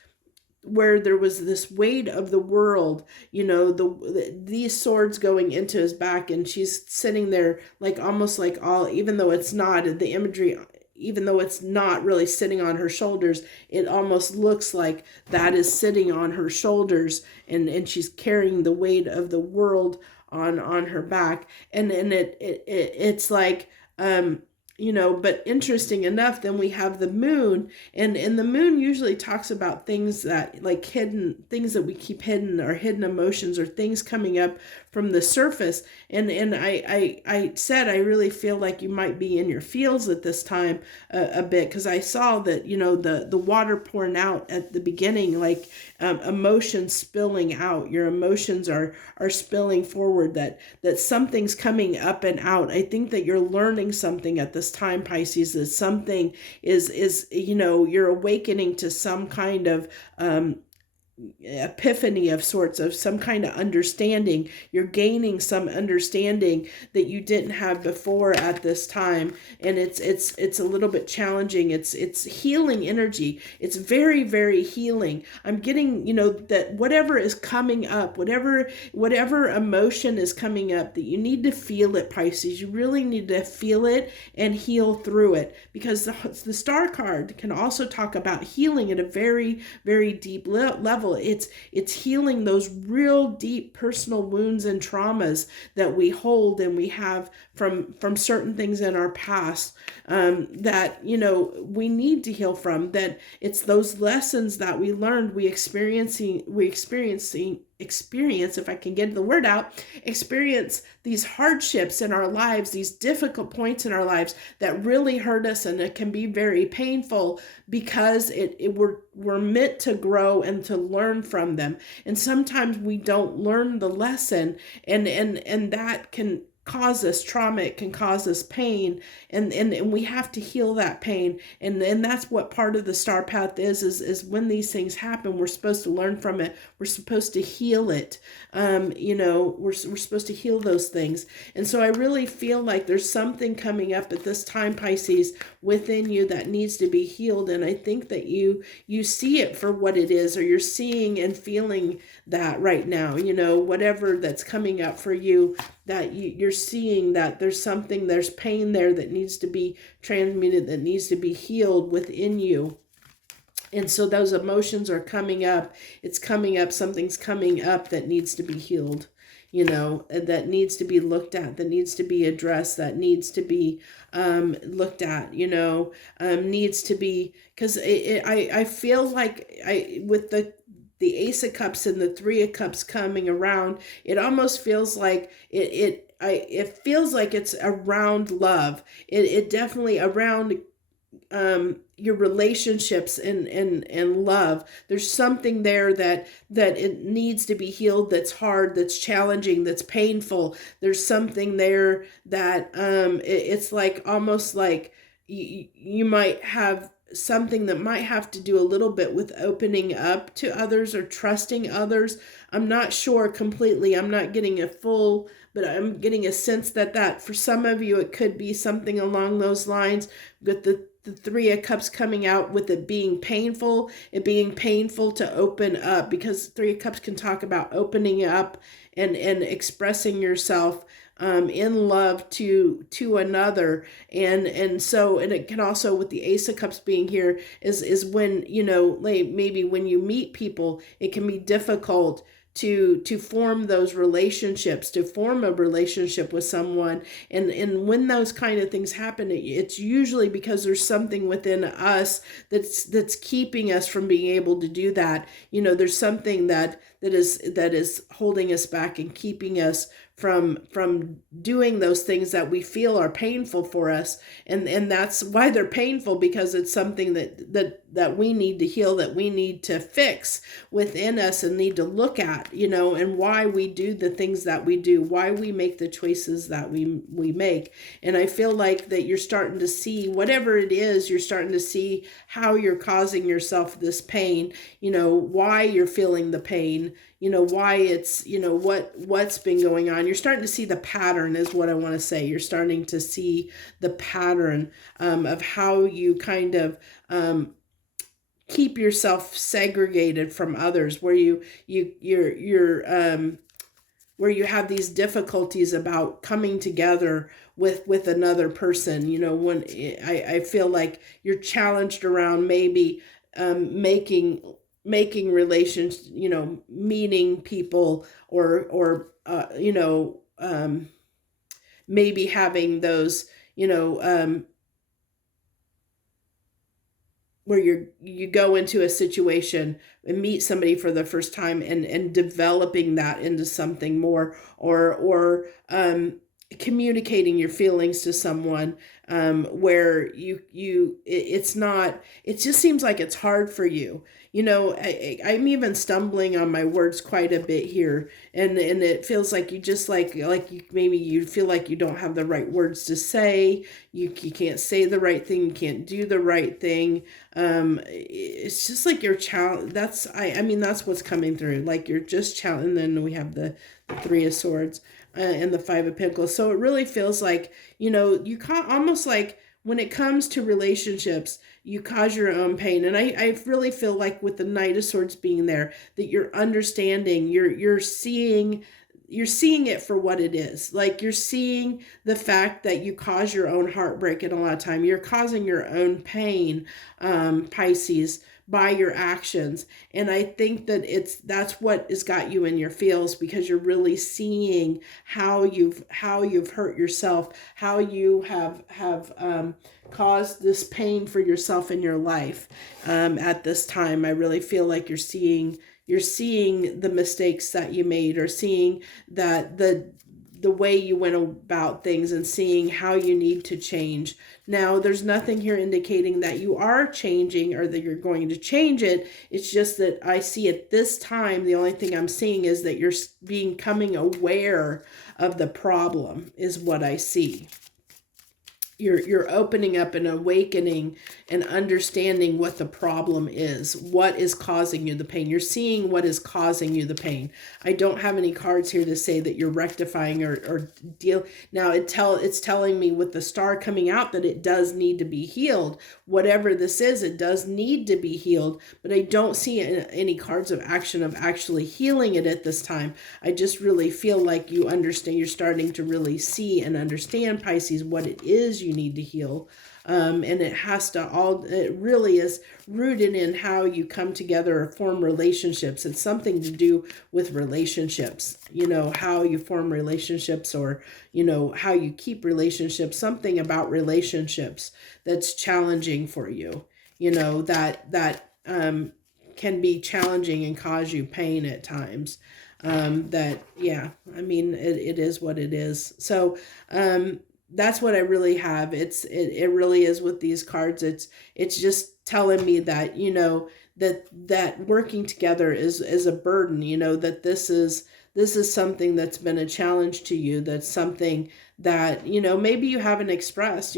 where there was this weight of the world, these swords going into his back, and she's sitting there like almost like all, even though it's not the imagery, even though it's not really sitting on her shoulders, it almost looks like that is sitting on her shoulders, and she's carrying the weight of the world on her back. And it's like, but interesting enough, then we have the moon, and the moon usually talks about things that like hidden things that we keep hidden, or hidden emotions, or things coming up from the surface. And I said, I really feel like you might be in your feels at this time a bit, because I saw that, the water pouring out at the beginning, like emotions spilling out. Your emotions are spilling forward, that something's coming up and out. I think that you're learning something at this time, Pisces, that something is you're awakening to some kind of epiphany of sorts, of some kind of understanding. You're gaining some understanding that you didn't have before at this time, and it's a little bit challenging. It's healing energy. It's very, very healing. I'm getting, that whatever is coming up, whatever emotion is coming up, that you need to feel it, Pisces. You really need to feel it and heal through it, because the star card can also talk about healing at a very, very deep level. It's healing those real deep personal wounds and traumas that we hold and we have from certain things in our past, that we need to heal from. That it's those lessons that we learned, we experiencing experience, if I can get the word out, experience these hardships in our lives, these difficult points in our lives that really hurt us, and it can be very painful because we're meant to grow and to learn from them. And sometimes we don't learn the lesson, and that can cause us trauma, it can cause us pain, and we have to heal that pain. And that's what part of the star path is when these things happen, we're supposed to learn from it, we're supposed to heal it. We're supposed to heal those things. And so I really feel like there's something coming up at this time, Pisces, within you that needs to be healed. And I think that you see it for what it is, or you're seeing and feeling that right now, whatever that's coming up for you, that you're seeing that there's pain there that needs to be transmuted, that needs to be healed within you. And so those emotions are coming up. It's coming up. Something's coming up that needs to be healed, that needs to be looked at, that needs to be addressed, that needs to be looked at, needs to be, because I feel like with the Ace of Cups and the Three of Cups coming around, it almost feels like it feels like it's around love. It definitely around your relationships and love. There's something there that it needs to be healed, that's hard, that's challenging, that's painful. There's something there that it's like almost like you might have something that might have to do a little bit with opening up to others or trusting others. I'm not sure completely. I'm not getting a full, but I'm getting a sense that for some of you, it could be something along those lines, with the Three of Cups coming out, with it being painful to open up, because Three of Cups can talk about opening up and expressing yourself in love to another. And so, and it can also, with the Ace of Cups being here, is when, maybe when you meet people, it can be difficult to form those relationships, to form a relationship with someone. And when those kind of things happen, it's usually because there's something within us that's keeping us from being able to do that. There's something that is holding us back and keeping us from doing those things that we feel are painful for us. And that's why they're painful, because it's something that we need to heal, that we need to fix within us and need to look at, and why we do the things that we do, why we make the choices that we make. And I feel like that you're starting to see, whatever it is, you're starting to see how you're causing yourself this pain, why you're feeling the pain, why it's, what's been going on. You're starting to see the pattern, is what I want to say. You're starting to see the pattern of how you kind of keep yourself segregated from others, where you're where you have these difficulties about coming together with another person. When I feel like you're challenged around maybe making relations, meeting people, or maybe having those, where you go into a situation and meet somebody for the first time, and developing that into something more, or communicating your feelings to someone, where it just seems like it's hard for you. I'm even stumbling on my words quite a bit here, and it feels like you just maybe you feel like you don't have the right words to say. You can't say the right thing, you can't do the right thing. It's just like you're challenged. That's what's coming through. Like you're just challenged. And then we have the Three of Swords and the Five of Pentacles. So it really feels like, you can't, almost like when it comes to relationships, you cause your own pain. And I really feel like with the Knight of Swords being there, that you're understanding, you're seeing it for what it is. Like you're seeing the fact that you cause your own heartbreak, and a lot of time you're causing your own pain, Pisces, by your actions. And I think that that's what has got you in your feels, because you're really seeing how you've hurt yourself, how you have caused this pain for yourself in your life. At this time, I really feel like you're seeing You're seeing the mistakes that you made, or seeing that the way you went about things, and seeing how you need to change. Now, there's nothing here indicating that you are changing or that you're going to change it. It's just that I see at this time, the only thing I'm seeing is that you're becoming aware of the problem is what I see. You're opening up and awakening and understanding what the problem is, what is causing you the pain. You're seeing what is causing you the pain. I don't have any cards here to say that you're rectifying or deal. Now it's telling me with the star coming out that it does need to be healed. Whatever this is, it does need to be healed, but I don't see any cards of action of actually healing it at this time. I just really feel like you understand, you're starting to really see and understand, Pisces, what it is you need to heal. And it really is rooted in how you come together or form relationships. It's something to do with relationships, how you form relationships, or, how you keep relationships, something about relationships that's challenging for you, that can be challenging and cause you pain at times. It is what it is. So, that's what I really have. It really is with these cards. It's just telling me that, that working together is a burden, that this is something that's been a challenge to you. That's something that, maybe you haven't expressed,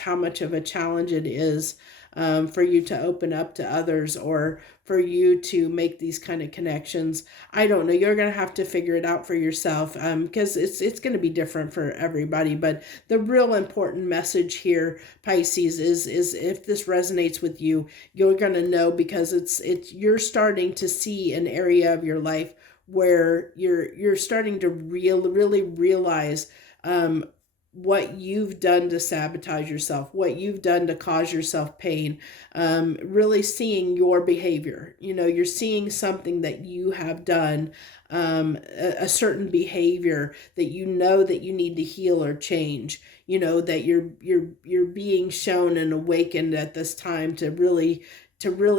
how much of a challenge it is for you to open up to others, or for you to make these kind of connections. I don't know. You're going to have to figure it out for yourself, because it's going to be different for everybody. But the real important message here, Pisces, is if this resonates with you, you're going to know, because you're starting to see an area of your life where you're starting to really realize what you've done to sabotage yourself, what you've done to cause yourself pain, really seeing your behavior. You're seeing something that you have done, a certain behavior that that you need to heal or change. That you're being shown and awakened at this time to really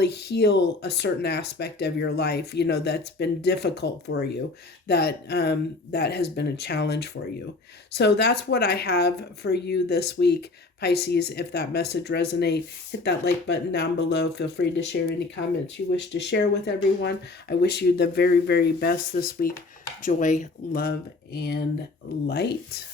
heal a certain aspect of your life, that's been difficult for you, that has been a challenge for you. So that's what I have for you this week, Pisces. If that message resonates, hit that like button down below. Feel free to share any comments you wish to share with everyone. I wish you the very, very best this week. Joy, love, and light.